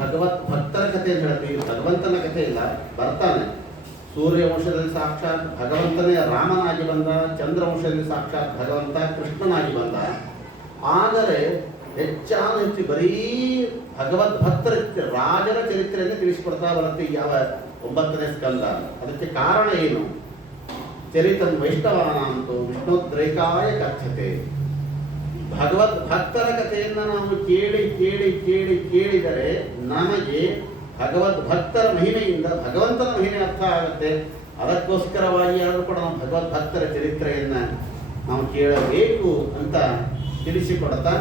ಭಗವತ್ ಭಕ್ತರ ಕಥೆ ಅಂತ ಹೇಳ್ತೀವಿ, ಭಗವಂತನ ಕಥೆ ಇಲ್ಲ. ಬರ್ತಾನೆ ಸೂರ್ಯವಂಶದಲ್ಲಿ ಸಾಕ್ಷಾತ್ ಭಗವಂತನೇ ರಾಮನಾಗಿ ಬಂದ, ಚಂದ್ರವಂಶದಲ್ಲಿ ಸಾಕ್ಷಾತ್ ಭಗವಂತ ಕೃಷ್ಣನಾಗಿ ಬಂದ. ಆದರೆ ಹೆಚ್ಚು ಬರೀ ಭಗವದ್ ಭಕ್ತರ ರಾಜರ ಚರಿತ್ರೆಯನ್ನು ತಿಳಿಸಿಕೊಡ್ತಾ ಬರುತ್ತೆ ಯಾವ 9ನೇ ಸ್ಕಂದ. ಅದಕ್ಕೆ ಕಾರಣ ಏನು? ಚರಿತಂ ವೈಷ್ಣವಾನಾಂತು ವಿಷ್ಣುದ್ರೈಕಾಯ ಕಥ್ಯತೆ. ಭಗವದ್ ಭಕ್ತರ ಕಥೆಯನ್ನು ನಾವು ಕೇಳಿ ಕೇಳಿ ಕೇಳಿ ಕೇಳಿದರೆ ನಮಗೆ ಭಗವದ್ ಭಕ್ತರ ಮಹಿಮೆಯಿಂದ ಭಗವಂತನ ಮಹಿಮೆ ಅರ್ಥ ಆಗುತ್ತೆ. ಅದಕ್ಕೋಸ್ಕರವಾಗಿ ಯಾರು ಕೂಡ ನಾವು ಭಗವದ್ ಭಕ್ತರ ಚರಿತ್ರೆಯನ್ನು ನಾವು ಕೇಳಬೇಕು ಅಂತ ತಿಳಿಸಿಕೊಡ್ತಾ,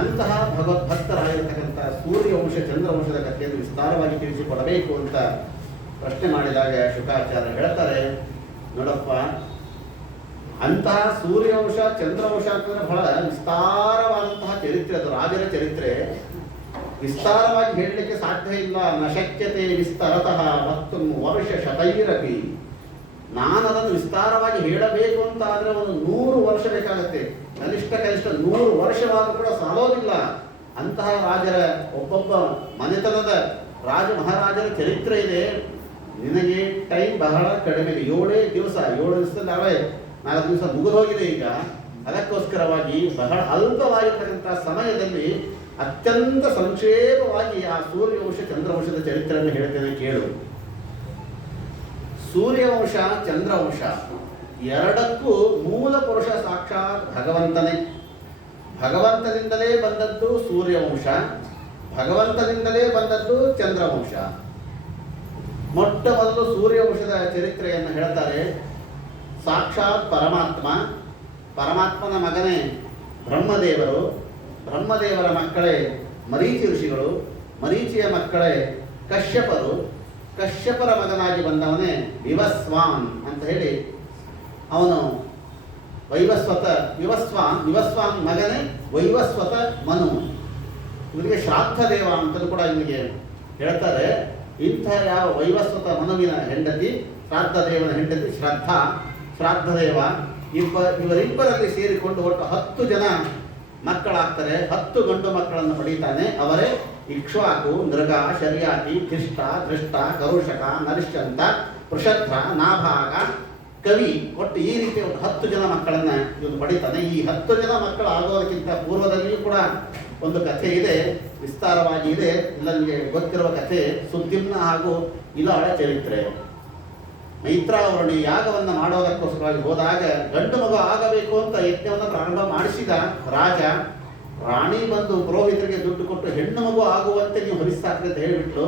ಅಂತಹ ಭಗವದ್ಭಕ್ತರಾಗಿರ್ತಕ್ಕಂಥ ಸೂರ್ಯವಂಶ ಚಂದ್ರವಂಶದ ಕಥೆಯನ್ನು ವಿಸ್ತಾರವಾಗಿ ತಿಳಿಸಿಕೊಡಬೇಕು ಅಂತ ಪ್ರಶ್ನೆ ಮಾಡಿದಾಗ ಶುಕಾಚಾರ್ಯ ಹೇಳ್ತಾರೆ, ನೋಡಪ್ಪ, ಅಂತಹ ಸೂರ್ಯವಂಶ ಚಂದ್ರವಂಶ ಅಂತಂದ್ರೆ ಬಹಳ ವಿಸ್ತಾರವಾದಂತಹ ಚರಿತ್ರೆ, ಅದು ರಾಜರ ಚರಿತ್ರೆ. ವಿಸ್ತಾರವಾಗಿ ಹೇಳಲಿಕ್ಕೆ ಸಾಧ್ಯ ಇಲ್ಲ. ನ ಶಕ್ಯತೆ ವಿಸ್ತಾರತಃ ಮತ್ತು ವರ್ಷ ಶತೈರಪಿ. ನಾನು ಅದನ್ನು ವಿಸ್ತಾರವಾಗಿ ಹೇಳಬೇಕು ಅಂತ ಆದರೆ ಒಂದು 100 ವರ್ಷ ಬೇಕಾಗುತ್ತೆ. ಕನಿಷ್ಠ 100 ವರ್ಷವಾದರೂ ಕೂಡ ಸಾಲೋದಿಲ್ಲ. ಅಂತಹ ರಾಜರ ಒಬ್ಬೊಬ್ಬ ಮನೆತನದ ರಾಜ ಮಹಾರಾಜರ ಚರಿತ್ರೆ ಇದೆ. ನಿನಗೆ ಟೈಮ್ ಬಹಳ ಕಡಿಮೆ ಇದೆ, 7 ದಿವಸದಲ್ಲಿ 4 ದಿವಸ ಮುಗಿದೋಗಿದೆ ಈಗ. ಅದಕ್ಕೋಸ್ಕರವಾಗಿ ಬಹಳ ಅಲ್ಪವಾಗಿರ್ತಕ್ಕಂಥ ಸಮಯದಲ್ಲಿ ಅತ್ಯಂತ ಸಂಕ್ಷೇಪವಾಗಿ ಆ ಸೂರ್ಯವಂಶ ಚಂದ್ರವಂಶದ ಚರಿತ್ರೆಯನ್ನು ಹೇಳ್ತೇನೆ ಕೇಳು. ಸೂರ್ಯವಂಶ ಚಂದ್ರವಂಶ ಎರಡಕ್ಕೂ ಮೂಲ ಪುರುಷ ಸಾಕ್ಷಾತ್ ಭಗವಂತನೇ. ಭಗವಂತನಿಂದಲೇ ಬಂದದ್ದು ಸೂರ್ಯವಂಶ, ಭಗವಂತನಿಂದಲೇ ಬಂದದ್ದು ಚಂದ್ರವಂಶ. ಮೊಟ್ಟ ಮೊದಲು ಸೂರ್ಯವಂಶದ ಚರಿತ್ರೆಯನ್ನು ಹೇಳ್ತಾರೆ. ಸಾಕ್ಷಾತ್ ಪರಮಾತ್ಮನ ಮಗನೇ ಬ್ರಹ್ಮದೇವರು, ಬ್ರಹ್ಮದೇವರ ಮಕ್ಕಳೇ ಮರೀಚಿ ಋಷಿಗಳು, ಮರೀಚಿಯ ಮಕ್ಕಳೇ ಕಶ್ಯಪರು, ಕಶ್ಯಪರ ಮಗನಾಗಿ ಬಂದವನೇ ವಿವಸ್ವಾನ್ ಅಂತ ಹೇಳಿ ಅವನು ವಿವಸ್ವಾನ್ ಮಗನೇ ವೈವಸ್ವತ ಮನು. ಇವರಿಗೆ ಶ್ರಾದ್ದ ದೇವ ಅಂತಲೂ ಕೂಡ ಇವನಿಗೆ ಹೇಳ್ತಾರೆ. ಇಂಥ ಯಾವ ವೈವಸ್ವತ ಮನುವಿನ ಹೆಂಡತಿ, ಶ್ರಾದ್ದ ದೇವನ ಹೆಂಡತಿ ಶ್ರಾದ್ದ ದೇವ, ಇವರಿಬ್ಬರಲ್ಲಿ ಸೇರಿಕೊಂಡು ಒಟ್ಟು 10 ಜನ ಮಕ್ಕಳಾಗ್ತಾರೆ. 10 ಗಂಡು ಮಕ್ಕಳನ್ನು ಪಡೀತಾನೆ. ಅವರೇ ಇಕ್ಷ್ವಾಕು, ನೃಗ, ಶರ್ಯಾತಿ, ಧಿಷ್ಟ, ದೃಷ್ಟ, ಗೌಷಕ, ನರಿಶ್ಚಂತ, ಪೃಷಧ್ರ, ನಾಭಾಗ, ಕವಿ, ಒಟ್ಟು ಈ ರೀತಿ ಒಂದು 10 ಜನ ಮಕ್ಕಳನ್ನ ಇವನು ಪಡಿತಾನೆ. ಈ 10 ಜನ ಮಕ್ಕಳು ಆಗೋದಕ್ಕಿಂತ ಪೂರ್ವದಲ್ಲಿಯೂ ಕೂಡ ಒಂದು ಕಥೆ ಇದೆ, ವಿಸ್ತಾರವಾಗಿ ಇದೆ. ಎಲ್ಲರಿಗೆ ಗೊತ್ತಿರುವ ಕಥೆ ಸುದ್ದಿಮ್ನ ಹಾಗೂ ಇಲಾಳ ಚರಿತ್ರೆ. ಮೈತ್ರಾವರಣಿ ಯಾಗವನ್ನು ಮಾಡೋದಕ್ಕೋಸ್ಕರವಾಗಿ ಹೋದಾಗ ಗಂಡು ಮಗು ಆಗಬೇಕು ಅಂತ ಯಜ್ಞವನ್ನು ಪ್ರಾರಂಭ ಮಾಡಿಸಿದ ರಾಜ. ರಾಣಿ ಬಂದು ಪುರೋಹಿತರಿಗೆ ದುಡ್ಡು ಕೊಟ್ಟು ಹೆಣ್ಣು ಮಗು ಆಗುವಂತೆ ನೀವು ಹೊರಿಸಾಕ್ರಿ ಅಂತ ಹೇಳಿಬಿಟ್ಲು.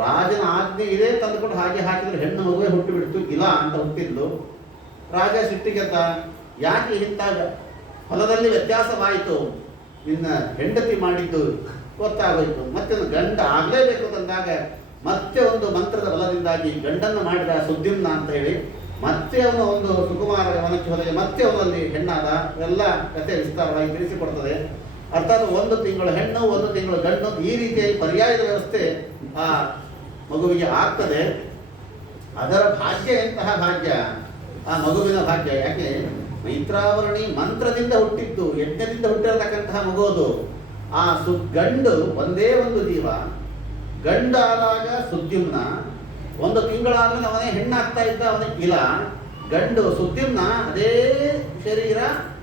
ರಾಜನ ಆಜ್ಞೆ ಇದೆ, ತಂದುಕೊಂಡು ಹಾಗೆ ಹಾಕಿದ್ರೆ ಹೆಣ್ಣು ಮಗುವೇ ಹುಟ್ಟುಬಿಡ್ತು, ಇಲ್ಲ ಅಂತ ಹುಟ್ಟಿದ್ಲು. ರಾಜ ಸಿಟ್ಟಿಗೆದ್ದ, ಯಾಕೆ ಇಂಥ ಹೊಲದಲ್ಲಿ ವ್ಯತ್ಯಾಸವಾಯಿತು, ನಿನ್ನ ಹೆಂಡತಿ ಮಾಡಿದ್ದು ಗೊತ್ತಾಗೋಯ್ತು, ಮತ್ತೆ ಗಂಡ ಆಗಲೇಬೇಕು ಅಂತಂದಾಗ ಮತ್ತೆ ಒಂದು ಮಂತ್ರದ ಬಲದಿಂದಾಗಿ ಗಂಡನ್ನು ಮಾಡಿದ ಸುದ್ದಿಮ್ನ ಅಂತ ಹೇಳಿ ಮತ್ತೆ ಅವನು ಒಂದು ಸುಕುಮಾರ ವನಕ್ಕೆ ಹೋದರೆ ಮತ್ತೆ ಅವನಲ್ಲಿ ಹೆಣ್ಣಾದ. ಎಲ್ಲ ಕಥೆ ವಿಸ್ತಾರವಾಗಿ ತಿಳಿಸಿಕೊಡ್ತದೆ. ಅರ್ಥಾತ್ 1 ತಿಂಗಳು ಹೆಣ್ಣು 1 ತಿಂಗಳು ಗಂಡು, ಈ ರೀತಿಯಾಗಿ ಪರ್ಯಾಯದ ವ್ಯವಸ್ಥೆ ಆ ಮಗುವಿಗೆ ಆಗ್ತದೆ. ಅದರ ಭಾಗ್ಯ ಎಂತಹ ಭಾಗ್ಯ, ಆ ಮಗುವಿನ ಭಾಗ್ಯ. ಯಾಕೆ ಮೈತ್ರಾವರಣಿ ಮಂತ್ರದಿಂದ ಹುಟ್ಟಿದ್ದು, ಯಜ್ಞದಿಂದ ಹುಟ್ಟಿರತಕ್ಕಂತಹ ಮಗು ಅದು. ಆ ಗಂಡು ಒಂದೇ ಒಂದು ಜೀವ. ಗಂಡು ಆದಾಗ ಸುದ್ದಿಮ್ನ, 1 ತಿಂಗಳಾದ್ಮೇಲೆ ಅವನೇ ಹೆಣ್ಣಾಗ್ತಾ ಇದ್ದ, ಅವನಿಗೆ ಇಲ್ಲ. ಗಂಡು ಸುದ್ದಿಮ್ನ, ಅದೇ ಶರೀರ,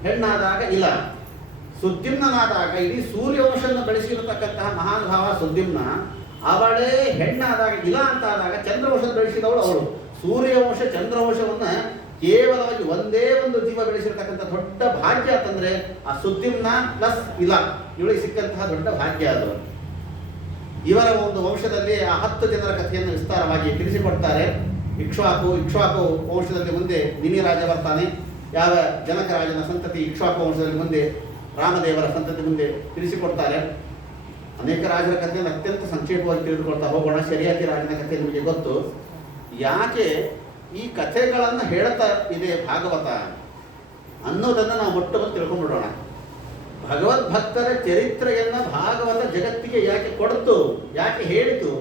ಹೆಣ್ಣಾದಾಗ ಇಲ್ಲ. ಸುದ್ದಿಮ್ನಾದಾಗ ಇಡೀ ಸೂರ್ಯವಂಶವನ್ನು ಬೆಳೆಸಿರತಕ್ಕಂತಹ ಮಹಾನುಭಾವ ಸುದ್ದಿಮ್ನ, ಅವಳೇ ಹೆಣ್ಣಾದಾಗ ಇಲ್ಲ ಅಂತ ಆದಾಗ ಚಂದ್ರವಂಶ ಬೆಳೆಸಿದವಳು ಅವಳು. ಸೂರ್ಯವಂಶ ಚಂದ್ರವಂಶವನ್ನ ಕೇವಲವಾಗಿ ಒಂದೇ ಒಂದು ಜೀವ ಬೆಳೆಸಿರತಕ್ಕಂಥ ದೊಡ್ಡ ಭಾಗ್ಯ ಅಂತಂದ್ರೆ ಆ ಸುದ್ದಿಮ್ನ ಪ್ಲಸ್ ಇಲ್ಲ, ಇವಳಿಗೆ ಸಿಕ್ಕಂತಹ ದೊಡ್ಡ ಭಾಗ್ಯ ಅದು. ಇವರ ಒಂದು ವಂಶದಲ್ಲಿ ಆ 10 ಜನರ ಕಥೆಯನ್ನು ವಿಸ್ತಾರವಾಗಿ ತಿಳಿಸಿಕೊಡ್ತಾರೆ. ಇಕ್ಷ್ವಾಕು ವಂಶದಲ್ಲಿ ಮುಂದೆ ನಿಮಿ ರಾಜ ಬರ್ತಾನೆ. ಯಾವ ಜನಕರಾಜನ ಸಂತತಿ ಇಕ್ಷ್ವಾಕು ವಂಶದಲ್ಲಿ ಮುಂದೆ ರಾಮದೇವರ ಸಂತತಿ ಮುಂದೆ ತಿಳಿಸಿಕೊಡ್ತಾರೆ. ಅನೇಕ ರಾಜರ ಕಥೆಯನ್ನು ಅತ್ಯಂತ ಸಂಕ್ಷೇಪವಾಗಿ ತಿಳಿದುಕೊಳ್ತಾ ಹೋಗೋಣ. ಶರ್ಯಾತಿ ರಾಜನ ಕಥೆ ನಿಮಗೆ ಗೊತ್ತು. ಯಾಕೆ ಈ ಕಥೆಗಳನ್ನು ಹೇಳ್ತಾ ಇದೆ ಭಾಗವತ ಅನ್ನೋದನ್ನು ನಾವು ಮೊಟ್ಟ ಮೊದಲು ತಿಳ್ಕೊಂಡ್ಬಿಡೋಣ. ಭಗವದ್ಭಕ್ತರ ಚರಿತ್ರೆಯನ್ನು ಭಾಗವತ ಜಗತ್ತಿಗೆ ಯಾಕೆ ಕೊಡ್ತು, ಯಾಕೆ ಹೇಳಿತು?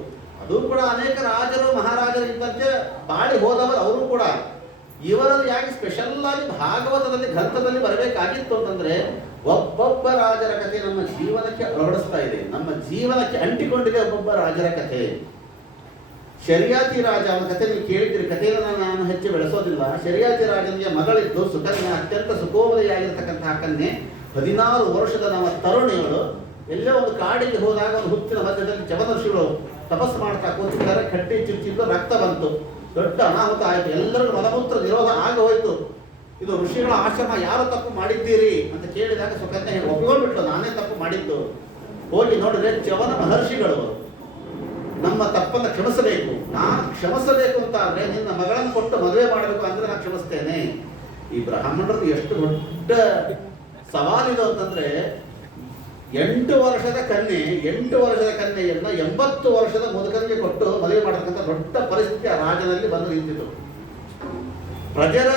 ಅದು ಕೂಡ ಅನೇಕ ರಾಜರು ಮಹಾರಾಜರು ಇದ್ದಂತೆ ಬಾಳಿ ಹೋದವರು ಅವರು ಕೂಡ. ಇವರಲ್ಲಿ ಯಾಕೆ ಸ್ಪೆಷಲ್ ಆಗಿ ಭಾಗವತದಲ್ಲಿ ಗ್ರಂಥದಲ್ಲಿ ಬರಬೇಕಾಗಿತ್ತು ಅಂತಂದ್ರೆ ಒಬ್ಬೊಬ್ಬ ರಾಜರ ಕಥೆ ನಮ್ಮ ಜೀವನಕ್ಕೆ ಅಳವಡಿಸ್ತಾ ಇದೆ, ನಮ್ಮ ಜೀವನಕ್ಕೆ ಅಂಟಿಕೊಂಡಿದೆ ಒಬ್ಬೊಬ್ಬ ರಾಜರ ಕಥೆ. ಶರಿಯಾತಿ ರಾಜ ಅವನ ಕಥೆ ನೀವು ಕೇಳಿದ್ರಿ, ಕಥೆಯನ್ನು ನಾನು ಹೆಚ್ಚು ಬೆಳೆಸೋದಿಲ್ಲ. ಶರಿಯಾತಿ ರಾಜನಿಗೆ ಮಗಳಿದ್ದು ಸುಕನ್ಯೆ, ಅತ್ಯಂತ ಸುಖೋಮಲೆಯಾಗಿರ್ತಕ್ಕಂತಹ ಕನ್ಯೆ, 16 ವರ್ಷದ ನಮ್ಮ ತರುಣಿಗಳು. ಎಲ್ಲೋ ಒಂದು ಕಾಡಿಗೆ ಹೋದಾಗ ಒಂದು ಹುತ್ತಿನ ಮಧ್ಯದಲ್ಲಿ ಜಮದರ್ಶಿಗಳು ತಪಸ್ಸು ಮಾಡ್ತಾ ಕೂತಿದ್ದಾರೆ. ಕಟ್ಟಿ ಚುಚ್ಚಿದ್ದು ರಕ್ತ ಬಂತು, ದೊಡ್ಡ ಅನಾಹುತ ಆಯಿತು, ಎಲ್ಲರಿಗೂ ಮಲಮೂತ್ರ ನಿರೋಧ ಆಗಿ ಹೋಯಿತು. ಇದು ಋಷಿಗಳ ಆಶ್ರಮ, ಯಾರು ತಪ್ಪು ಮಾಡಿದ್ದೀರಿ ಅಂತ ಕೇಳಿದಾಗ ಸುಕನ್ಯೆ ಒಪ್ಪಿಕೊಂಡ್ಬಿಟ್ಲು, ನಾನೇ ತಪ್ಪು ಮಾಡಿದ್ದು. ಹೋಗಿ ನೋಡಿದ್ರೆ ಚವನ ಮಹರ್ಷಿಗಳು ನಮ್ಮ ತಪ್ಪನ್ನು ಕ್ಷಮಿಸಬೇಕು, ನಾನು ಕ್ಷಮಿಸಬೇಕು ಅಂತ ಆದರೆ ನಿನ್ನ ಮಗಳನ್ನು ಕೊಟ್ಟು ಮದುವೆ ಮಾಡಬೇಕು ಅಂದರೆ ನಾನು ಕ್ಷಮಿಸ್ತೇನೆ. ಈ ಬ್ರಾಹ್ಮಣರದ್ದು ಎಷ್ಟು ದೊಡ್ಡ ಸವಾಲಿದು ಅಂತಂದ್ರೆ 8 ವರ್ಷದ ಕನ್ಯೆಯನ್ನು 80 ವರ್ಷದ ಮುದುಕನಿಗೆ ಕೊಟ್ಟು ಮದುವೆ ಮಾಡತಕ್ಕಂಥ ದೊಡ್ಡ ಪರಿಸ್ಥಿತಿ ಆ ರಾಜನಲ್ಲಿ ಬಂದು ನಿಂತಿತು. ಪ್ರಜರ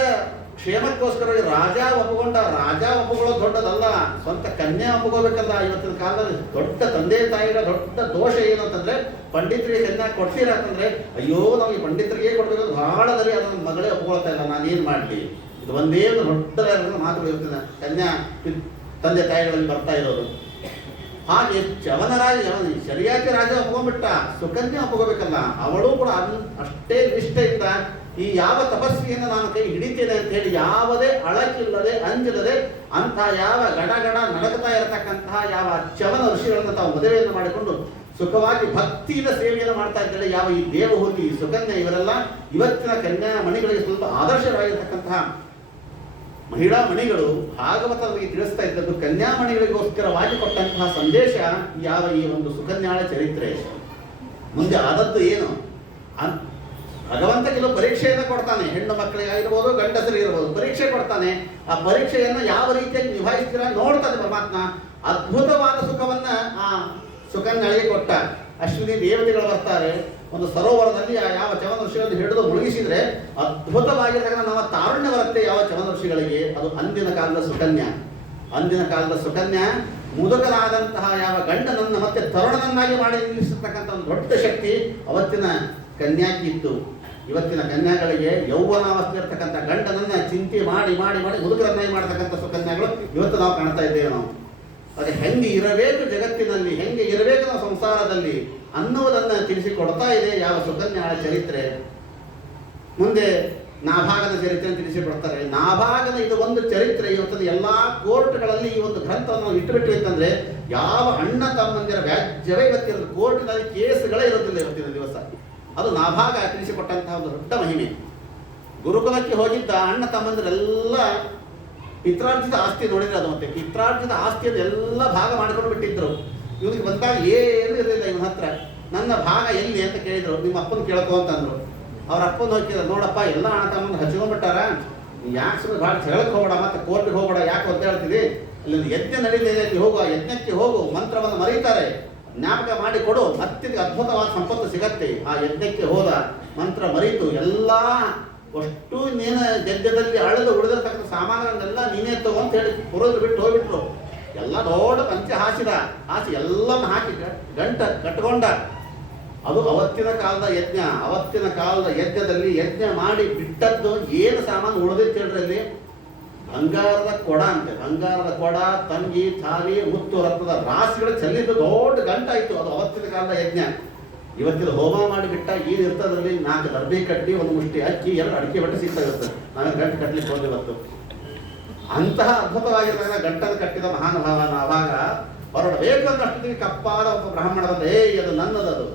ಕ್ಷೇಮಕ್ಕೋಸ್ಕರ ರಾಜ ಒಪ್ಪಿಕೊಳ್ಳೋದು ದೊಡ್ಡದಲ್ಲ, ಸ್ವಂತ ಕನ್ಯೆ ಒಪ್ಪಿಕೋಬೇಕಲ್ಲ. ಇವತ್ತಿನ ಕಾಲದಲ್ಲಿ ದೊಡ್ಡ ತಂದೆ ತಾಯಿಗಳ ದೊಡ್ಡ ದೋಷ ಏನು ಅಂತಂದ್ರೆ, ಪಂಡಿತರಿಗೆ ಕನ್ಯಾ ಕೊಡ್ತೀರಾ ಅಂತಂದ್ರೆ, ಅಯ್ಯೋ ನಾವು ಈ ಪಂಡಿತರಿಗೆ ಕೊಡ್ಬೇಕು ಬಹಳದಲ್ಲಿ ಅದನ್ನ ಮಗಳೇ ಒಪ್ಪಿಕೊಳ್ತಾ ಇಲ್ಲ, ನಾನೇನು ಮಾಡಲಿ. ಇದು ಒಂದೇ ಒಂದು ದೊಡ್ಡದಾದ ಮಾತುಗಳು ಇರ್ತದೆ ಕನ್ಯಾ ತಂದೆ ತಾಯಿಗಳಲ್ಲಿ ಬರ್ತಾ ಇರೋದು. ಹಾಗೆ ಶರಿಯಾತಿ ರಾಜ ಒಪ್ಕೊಂಡ್ಬಿಟ್ಟ, ಸುಕನ್ಯೆ ಒಪ್ಕೋಬೇಕಲ್ಲ. ಅವಳು ಕೂಡ ಅಷ್ಟೇ ನಿಷ್ಠೆಯಿಂದ ಈ ಯಾವ ತಪಸ್ವಿಯನ್ನು ನಾನು ಕೈ ಹಿಡಿತೇನೆ ಅಂತ ಹೇಳಿ ಯಾವುದೇ ಅಳಕಿಲ್ಲದೆ ಅಂಜಿಲ್ಲದೆ ಅಂಥ ಯಾವ ಗಡಗಡ ನಡಕತಾ ಇರತಕ್ಕಂತಹ ಯಾವ ಚವನ ಋಷಿಗಳನ್ನು ತಾವು ಮದುವೆಯನ್ನು ಮಾಡಿಕೊಂಡು ಸುಖವಾಗಿ ಭಕ್ತಿಯಿಂದ ಸೇವೆಯನ್ನು ಮಾಡ್ತಾ ಇದ್ದಾರೆ. ಯಾವ ಈ ದೇವಹೂತಿ ಸುಕನ್ಯೆ ಇವರೆಲ್ಲ ಇವತ್ತಿನ ಕನ್ಯಾ ಮಣಿಗಳಿಗೆ ಸ್ವಲ್ಪ ಆದರ್ಶವಾಗಿರ್ತಕ್ಕಂತಹ ಮಹಿಳಾ ಮಣಿಗಳು ಭಾಗವತರಿಗೆ ತಿಳಿಸ್ತಾ ಇದ್ದದ್ದು ಕನ್ಯಾಮಣಿಗಳಿಗೋಸ್ಕರವಾಗಿ ಕೊಟ್ಟಂತಹ ಸಂದೇಶ ಯಾವ ಈ ಒಂದು ಸುಕನ್ಯಾಳ ಚರಿತ್ರೆ. ಮುಂದೆ ಆದದ್ದು ಏನು, ಭಗವಂತ ಕೆಲವು ಪರೀಕ್ಷೆಯನ್ನು ಕೊಡ್ತಾನೆ, ಹೆಣ್ಣು ಮಕ್ಕಳಿಗಾಗಿರ್ಬೋದು ಗಂಡಸರಿಗೆ ಇರ್ಬೋದು, ಪರೀಕ್ಷೆ ಕೊಡ್ತಾನೆ. ಆ ಪರೀಕ್ಷೆಯನ್ನು ಯಾವ ರೀತಿಯಾಗಿ ನಿಭಾಯಿಸ್ತೀರಾ ನೋಡ್ತಾನೆ ಪರಮಾತ್ಮ. ಅದ್ಭುತವಾದ ಸುಖವನ್ನ ಆ ಸುಕನ್ಯಾಳಿಗೆ ಕೊಟ್ಟ. ಅಶ್ವಿನಿ ದೇವತೆಗಳು ಬರ್ತಾರೆ, ಒಂದು ಸರೋವರದಲ್ಲಿ ಯಾವ ಚವನ ಋಷಿಗಳನ್ನು ಹಿಡಿದು ಮುಳುಗಿಸಿದ್ರೆ ಅದ್ಭುತವಾಗಿರ್ತಕ್ಕಂಥ ನಮ್ಮ ತಾರುಣ್ಯ ಬರುತ್ತೆ ಯಾವ ಚವನ ಋಷಿಗಳಿಗೆ. ಅದು ಅಂದಿನ ಕಾಲದ ಸುಕನ್ಯಾ ಮುದುಕರಾದಂತಹ ಯಾವ ಗಂಡನನ್ನ ಮತ್ತೆ ತರುಣನನ್ನಾಗಿ ಮಾಡಿ ನಿಲ್ಲಿಸತಕ್ಕಂಥ ಒಂದು ದೊಡ್ಡ ಶಕ್ತಿ ಅವತ್ತಿನ ಕನ್ಯಾಕ್ಕೆ ಇತ್ತು. ಇವತ್ತಿನ ಕನ್ಯಾಗಳಿಗೆ ಯೌವನಾವಸ್ಥೆ ಇರ್ತಕ್ಕಂಥ ಗಂಡನನ್ನ ಚಿಂತೆ ಮಾಡಿ ಮಾಡಿ ಮಾಡಿ ಮುದುಕರನ್ನಾಗಿ ಮಾಡತಕ್ಕಂಥ ಸುಕನ್ಯಾಗಳು ಇವತ್ತು ನಾವು ಕಾಣ್ತಾ ಇದ್ದೇವೆ. ನಾವು ಅದೇ ಹೆಂಗೆ ಇರಬೇಕು ಜಗತ್ತಿನಲ್ಲಿ, ಹೆಂಗೆ ಇರಬೇಕು ನಾವು ಸಂಸಾರದಲ್ಲಿ ಅನ್ನುವುದನ್ನು ತಿಳಿಸಿಕೊಡ್ತಾ ಇದೆ ಯಾವ ಸುಕನ್ಯಾಳ ಚರಿತ್ರೆ. ಮುಂದೆ ನಾಭಾಗದ ಚರಿತ್ರೆ ತಿಳಿಸಿಕೊಡ್ತಾರೆ. ನಾಭಾಗದ ಇದು ಒಂದು ಚರಿತ್ರೆ ಇವತ್ತಿನ ಎಲ್ಲಾ ಕೋರ್ಟ್ಗಳಲ್ಲಿ ಈ ಒಂದು ಗ್ರಂಥವನ್ನು ಇಟ್ಟುಬಿಟ್ಟು ಅಂತಂದ್ರೆ ಯಾವ ಅಣ್ಣ ತಮ್ಮಂದಿರ ವ್ಯಾಜ್ಯವೇ ಇವತ್ತಿನ ಕೋರ್ಟ್ನಲ್ಲಿ ಕೇಸ್ಗಳೇ ಇರೋದಿಲ್ಲ ಇವತ್ತಿನ ದಿವಸ. ಅದು ನಾಭಾಗ ತಿಳಿಸಿಕೊಟ್ಟಂತಹ ಒಂದು ದೊಡ್ಡ ಮಹಿಮೆ. ಗುರುಕುಲಕ್ಕೆ ಹೋಗಿದ್ದ ಅಣ್ಣ ತಮ್ಮಂದಿರೆಲ್ಲ ಪಿತ್ರಾರ್ಜಿತ ಆಸ್ತಿ ನೋಡಿದ್ರೆ ಅದು ಮತ್ತೆ ಪಿತ್ರಾರ್ಜಿತ ಆಸ್ತಿಯನ್ನು ಎಲ್ಲ ಭಾಗ ಮಾಡಿಕೊಂಡು ಬಿಟ್ಟಿದ್ರು. ಇವನಿಗೆ ಬಂದಾಗ ಏನು ಇರಲಿಲ್ಲ ಇವನ ಹತ್ರ. ನನ್ನ ಭಾಗ ಎಲ್ಲಿ ಅಂತ ಕೇಳಿದ್ರು. ನಿಮ್ಮ ಅಪ್ಪನ ಕೇಳ್ಕೊ ಅಂತಂದ್ರು. ಅವ್ರ ಅಪ್ಪನ ಹೋಗಿದ್ರು, ನೋಡಪ್ಪ ಎಲ್ಲ ಅಣ್ಣ ತಮ್ಮಂದು ಹಚ್ಕೊಂಡ್ಬಿಟ್ಟಾರ, ಯಾಕೆ ಸುಮ್ಮನೆ ಭಾಳ ಜಗಳಕ್ಕೆ ಹೋಗಬೇಡ, ಮತ್ತೆ ಕೋರ್ಟ್ಗೆ ಹೋಗಬೇಡ, ಯಾಕೆ ಅಂತ ಹೇಳ್ತೀವಿ, ಅಲ್ಲಿ ಯಜ್ಞ ನಡೀಲಿದೆ, ಹೋಗು, ಆ ಯಜ್ಞಕ್ಕೆ ಹೋಗು, ಮಂತ್ರವನ್ನು ಮರೀತಾರೆ, ಜ್ಞಾಪಕ ಮಾಡಿ ಕೊಡು, ಮತ್ತೆ ಅದ್ಭುತವಾದ ಸಂಪತ್ತು ಸಿಗತ್ತೆ. ಆ ಯಜ್ಞಕ್ಕೆ ಹೋದ, ಮಂತ್ರ ಮರೀತು, ಎಲ್ಲ ಅಷ್ಟು ನೀನು ಯಜ್ಞದಲ್ಲಿ ಅಳೆದು ಉಳಿದಿರ್ತಕ್ಕಂಥ ಸಾಮಾನುಗಳನ್ನೆಲ್ಲ ನೀನೇ ತಗೋ ಅಂತ ಹೇಳಿ ಪುರೋದ್ರು ಬಿಟ್ಟು ಹೋಗ್ಬಿಟ್ರು. ಎಲ್ಲ ದೊಡ್ಡ ಪಂಚೆ ಹಾಸಿ ಎಲ್ಲವನ್ನು ಹಾಕಿ ಗಂಟ ಕಟ್ಕೊಂಡ. ಅದು ಅವತ್ತಿನ ಕಾಲದ ಯಜ್ಞ. ಅವತ್ತಿನ ಕಾಲದ ಯಜ್ಞದಲ್ಲಿ ಯಜ್ಞ ಮಾಡಿ ಬಿಟ್ಟದ್ದು ಏನು ಸಾಮಾನು ಉಳಿದಿತ್ತು ಹೇಳ್ರಲ್ಲಿ, ಬಂಗಾರದ ಕೊಡ ಅಂತೆ. ಬಂಗಾರದ ಕೊಡ, ತಂಗಿ, ಥಾಲಿ, ಮುತ್ತು ರತ್ನದ ರಾಶಿಗಳು ಚೆಲ್ಲಿದ್ದು ದೊಡ್ಡ ಗಂಟಾಯಿತು. ಅದು ಅವತ್ತಿನ ಕಾಲದ ಯಜ್ಞ. ಇವತ್ತಿನ ಹೋಮ ಮಾಡಿ ಬಿಟ್ಟ ಏನು ಇರ್ತದ್ರಲ್ಲಿ 4 ದರ್ಬೆ ಕಟ್ಟಿ, ಒಂದು ಮುಷ್ಟಿ ಅಕ್ಕಿ, 2 ಅಡಿಕೆ ಬಟ್ಟೆ ಸಿಗ್ತಾ ಇರುತ್ತೆ. ನಾವೇ ಗಂಟು ಕಟ್ಟಲಿಕ್ಕೆ ಹೋದ ಇವತ್ತು. ಅಂತಹ ಅದ್ಭುತವಾಗಿರ್ತಕ್ಕಂಥ ಗಂಟನ್ನು ಕಟ್ಟಿದ ಮಹಾನುಭಾವ ನಾವಾಗ ಹೊರಡಬೇಕನ್ನಷ್ಟೊತ್ತಿಗೆ ಕಪ್ಪಾದ ಒಬ್ಬ ಬ್ರಾಹ್ಮಣ ಬಂದ, ಅದು ನನ್ನದದು,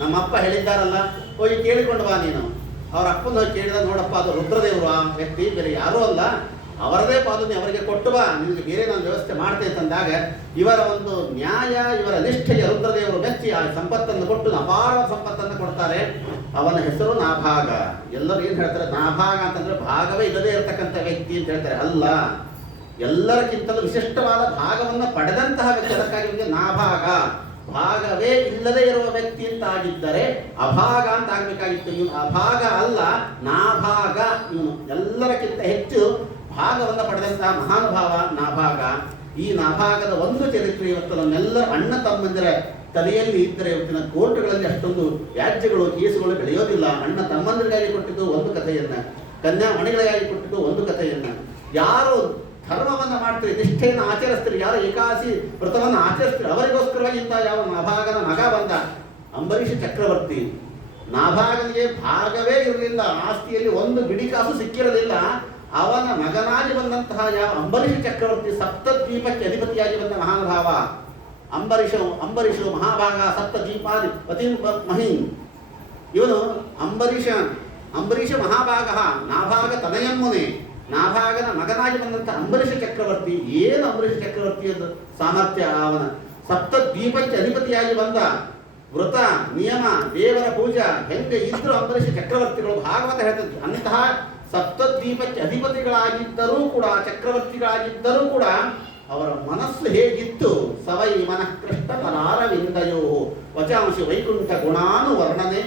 ನಮ್ಮಪ್ಪ ಹೇಳಿದ್ದಾರಲ್ಲ, ಹೋಗಿ ಕೇಳಿಕೊಂಡು ಬಾ ನೀನು. ಅವ್ರ ಅಪ್ಪನ ಹೋಗಿ ಕೇಳಿದ, ನೋಡಪ್ಪ ಅದು ರುದ್ರದೇವರು, ಆ ವ್ಯಕ್ತಿ ಬೇರೆ ಯಾರೂ ಅಲ್ಲ, ಅವರದೇ ಪಾದನೆ ಅವರಿಗೆ ಕೊಟ್ಟು ಬಾ, ನಿಮಗೆ ಬೇರೆ ನಾನು ವ್ಯವಸ್ಥೆ ಮಾಡ್ತೇನೆ ಅಂತಂದಾಗ ಇವರ ಒಂದು ನ್ಯಾಯ, ಇವರ ನಿಷ್ಠೆಯ ರುದ್ರದೇವರು ಮೆಚ್ಚಿ ಆ ಸಂಪತ್ತನ್ನು ಕೊಟ್ಟು ಅಪಾರ ಸಂಪತ್ತನ್ನು ಕೊಡ್ತಾರೆ. ಅವನ ಹೆಸರು ನಾಭಾಗ. ಎಲ್ಲರೂ ಏನು ಹೇಳ್ತಾರೆ, ನಾಭಾಗ ಅಂತಂದ್ರೆ ಭಾಗವೇ ಇಲ್ಲದೆ ಇರತಕ್ಕಂಥ ವ್ಯಕ್ತಿ ಅಂತ ಹೇಳ್ತಾರೆ. ಅಲ್ಲ, ಎಲ್ಲರಿಗಿಂತಲೂ ವಿಶಿಷ್ಟವಾದ ಭಾಗವನ್ನು ಪಡೆದಂತಹ ವ್ಯಕ್ತಿ. ಅದಕ್ಕಾಗಿ ನಾಭಾಗ, ಭಾಗವೇ ಇಲ್ಲದೆ ಇರುವ ವ್ಯಕ್ತಿ ಅಂತ ಆಗಿದ್ದರೆ ಅಭಾಗ ಅಂತ ಆಗ್ಬೇಕಾಗಿತ್ತು. ಇವನು ಅಭಾಗ ಅಲ್ಲ, ನಾಭಾಗ. ಇವನು ಎಲ್ಲರಕ್ಕಿಂತ ಹೆಚ್ಚು ಭಾಗವನ್ನು ಪಡೆದಂತಹ ಮಹಾನುಭಾವ ನಾಭಾಗ. ಈ ನಾಭಾಗದ ಒಂದು ಚರಿತ್ರೆ ಇವತ್ತು ನಮ್ಮೆಲ್ಲರ ಅಣ್ಣ ತಮ್ಮಂದಿರ ತಲೆಯಲ್ಲಿ ಇದ್ದರೆ ಇವತ್ತಿನ ಕೋರ್ಟ್ಗಳಲ್ಲಿ ಅಷ್ಟೊಂದು ವ್ಯಾಜ್ಯಗಳು, ಕೇಸುಗಳು ಬೆಳೆಯೋದಿಲ್ಲ. ಅಣ್ಣ ತಮ್ಮಂದಿರಿಗಾಗಿ ಕೊಟ್ಟಿದ್ದು ಒಂದು ಕಥೆಯನ್ನ, ಕನ್ಯಾಮಣಿಗಳಾಗಿ ಕೊಟ್ಟಿದ್ದು ಒಂದು ಕಥೆಯನ್ನು. ಯಾರು ಧರ್ಮವನ್ನು ಮಾಡ್ತೀರಿ, ನಿಷ್ಠೆಯನ್ನು ಆಚರಿಸ್ತೀರಿ, ಯಾರು ಏಕಾದಶಿ ವ್ರತವನ್ನು ಆಚರಿಸ್ತೀರಿ, ಅವರಿಗೋಸ್ಕರವಾಗಿ ಇಂಥ ಯಾವ ನಾಭಾಗನ ಮಗ ಬಂದ ಅಂಬರೀಷ ಚಕ್ರವರ್ತಿ. ನಾಭಾಗನಿಗೆ ಭಾಗವೇ ಇರಲಿಲ್ಲ, ಆಸ್ತಿಯಲ್ಲಿ ಒಂದು ಬಿಡಿ ಕಾಸು ಸಿಕ್ಕಿರಲಿಲ್ಲ. ಅವನ ಮಗನಾಗಿ ಬಂದಂತಹ ಯಾವ ಅಂಬರೀಷ ಚಕ್ರವರ್ತಿ, ಸಪ್ತದ್ವೀಪಕ್ಕೆ ಅಧಿಪತಿಯಾಗಿ ಬಂದ ಮಹಾನುಭಾವ ಅಂಬರೀಷು ಮಹಾಭಾಗ ಸಪ್ತದ್ವೀಪಾಧಿಪತಿ ಮಹಿ. ಇವನು ಅಂಬರೀಷ ಮಹಾಭಾಗ, ನಾಭಾಗ ತನಯಮ್ಮನೆ, ನಾಭಾಗನ ಮಗನಾಗಿ ಬಂದಂಥ ಅಂಬರೀಷ ಚಕ್ರವರ್ತಿ. ಏನು ಅಂಬರೀಷ ಚಕ್ರವರ್ತಿಯದ್ದು ಸಾಮರ್ಥ್ಯ! ಅವನ ಸಪ್ತದ್ವೀಪಕ್ಕೆ ಅಧಿಪತಿಯಾಗಿ ಬಂದ. ವೃತ ನಿಯಮ ದೇವರ ಪೂಜಾ ಹೆಂಗೆ ಇದ್ರು ಅಂಬರೀಷ ಚಕ್ರವರ್ತಿಗಳು. ಭಾಗವತ ಹೇಳ್ತದೆ, ಅಂತಹ ಸಪ್ತದ್ವೀಪಕ್ಕೆ ಅಧಿಪತಿಗಳಾಗಿದ್ದರೂ ಕೂಡ, ಚಕ್ರವರ್ತಿಗಳಾಗಿದ್ದರೂ ಕೂಡ ಅವರ ಮನಸ್ಸು ಹೇಗಿತ್ತು? ಸವೈ ಮನಃ ಕೃಷ್ಣ ಪರಾರವಿಂದಯೋ ವಚಾಂಶಿ ವೈಕುಂಠ ಗುಣಾನು ವರ್ಣನೆ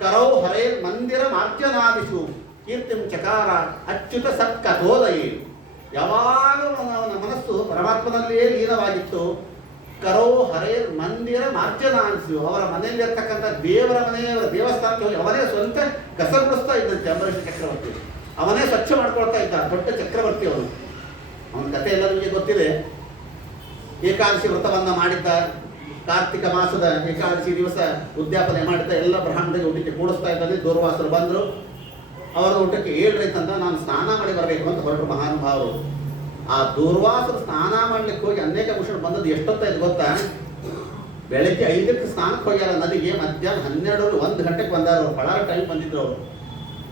ಕರೌ ಹರೇ ಮಂದಿರ ಮಾರ್ಜನಾದಿಷು ಕೀರ್ತಿಂ ಚಕಾರ ಅಚ್ಯುತ ಸತ್ಕಥೋದಯೇ. ಯಾವಾಗಲೂ ಅವನ ಮನಸ್ಸು ಪರಮಾತ್ಮನಲ್ಲಿಯೇ ಲೀನವಾಗಿತ್ತು. ಕರೋ ಹರೇ ಮಂದಿರ ಮಾರ್ಜನಾದಿಷು, ಅವರ ಮನೆಯಲ್ಲಿರ್ತಕ್ಕಂಥ ದೇವರ ಮನೆಯವರ ದೇವಸ್ಥಾನಕ್ಕೆ ಹೋಗಿ ಅವನೇ ಸ್ವಂತ ಕಸಗುಡಿಸ್ತಾ ಇದ್ದಂತೆ ಅಂಬರೀಷ ಚಕ್ರವರ್ತಿ. ಅವನೇ ಸ್ವಚ್ಛ ಮಾಡ್ಕೊಳ್ತಾ ಇದ್ದ, ದೊಡ್ಡ ಚಕ್ರವರ್ತಿ ಅವನು. ಅವನ ಕಥೆ ಎಲ್ಲ ನಿಮಗೆ ಗೊತ್ತಿದೆ. ಏಕಾದಶಿ ವ್ರತವನ್ನು ಮಾಡಿದ್ದ, ಕಾರ್ತಿಕ ಮಾಸದ ಏಕಾದಶಿ ದಿವಸ ಉದ್ಯಾಪನೆ ಮಾಡಿದ್ದ, ಎಲ್ಲ ಬ್ರಾಹ್ಮಣರಿಗೆ ಊಟಕ್ಕೆ ಕೂಡಿಸ್ತಾ ಇದ್ದಾನೆ. ದೂರ್ವಾಸರು ಬಂದರು, ಅವರ ಊಟಕ್ಕೆ ಹೇಳ್ರಿ ಅಂತ ನಾನು ಸ್ನಾನ ಮಾಡಿ ಬರಬೇಕು ಅಂತ ಹೊರಟರು ಮಹಾನುಭಾವರು. ಆ ದೂರ್ವಾಸರು ಸ್ನಾನ ಮಾಡ್ಲಿಕ್ಕೆ ಹೋಗಿ ಅನೇಕ ಭೂಷಣ ಬಂದದ್ದು ಎಷ್ಟೊತ್ತಾಯ್ತು ಗೊತ್ತಾ? ಬೆಳಗ್ಗೆ 5ಕ್ಕೆ ಸ್ನಾನಕ್ಕೆ ಹೋಗ್ಯಾರ ನದಿಗೆ, ಮಧ್ಯಾಹ್ನ 12 1 ಗಂಟೆಗೆ ಬಂದಾರ. ಅವರು ಬಹಳ ಟೈಮ್ ಬಂದಿದ್ರು ಅವರು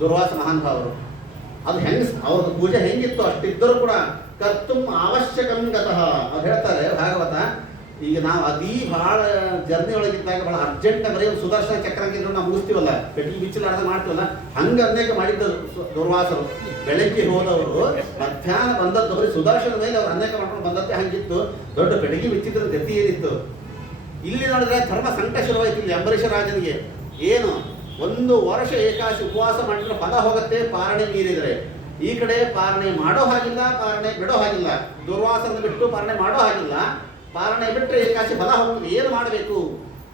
ದೂರ್ವಾಸ ಮಹಾನುಭಾವರು. ಅದು ಹೆಂಗ್ ಅವ್ರದ್ದು ಪೂಜೆ ಹೆಂಗಿತ್ತು ಅಷ್ಟಿದ್ದರೂ ಕೂಡ ಕರ್ತುಂ ಅವಶ್ಯಕಂ ಗತಃ ಅವ್ರು ಹೇಳ್ತಾರೆ ಭಾಗವತ. ಈಗ ನಾವು ಭಾಳ ಜರ್ನಿ ಒಳಗಿದ್ದಾಗ ಭಾಳ ಅರ್ಜೆಂಟ್ ಬರೀ ಒಂದು ಸುದರ್ಶನ ಚಕ್ರಂಗಿದ್ರು ನಾವು ಮುಗಿಸ್ತೀವಲ್ಲ, ಪೆಟ್ಟಿ ಬಿಚ್ಚಲಾರ್ದ ಮಾಡ್ತೀವಲ್ಲ, ಹಂಗೆ ಅನೇಕ ಮಾಡಿದ್ದರು ದುರ್ವಾಸರು. ಬೆಳಗ್ಗೆ ಹೋದವರು ಮಧ್ಯಾಹ್ನ ಬಂದದ್ದು ಬರೀ ಸುದರ್ಶನ ಮೇಲೆ ಅವ್ರು ಅನೇಕ ಮಾಡ್ಕೊಂಡು ಬಂದದ್ದೇ ಹಂಗಿತ್ತು. ದೊಡ್ಡ ಬೆಳಗ್ಗೆ ಬಿಚ್ಚಿದ್ರ ಗತಿ ಏನಿತ್ತು. ಇಲ್ಲಿ ನೋಡಿದ್ರೆ ಧರ್ಮ ಸಂಕಟ ಶುರುವಾಯ್ತು ಇಲ್ಲಿ ಅಂಬರೀಷ ರಾಜನಿಗೆ. ಏನು 1 ವರ್ಷ ಏಕಾದಶಿ ಉಪವಾಸ ಮಾಡಿದ್ರೆ ಫಲ ಹೋಗುತ್ತೆ, ಪಾರಣೆ ಮೀರಿದರೆ. ಈ ಕಡೆ ಪಾರಣೆ ಮಾಡೋ ಹಾಗಿಲ್ಲ, ಪಾರಣೆ ಬಿಡೋ ಹಾಗಿಲ್ಲ. ದುರ್ವಾಸನ ಬಿಟ್ಟು ಪಾರಣೆ ಮಾಡೋ ಹಾಗಿಲ್ಲ, ಪಾರಣೆ ಬಿಟ್ಟರೆ ಏಕಾದಶಿ ಫಲ ಹೋಗ್ತದೆ. ಏನು ಮಾಡಬೇಕು?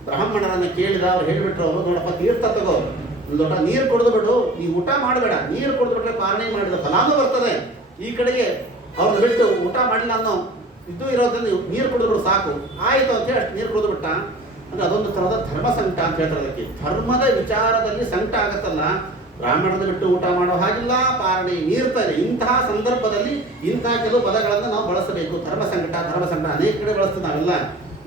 ಬ್ರಾಹ್ಮಣರನ್ನು ಕೇಳಿದ. ಅವ್ರು ಹೇಳಿಬಿಟ್ರು, ಅವರು ನೋಡಪ್ಪ ತೀರ್ಥ ತಗೋ, ಒಂದು ಲೋಟ ನೀರು ಕುಡಿದು ಬಿಡು, ನೀ ಊಟ ಮಾಡಬೇಡ, ನೀರು ಕುಡಿದು ಬಿಟ್ರೆ ಪಾರಣೆ ಮಾಡಿದ ಫಲಾನೂ ಬರ್ತದೆ. ಈ ಕಡೆಗೆ ಅವ್ರನ್ನ ಬಿಟ್ಟು ಊಟ ಮಾಡಿಲ್ಲ ಅನ್ನೋ ಇದು ಇರೋದ್ರಿಂದ ನೀರು ಕುಡಿದು ಬಿಡು ಸಾಕು, ಆಯಿತು ಅಂತ ಹೇಳಿ ಅಷ್ಟು ನೀರು ಕುಡಿದು ಬಿಟ್ಟ. ಅಂದರೆ ಅದೊಂದು ಥರದ ಧರ್ಮ ಸಂಕಟ ಅಂತ ಹೇಳ್ತಾರೆ. ಅದಕ್ಕೆ ಧರ್ಮದ ವಿಚಾರದಲ್ಲಿ ಸಂಕಟ ಆಗತ್ತಲ್ಲ, ಬ್ರಾಹ್ಮಣನ ಬಿಟ್ಟು ಊಟ ಮಾಡೋ ಹಾಗಿಲ್ಲ, ಪಾರಣೆ ಮೀರ್ತಾರೆ. ಇಂತಹ ಸಂದರ್ಭದಲ್ಲಿ ಇಂತಹ ಕೆಲವು ಪದಗಳನ್ನು ನಾವು ಬಳಸಬೇಕು. ಧರ್ಮ ಸಂಕಟ ಅನೇಕ ಕಡೆ ಬಳಸ್ತೇವೆ ನಾವೆಲ್ಲ.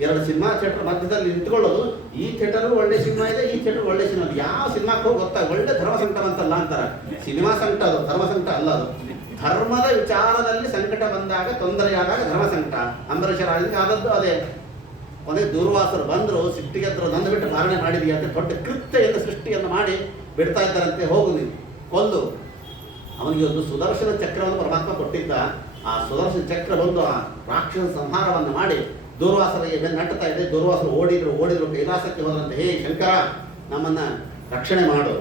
2 ಸಿನಿಮಾ ಥಿಯೇಟರ್ ಮಧ್ಯದಲ್ಲಿ ನಿಂತ್ಕೊಳ್ಳೋದು, ಈ ಥಿಯೇಟರ್ ಒಳ್ಳೆ ಸಿನಿಮಾ ಇದೆ, ಈ ಥಿಯೇಟರ್ ಒಳ್ಳೆ ಸಿನಿಮಾ ಇದೆ, ಯಾವ ಸಿನಿಮಾಕ್ಕೆ ಹೋಗಿ ಗೊತ್ತಾಗ ಒಳ್ಳೆ ಧರ್ಮ ಸಂಕಟ ಅಂತಲ್ಲ ಅಂತಾರೆ. ಸಿನಿಮಾ ಸಂಕಟ ಅದು, ಧರ್ಮ ಸಂಕಟ ಅಲ್ಲ ಅದು. ಧರ್ಮದ ವಿಚಾರದಲ್ಲಿ ಸಂಕಟ ಬಂದಾಗ, ತೊಂದರೆಯಾದಾಗ ಧರ್ಮ ಸಂಕಟ. ಅಂಬರೀಷ ರಾಜನಿಗೆ ಆದದ್ದು ಅದೇ. ಕೊನೆ ದೂರ್ವಾಸರು ಬಂದರು, ಸಿಟ್ಟಿಗೆದ್ರು, ನನ್ನ ಬಿಟ್ಟು ಪಾರಣೆ ಮಾಡಿದೀಯ ಅಂತ ದೊಡ್ಡ ಕೃತ್ಯೆಯನ್ನು ಸೃಷ್ಟಿಯನ್ನು ಮಾಡಿ ಬಿಡ್ತಾ ಇದ್ದಾರಂತೆ. ಹೋಗು ನೀನು ಕೊಲ್ಲು. ಅವನಿಗೆ ಒಂದು ಸುದರ್ಶನ ಚಕ್ರವನ್ನು ಪರಮಾತ್ಮ ಕೊಟ್ಟಿದ್ದ. ಆ ಸುದರ್ಶನ ಚಕ್ರ ಬಂದು ಆ ರಾಕ್ಷಸ ಸಂಹಾರವನ್ನು ಮಾಡಿ ದೂರ್ವಾಸರಿಗೆ ಬೆನ್ನು ನಟ್ಟುತ್ತಾ ಇದೆ. ದೂರ್ವಾಸರು ಓಡಿದ್ರು ಕೈಲಾಸಕ್ಕೆ ಹೋದಂತೆ, ಹೇ ಶಂಕರ, ನಮ್ಮನ್ನು ರಕ್ಷಣೆ ಮಾಡು.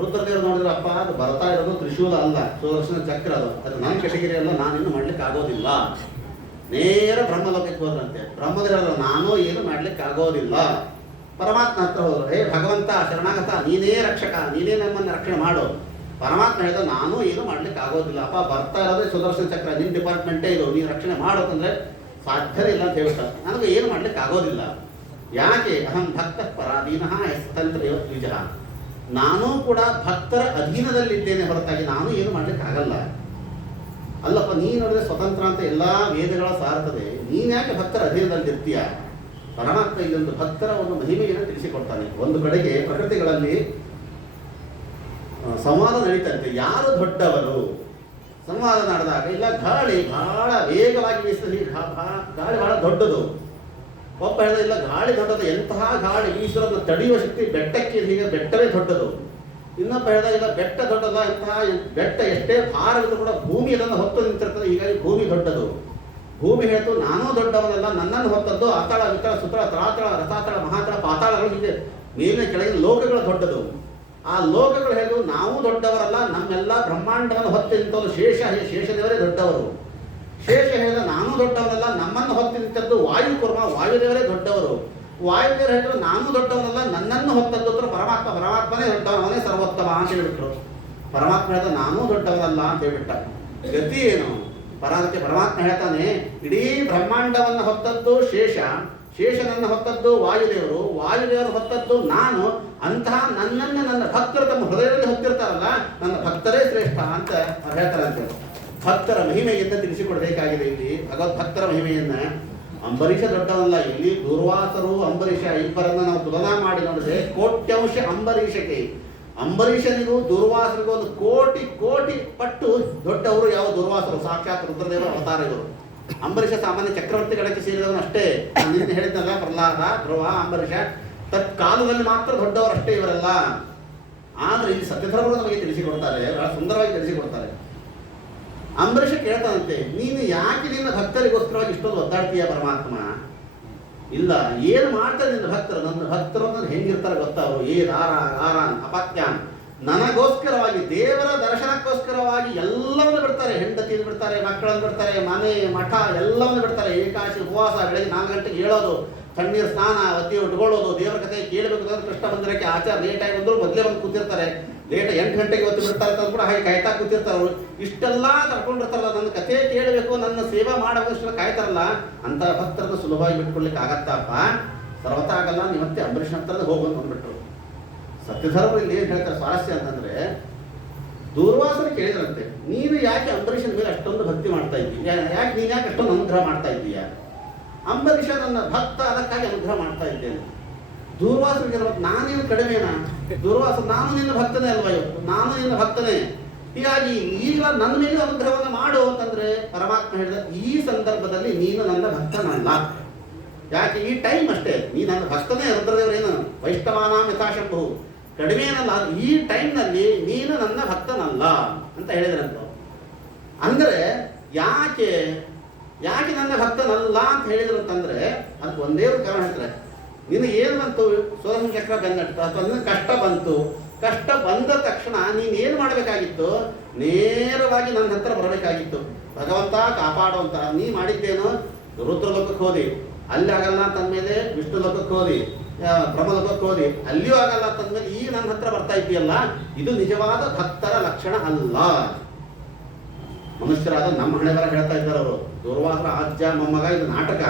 ರುದ್ರದೇವರು ನೋಡಿದ್ರು, ಅಪ್ಪ ಅದು ಬರ್ತಾ ಇರೋದು ತ್ರಿಶೂಲ ಅಲ್ಲ, ಸುದರ್ಶನ ಚಕ್ರ ಅದು ನನ್ನ ಕೆಟಗಿರಿ ಅಲ್ಲ, ನಾನಿನ್ನು ಮಾಡ್ಲಿಕ್ಕೆ ಆಗೋದಿಲ್ಲ. ನೇರ ಬ್ರಹ್ಮಲೋಕಕ್ಕೆ ಹೋದ್ರಂತೆ. ಬ್ರಹ್ಮದೇವರ ನಾನು ಏನು ಮಾಡ್ಲಿಕ್ಕೆ ಆಗೋದಿಲ್ಲ. ಪರಮಾತ್ಮ ಹತ್ರ ಹೋದ್ರು, ಹೇ ಭಗವಂತ ಶರಣಾಗತ, ನೀನೇ ರಕ್ಷಕ, ನೀನೇ ನಮ್ಮನ್ನು ರಕ್ಷಣೆ ಮಾಡು. ಪರಮಾತ್ಮ ಹೇಳಿದ, ನಾನು ಏನು ಮಾಡ್ಲಿಕ್ಕೆ ಆಗೋದಿಲ್ಲ ಅಪ್ಪ, ಬರ್ತಾ ಇರೋದೇ ಸುದರ್ಶನ ಚಕ್ರ, ನಿನ್ನ ಡಿಪಾರ್ಟ್ಮೆಂಟೇ ಇದು, ನೀನು ರಕ್ಷಣೆ ಮಾಡೋಕಂದ್ರೆ ಸಾಧ್ಯನೇ ಇಲ್ಲ ಅಂತ ಹೇಳ್ತಾರೆ. ನನಗೆ ಏನು ಮಾಡ್ಲಿಕ್ಕೆ ಆಗೋದಿಲ್ಲ. ಯಾಕೆ? ಅಹಂ ಭಕ್ತ ಪರಾಧೀನ ಸ್ವತಂತ್ರ ದ್ವಿಜ, ನಾನೂ ಕೂಡ ಭಕ್ತರ ಅಧೀನದಲ್ಲಿದ್ದೇನೆ ಹೊರತಾಗಿ ನಾನು ಏನು ಮಾಡ್ಲಿಕ್ಕೆ ಆಗಲ್ಲ. ಅಲ್ಲಪ್ಪ, ನೀನು ನೋಡಿದ್ರೆ ಸ್ವತಂತ್ರ ಅಂತ ಎಲ್ಲ ವೇದಗಳ ಸಾರ್ತದೆ, ನೀನು ಯಾಕೆ ಭಕ್ತರ ಅಧೀನದಲ್ಲಿರ್ತೀಯ? ಪರಮಾತ್ಮ ಇಲ್ಲೊಂದು ಭಕ್ತರ ಒಂದು ಮಹಿಮೆಯನ್ನು ತಿಳಿಸಿಕೊಡ್ತಾನೆ. ಒಂದು ಕಡೆಗೆ ಪ್ರಕೃತಿಗಳಲ್ಲಿ ಸಂವಾದ ನಡೀತಂತೆ. ಯಾರು ದೊಡ್ಡವರು? ಸಂವಾದ ನಡೆದಾಗ ಇಲ್ಲ, ಗಾಳಿ ಬಹಳ ವೇಗವಾಗಿ ಬೀಸಲಿ, ಗಾಳಿ ಬಹಳ ದೊಡ್ಡದು. ಒಬ್ಬ ಹೇಳಿದ, ಇಲ್ಲ ಗಾಳಿ ದೊಡ್ಡದು, ಎಂತಹ ಗಾಳಿ ಬೀಸೋದನ್ನು ತಡೆಯುವ ಶಕ್ತಿ ಬೆಟ್ಟಕ್ಕೆ, ಹೀಗೆ ಬೆಟ್ಟವೇ ದೊಡ್ಡದು. ಇನ್ನೊಬ್ಬ ಹೇಳಿದ, ಇಲ್ಲ ಬೆಟ್ಟ ದೊಡ್ಡದ, ಇಂತಹ ಬೆಟ್ಟ ಎಷ್ಟೇ ಭಾರವಿದ್ರೂ ಕೂಡ ಭೂಮಿ ಅದನ್ನು ಹೊತ್ತು ನಿಂತಿರ್ತದೆ, ಹೀಗಾಗಿ ಭೂಮಿ ದೊಡ್ಡದು. ಭೂಮಿ ಹೇಳ್ತು, ನಾನೂ ದೊಡ್ಡವನಲ್ಲ, ನನ್ನನ್ನು ಹೊತ್ತದ್ದು ಅತಳ ವಿತಳ ಸುತಳ ತಳಾತಳ ರಸಾತಳ ಮಹಾತಳ ಪಾತಾಳಗಳು, ಹೀಗೆ ಮೇಲಿನ ಕೆಳಗಿನ ಲೋಕಗಳು ದೊಡ್ಡದು. ಆ ಲೋಕಗಳು ಹೇಳಿದ್ರು, ನಾವು ದೊಡ್ಡವರಲ್ಲ, ನಮ್ಮೆಲ್ಲ ಬ್ರಹ್ಮಾಂಡವನ್ನು ಹೊತ್ತು ನಿಂತವರು ಶೇಷದೇವರೇ ದೊಡ್ಡವರು. ಶೇಷ ಹೇಳಿದ, ನಾನು ದೊಡ್ಡವನಲ್ಲ, ನಮ್ಮನ್ನು ಹೊತ್ತು ನಿಂತದ್ದು ವಾಯುಕುರ್ಮ, ವಾಯುದೇವರೇ ದೊಡ್ಡವರು. ವಾಯುದೇವರು ಹೇಳಿದ್ರು, ನಾನು ದೊಡ್ಡವನಲ್ಲ, ನನ್ನನ್ನು ಹೊತ್ತದ್ದು ಪರಮಾತ್ಮನೇ ದೊಡ್ಡವನು, ಅವನೇ ಸರ್ವೋತ್ತಮ ಅಂತ ಹೇಳಿಬಿಟ್ರು. ಪರಮಾತ್ಮ ಹೇಳ್ದ ನಾನೂ ದೊಡ್ಡವನಲ್ಲ ಅಂತ ಹೇಳ್ಬಿಟ್ಟ. ಗತಿ ಏನು? ಅದಕ್ಕೆ ಪರಮಾತ್ಮ ಹೇಳ್ತಾನೆ, ಇಡೀ ಬ್ರಹ್ಮಾಂಡವನ್ನು ಹೊತ್ತದ್ದು ಶೇಷ, ಶೇಷನನ್ನು ಹೊತ್ತದ್ದು ವಾಯುದೇವರು, ವಾಯುದೇವರು ಹೊತ್ತದ್ದು ನಾನು. ಅಂತಹ ನನ್ನನ್ನು ನನ್ನ ಭಕ್ತರು ತಮ್ಮ ಹೃದಯದಲ್ಲಿ ಹೊತ್ತಿರ್ತಾರಲ್ಲ, ನನ್ನ ಭಕ್ತರೇ ಶ್ರೇಷ್ಠ ಅಂತ ಹೇಳ್ತಾರಂತೆ. ಭಕ್ತರ ಮಹಿಮೆಯಿಂದ ತಿಳಿಸಿಕೊಡ್ಬೇಕಾಗಿದೆ ಇಲ್ಲಿ ಭಗವದ್ಭಕ್ತರ ಮಹಿಮೆಯನ್ನ. ಅಂಬರೀಷ ದೊಡ್ಡವಲ್ಲ, ಇಲ್ಲಿ ದುರ್ವಾಸರು ಅಂಬರೀಷ ಇಬ್ಬರನ್ನ ನಾವು ತುಲನಾ ಮಾಡಿ ನೋಡಿದ್ರೆ ಕೋಟ್ಯಾಂಶ ಅಂಬರೀಷಕ್ಕೆ, ಅಂಬರೀಷನಿಗೂ ದುರ್ವಾಸರಿಗೂ ಒಂದು ಕೋಟಿ ಕೋಟಿ ಪಟ್ಟು ದೊಡ್ಡವರು ಯಾವ ದುರ್ವಾಸರು, ಸಾಕ್ಷಾತ್ ರುದ್ರದೇವರ ಅವತಾರ ಇವರು. ಅಂಬರೀಷ ಸಾಮಾನ್ಯ ಚಕ್ರವರ್ತಿ ಗಣಕ್ಕೆ ಸೇರಿದವನು ಅಷ್ಟೇ. ನಾನು ನಿನ್ನೆ ಹೇಳಿದ್ನಲ್ಲ, ಪ್ರಹ್ಲಾದ, ಧ್ರುವ, ಅಂಬರೀಷ ತತ್ಕಾಲದಲ್ಲಿ ಮಾತ್ರ ದೊಡ್ಡವರಷ್ಟೇ ಇವರೆಲ್ಲ. ಆದ್ರೆ ಈ ಸತ್ಯಧರ್ಮರು ನಮಗೆ ತಿಳಿಸಿಕೊಡ್ತಾರೆ, ಬಹಳ ಸುಂದರವಾಗಿ ತಿಳಿಸಿಕೊಡ್ತಾರೆ. ಅಂಬರೀಷ ಕೇಳ್ತಾನಂತೆ, ನೀನು ಯಾಕೆ ನಿನ್ನ ಭಕ್ತರಿಗೋಸ್ಕರವಾಗಿ ಇಷ್ಟೊಂದು ಒದ್ದಾಡ್ತೀಯ ಪರಮಾತ್ಮ? ಇಲ್ಲ, ಏನು ಮಾಡ್ತಾರೆ ನಿನ್ನ ಭಕ್ತರು? ನನ್ನ ಭಕ್ತರು ಅಂದ್ರೆ ಹೆಂಗಿರ್ತಾರೆ ಗೊತ್ತಾ? ಅವರು ಆರಾನ್ ಅಪತ್ಯಾನ್, ನನಗೋಸ್ಕರವಾಗಿ, ದೇವರ ದರ್ಶನಕ್ಕೋಸ್ಕರವಾಗಿ ಎಲ್ಲವನ್ನು ಬಿಡ್ತಾರೆ. ಹೆಂಡತಿಯನ್ನು ಬಿಡ್ತಾರೆ, ಮಕ್ಕಳನ್ನು ಬಿಡ್ತಾರೆ, ಮನೆ ಮಠ ಎಲ್ಲವನ್ನು ಬಿಡ್ತಾರೆ. ಏಕಾಶಿ ಉಪವಾಸ, ಬೆಳಗ್ಗೆ 4 ಗಂಟೆಗೆ ಹೇಳೋದು, ತಣ್ಣೀರು ಸ್ನಾನ, ಒತ್ತಿ ಉಟ್ಕೊಳ್ಳೋದು, ದೇವರ ಕಥೆ ಕೇಳಬೇಕು ಅಂದ್ರೆ ಕೃಷ್ಣ ಬಂದಿರಕ್ಕೆ ಆಚಾರ ಲೇಟಾಗಿ ಬಂದ್ರು ಮೊದಲೇ ಬಂದು ಕೂತಿರ್ತಾರೆ. ಲೇಟ್ 8 ಗಂಟೆಗೆ ಒತ್ತು ಬಿಡ್ತಾರೆ ಅಂತ ಕೂಡ ಹಾಗೆ ಕಾಯ್ತಾ ಕೂತಿರ್ತಾರೆ ಅವರು. ಇಷ್ಟೆಲ್ಲ ತಡ್ಕೊಂಡಿರ್ತಾರಲ್ಲ, ನನ್ನ ಕಥೆ ಕೇಳಬೇಕು, ನನ್ನ ಸೇವಾ ಮಾಡಬೇಕು ಕಾಯ್ತಾರಲ್ಲ, ಅಂತ ಭಕ್ತರನ್ನು ಸುಲಭವಾಗಿ ಬಿಟ್ಕೊಡ್ಲಿಕ್ಕೆ ಆಗತ್ತಪ್ಪ? ಸರ್ವತಾ ಆಗಲ್ಲ. ನೀವು ಮತ್ತೆ ಅಂಬರೀಷ್ ಹತ್ರ ಹೋಗೋದು ಬಂದ್ಬಿಟ್ರು. ಸತ್ಯಧರ್ಮರು ಇಲ್ಲಿ ಏನು ಹೇಳ್ತಾರೆ ಸ್ವಾರಸ್ಯ ಅಂತಂದ್ರೆ, ದೂರ್ವಾಸರು ಕೇಳಿದ್ರಂತೆ, ನೀನು ಯಾಕೆ ಅಂಬರೀಷನ ಮೇಲೆ ಅಷ್ಟೊಂದು ಭಕ್ತಿ ಮಾಡ್ತಾ ಇದ್ದೀಯ? ನೀನು ಯಾಕೆ ಅಷ್ಟೊಂದು ಅನುಗ್ರಹ ಮಾಡ್ತಾ ಇದ್ದೀಯ? ಅಂಬರೀಷ ನನ್ನ ಭಕ್ತ, ಅದಕ್ಕಾಗಿ ಅನುಗ್ರಹ ಮಾಡ್ತಾ ಇದ್ದೇನೆ. ದೂರ್ವಾಸರಿಗೆ ನಾನೇನು ಕಡಿಮೆನಾ? ದೂರ್ವಾಸ, ನಾನು ನಿನ್ನ ಭಕ್ತನೇ ಅಲ್ವಾ? ಇವತ್ತು ನಾನು ನಿನ್ನ ಭಕ್ತನೇ, ಹೀಗಾಗಿ ಈಗ ನನ್ನ ಮೇಲೆ ಅನುಗ್ರಹವನ್ನು ಮಾಡು ಅಂತಂದ್ರೆ ಪರಮಾತ್ಮ ಹೇಳಿದ, ಈ ಸಂದರ್ಭದಲ್ಲಿ ನೀನು ನನ್ನ ಭಕ್ತನಲ್ಲ. ಯಾಕೆ? ಈ ಟೈಮ್ ಅಷ್ಟೇ, ನೀ ನನ್ನ ಭಕ್ತನೇ. ರುದ್ರದೇವರೇನು ವೈಷ್ಣವಾನಾಂ ಯಥಾಶಂಭು, ಕಡಿಮೆ ಏನಲ್ಲ, ಈ ಟೈಮ್ನಲ್ಲಿ ನೀನು ನನ್ನ ಭಕ್ತನಲ್ಲ ಅಂತ ಹೇಳಿದ್ರಂತ. ಅಂದ್ರೆ ಯಾಕೆ ನನ್ನ ಭಕ್ತನಲ್ಲ ಅಂತ ಹೇಳಿದ್ರು ಅಂತಂದ್ರೆ ಅದಕ್ಕೆ ಒಂದೇ ಒಂದು ಕಾರಣ ಹೇಳ್ತಾರೆ. ನಿನಗೆ ಏನು ಬಂತು? ಸೋದನ ಚಕ್ರ ಬೆನ್ನಟ್ಟು, ಅಥವಾ ನಿನ್ನ ಕಷ್ಟ ಬಂತು. ಕಷ್ಟ ಬಂದ ತಕ್ಷಣ ನೀನು ಏನು ಮಾಡಬೇಕಾಗಿತ್ತು? ನೇರವಾಗಿ ನನ್ನ ಹತ್ರ ಬರಬೇಕಾಗಿತ್ತು. ಭಗವಂತ ಕಾಪಾಡುವಂತ ನೀ ಮಾಡಿದ್ದೇನು? ರುದ್ರಲೋಕಕ್ಕೆ ಹೋದಿ, ಅಲ್ಲಿ ಆಗಲ್ಲ ಅಂತಂದ್ಮೇಲೆ ವಿಷ್ಣು ಲೋಕಕ್ಕೆ ಹೋದಿ, ಬ್ರಹ್ಮಲೋಕಕ್ಕೆ ಹೋದಿ, ಅಲ್ಲಿಯೂ ಆಗಲ್ಲ ಅಂತಂದ್ಮೇಲೆ ಈಗ ನನ್ನ ಹತ್ರ ಬರ್ತಾ ಇದ್ದೀಯಲ್ಲ, ಇದು ನಿಜವಾದ ಭಕ್ತರ ಲಕ್ಷಣ ಅಲ್ಲ. ಮನುಷ್ಯರಾದ ನಮ್ಮ ಹಣೆ ಬರ ಹೇಳ್ತಾ ಇದ್ದಾರೆ ಅವರು. ದೂರ್ವಾಸರ ಅಜ್ಜ ಮೊಮ್ಮಗ, ಇದು ನಾಟಕ.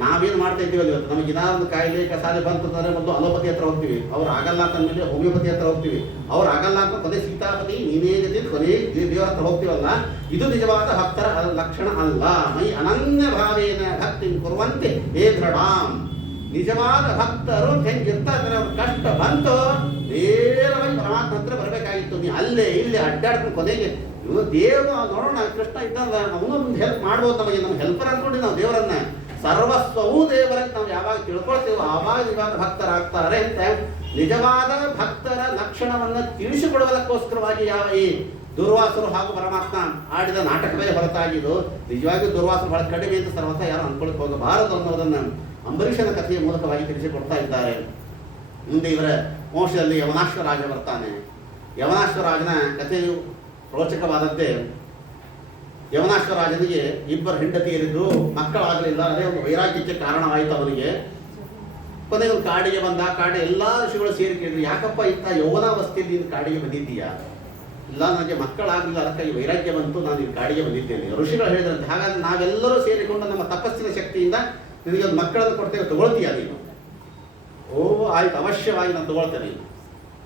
ನಾವೇನು ಮಾಡ್ತಾ ಇದ್ದೀವಿ ಇವತ್ತು? ನಮಗೆ ಏನಾದ್ರು ಕಾಯಿಲೆ ಕಸಾಲೆ ಬಂತಂದ್ರೆ ಮೊದಲು ಅಲೋಪತಿ ಹತ್ರ ಹೋಗ್ತೀವಿ, ಅವ್ರು ಆಗಲ್ಲ ಅಂತಂದ್ಮೇಲೆ ಹೋಮಿಯೋಪತಿ ಹತ್ರ ಹೋಗ್ತೀವಿ, ಅವ್ರು ಆಗಲ್ಲ ಅಂತ ಕೊನೆ ಸೀತಾಪತಿ ನೀನೇ ಜೊತೆ ಕೊನೆ ದೇವರ ಹತ್ರ ಹೋಗ್ತೀವಲ್ಲ, ಇದು ನಿಜವಾದ ಭಕ್ತರ ಲಕ್ಷಣ ಅಲ್ಲ. ಮೈ ಅನನ್ಯ ಭಾವೇನ ಭಕ್ತಿ ಕುರುವಂತೆ ಏ ದೃಢಾಂ. ನಿಜವಾದ ಭಕ್ತರು ಹೆಂಗಿರ್ತಾರೆ? ಅವ್ರ ಕಷ್ಟ ಬಂತು ನೇರವಾಗಿ ಪರಮಾತ್ಮ ಹತ್ರ ಬರಬೇಕಾಗಿತ್ತು. ನೀ ಅಲ್ಲೇ ಇಲ್ಲೇ ಅಡ್ಡಾಡ್ಕೊಂಡು ಕೊನೆಗೆ ಇವನು ದೇವರು ನೋಡೋಣ, ಕೃಷ್ಣ ಇದ್ದಲ್ಲ, ಅವನು ಒಂದು ಹೆಲ್ಪ್ ಮಾಡ್ಬೋದು ನಮಗೆ, ನಮ್ಮ ಹೆಲ್ಪರ್ ಅನ್ಕೊಂಡು ನಾವು ದೇವರನ್ನ ಸರ್ವಸ್ವವೂ ದೇವರಂತ ನಾವು ಯಾವಾಗ ತಿಳ್ಕೊಳ್ತೇವೋ ಆವಾಗ ನಿಜವಾದ ಭಕ್ತರಾಗ್ತಾರೆ ಅಂತ ನಿಜವಾದ ಭಕ್ತರ ಲಕ್ಷಣವನ್ನ ತಿಳಿಸಿಕೊಡುವುದಕ್ಕೋಸ್ಕರವಾಗಿ ಯಾವ ಈ ದುರ್ವಾಸರು ಹಾಗೂ ಪರಮಾತ್ಮ ಆಡಿದ ನಾಟಕವೇ ಹೊರತಾಗಿದ್ದು. ನಿಜವಾಗಿಯೂ ದುರ್ವಾಸರು ಬಹಳ ಕಡಿಮೆ ಅಂತ ಸರ್ವಥ ಯಾರು ಅನ್ಕೊಳಕ್ಕೆ ಹೋಗಬಾರದು ಅನ್ನೋದನ್ನ ಅಂಬರೀಷನ ಕಥೆಯ ಮೂಲಕವಾಗಿ ತಿಳಿಸಿಕೊಡ್ತಾ ಇದ್ದಾರೆ. ಮುಂದೆ ಇವರ ವಂಶದಲ್ಲಿ ಯವನಾಶ್ವರಾಜ ಬರ್ತಾನೆ. ಯವನಾಶ್ವರಾಜನ ಕಥೆಯು ರೋಚಕವಾದದ್ದೇ. ಯವನಾಶ್ವರಾಜನಿಗೆ 2 ಹೆಂಡತಿಯರಿದ್ದು ಮಕ್ಕಳಾಗಲಿಲ್ಲ. ಅದೇ ಒಂದು ವೈರಾಗ್ಯಕ್ಕೆ ಕಾರಣವಾಯಿತು ಅವನಿಗೆ. ಕೊನೆಗೆ ಒಂದು ಕಾಡಿಗೆ ಬಂದ. ಕಾಡಿ ಎಲ್ಲ ಋಷಿಗಳು ಸೇರಿ ಕೇಳಿದ್ರು, ಯಾಕಪ್ಪ ಇಂಥ ಯೌವನಾವಸ್ಥೆಯಲ್ಲಿ ನೀನು ಕಾಡಿಗೆ ಬಂದಿದ್ದೀಯಾ? ಇಲ್ಲ, ನನಗೆ ಮಕ್ಕಳಾಗಲಿಲ್ಲ, ಅದಕ್ಕಾಗಿ ವೈರಾಗ್ಯ ಬಂತು, ನಾನು ಈ ಕಾಡಿಗೆ ಬಂದಿದ್ದೇನೆ. ಋಷಿಗಳು ಹೇಳಿದ್ರಂತೆ, ಹಾಗಾಗಿ ನಾವೆಲ್ಲರೂ ಸೇರಿಕೊಂಡು ನಮ್ಮ ತಪಸ್ಸಿನ ಶಕ್ತಿಯಿಂದ ನಿನಗೆ ಒಂದು ಮಕ್ಕಳನ್ನು ಕೊಡ್ತೇವೆ, ತಗೊಳ್ತೀಯ ನೀನು? ಓ ಆಯ್ತು, ಅವಶ್ಯವಾಗಿ ನಾನು ತಗೊಳ್ತೇನೆ.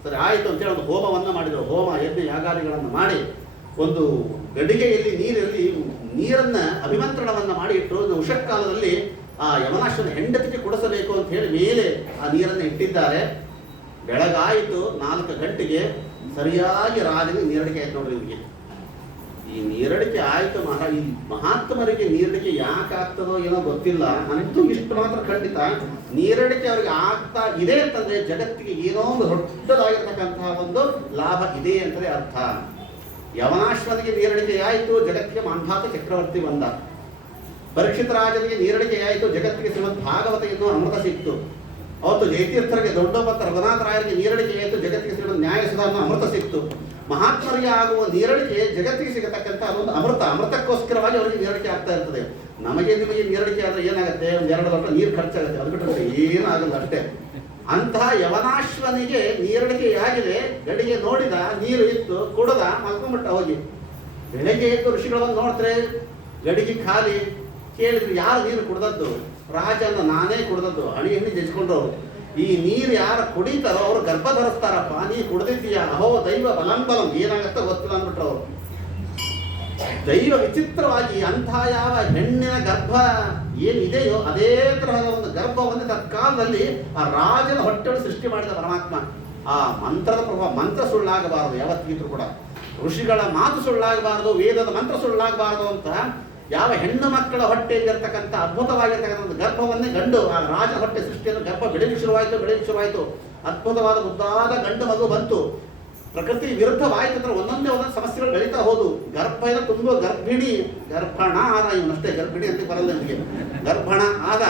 ಸರಿ ಆಯಿತು ಅಂತೇಳಿ ಒಂದು ಹೋಮವನ್ನು ಮಾಡಿದರು. ಹೋಮ ಯಜ್ಞ ಯಾಗಾದಿಗಳನ್ನು ಮಾಡಿ ಒಂದು ಗಡಿಗೆಯಲ್ಲಿ ನೀರನ್ನು ಅಭಿಮಂತ್ರಣವನ್ನು ಮಾಡಿ ಇಟ್ಟರು. ಉಷಕ್ಕಾಲದಲ್ಲಿ ಆ ಯವನಾಶ್ವನ ಹೆಂಡತಿಗೆ ಕುಡಿಸಬೇಕು ಅಂತ ಹೇಳಿ ಮೇಲೆ ಆ ನೀರನ್ನು ಇಟ್ಟಿದ್ದಾರೆ. ಬೆಳಗಾಯಿತು 4 ಗಂಟೆಗೆ ಸರಿಯಾಗಿ ರಾಜನಿಗೆ ನೀರಡಿಕೆ ಆಯ್ತು. ನೋಡ್ರಿ, ನಿಮಗೆ ಈ ನೀರಡಿಕೆ ಆಯ್ತು. ಈ ಮಹಾತ್ಮರಿಗೆ ನೀರಡಿಕೆ ಯಾಕೆ ಆಗ್ತದೋ ಏನೋ ಗೊತ್ತಿಲ್ಲ. ನನಗೂ ಇಷ್ಟು ಮಾತ್ರ ಖಂಡಿತ ನೀರಡಿಕೆ ಅವರಿಗೆ ಆಗ್ತಾ ಇದೆ ಅಂತಂದ್ರೆ ಜಗತ್ತಿಗೆ ಏನೋ ಒಂದು ದೊಡ್ಡದಾಗಿರ್ತಕ್ಕಂತಹ ಒಂದು ಲಾಭ ಇದೆ ಅಂತಲೇ ಅರ್ಥ. ಯವನಾಶ್ವನಿಗೆ ನೀರಡಿಕೆ ಆಯಿತು, ಜಗತ್ತಿಗೆ ಮಾಂಧಾತ ಚಕ್ರವರ್ತಿ ಬಂದ. ಪರೀಕ್ಷಿತ ರಾಜನಿಗೆ ನೀರಡಿಕೆ ಆಯಿತು, ಜಗತ್ತಿಗೆ ಶ್ರೀಮದ್ ಭಾಗವತ ಎನ್ನುವ ಅಮೃತ ಸಿಕ್ತು. ಅವತ್ತು ಜಯತೀರ್ಥರಿಗೆ ದೊಡ್ಡ ಮತ್ತು ರಘುನಾಥ ರಾಯರಿಗೆ ನೀರಡಿಕೆ ಆಯಿತು, ಜಗತ್ತಿಗೆ ಶ್ರೀಮದ್ ನ್ಯಾಯಸುಧ ಅನ್ನೋ ಅಮೃತ ಸಿಕ್ತು. ಮಹಾತ್ಮರಿಗೆ ಆಗುವ ನೀರಡಿಕೆ ಜಗತ್ತಿಗೆ ಸಿಗತಕ್ಕಂಥ ಅದೊಂದು ಅಮೃತಕ್ಕೋಸ್ಕರವಾಗಿ ಅವರಿಗೆ ನೀರಡಿಕೆ ಆಗ್ತಾ ಇರ್ತದೆ. ನಮಗೆ ನಿಮಗೆ ನೀರಡಿಕೆ ಆದರೆ ಏನಾಗುತ್ತೆ? 1-2 ಲೋಟ ನೀರು ಖರ್ಚಾಗುತ್ತೆ, ಅದು ಬಿಟ್ಟರೆ ಏನಾಗಲ್ಲ ಅಷ್ಟೇ. ಅಂತಹ ಯವನಾಶ್ವನಿಗೆ ನೀರಡಿಕೆ ಆಗಿದೆ. ಗಡಿಗೆ ನೋಡಿದ, ನೀರು ಇತ್ತು, ಕುಡದ, ಮಲ್ಕೊಂಡ್ಬಿಟ್ಟ ಹೋಗಿ. ಬೆಳಗ್ಗೆ ಎದ್ದು ಋಷಿಗಳನ್ನು ನೋಡ್ತಾರೆ, ಗಡಿಗೆ ಖಾಲಿ. ಕೇಳಿದ್ರು ಯಾರು ನೀರು ಕುಡ್ದದ್ದು? ರಾಜನ ನಾನೇ ಕುಡ್ದದ್ದು. ಹಣಿ ಜಜ್ಕೊಂಡ್ರವ್ರು. ಈ ನೀರು ಯಾರು ಕುಡಿತಾರೋ ಅವ್ರು ಗರ್ಭ ಧರಿಸ್ತಾರಪ್ಪ, ನೀ ಕುಡ್ದಿದ್ದೀಯ, ಅಹೋ ದೈವ ಬಲಂಬಲಂ, ಏನಾಗತ್ತ ಗೊತ್ತಿಲ್ಲ ಅಂದ್ಬಿಟ್ರು ಅವರು. ದೈವ ವಿಚಿತ್ರವಾಗಿ ಅಂತಹ ಯಾವ ಹೆಣ್ಣಿನ ಗರ್ಭ ಏನಿದೆಯೋ ಅದೇ ತರಹದ ಒಂದು ಗರ್ಭವನ್ನು ತತ್ಕಾಲದಲ್ಲಿ ಆ ರಾಜನ ಹೊಟ್ಟೆಯನ್ನು ಸೃಷ್ಟಿ ಮಾಡಿದ ಪರಮಾತ್ಮ. ಆ ಮಂತ್ರದ ಪ್ರಭಾವ, ಮಂತ್ರ ಸುಳ್ಳಾಗಬಾರದು ಯಾವತ್ತಿಗಿದ್ರು ಕೂಡ. ಋಷಿಗಳ ಮಾತು ಸುಳ್ಳಾಗಬಾರದು, ವೇದದ ಮಂತ್ರ ಸುಳ್ಳಾಗಬಾರದು ಅಂತ ಯಾವ ಹೆಣ್ಣು ಮಕ್ಕಳ ಹೊಟ್ಟೆಯಲ್ಲಿರ್ತಕ್ಕಂಥ ಅದ್ಭುತವಾಗಿರ್ತಕ್ಕಂಥ ಒಂದು ಗರ್ಭವನ್ನೇ ಗಂಡು, ಆ ರಾಜ ಹೊಟ್ಟೆ ಸೃಷ್ಟಿಯನ್ನು ಗರ್ಭ ಬೆಳೆಯಲಿಕ್ಕೆ ಶುರುವಾಯಿತು. ಅದ್ಭುತವಾದ ಮುದ್ದಾದ ಗಂಡು ಮಗು ಬಂತು. ಪ್ರಕೃತಿ ವಿರುದ್ಧವಾಯಿತು ಅಂದ್ರೆ ಒಂದೊಂದೇ ಸಮಸ್ಯೆಗಳು ಬೆಳೀತಾ ಹೋದು. ಗರ್ಭದ ತುಂಬ ಗರ್ಭಿಣಿ, ಗರ್ಭಣ ಆದ, ಇವನಷ್ಟೇ ಗರ್ಭಿಣಿ ಅಂತ ಬರಲ್ಲ ನಿಮಗೆ, ಗರ್ಭಣ ಆದ.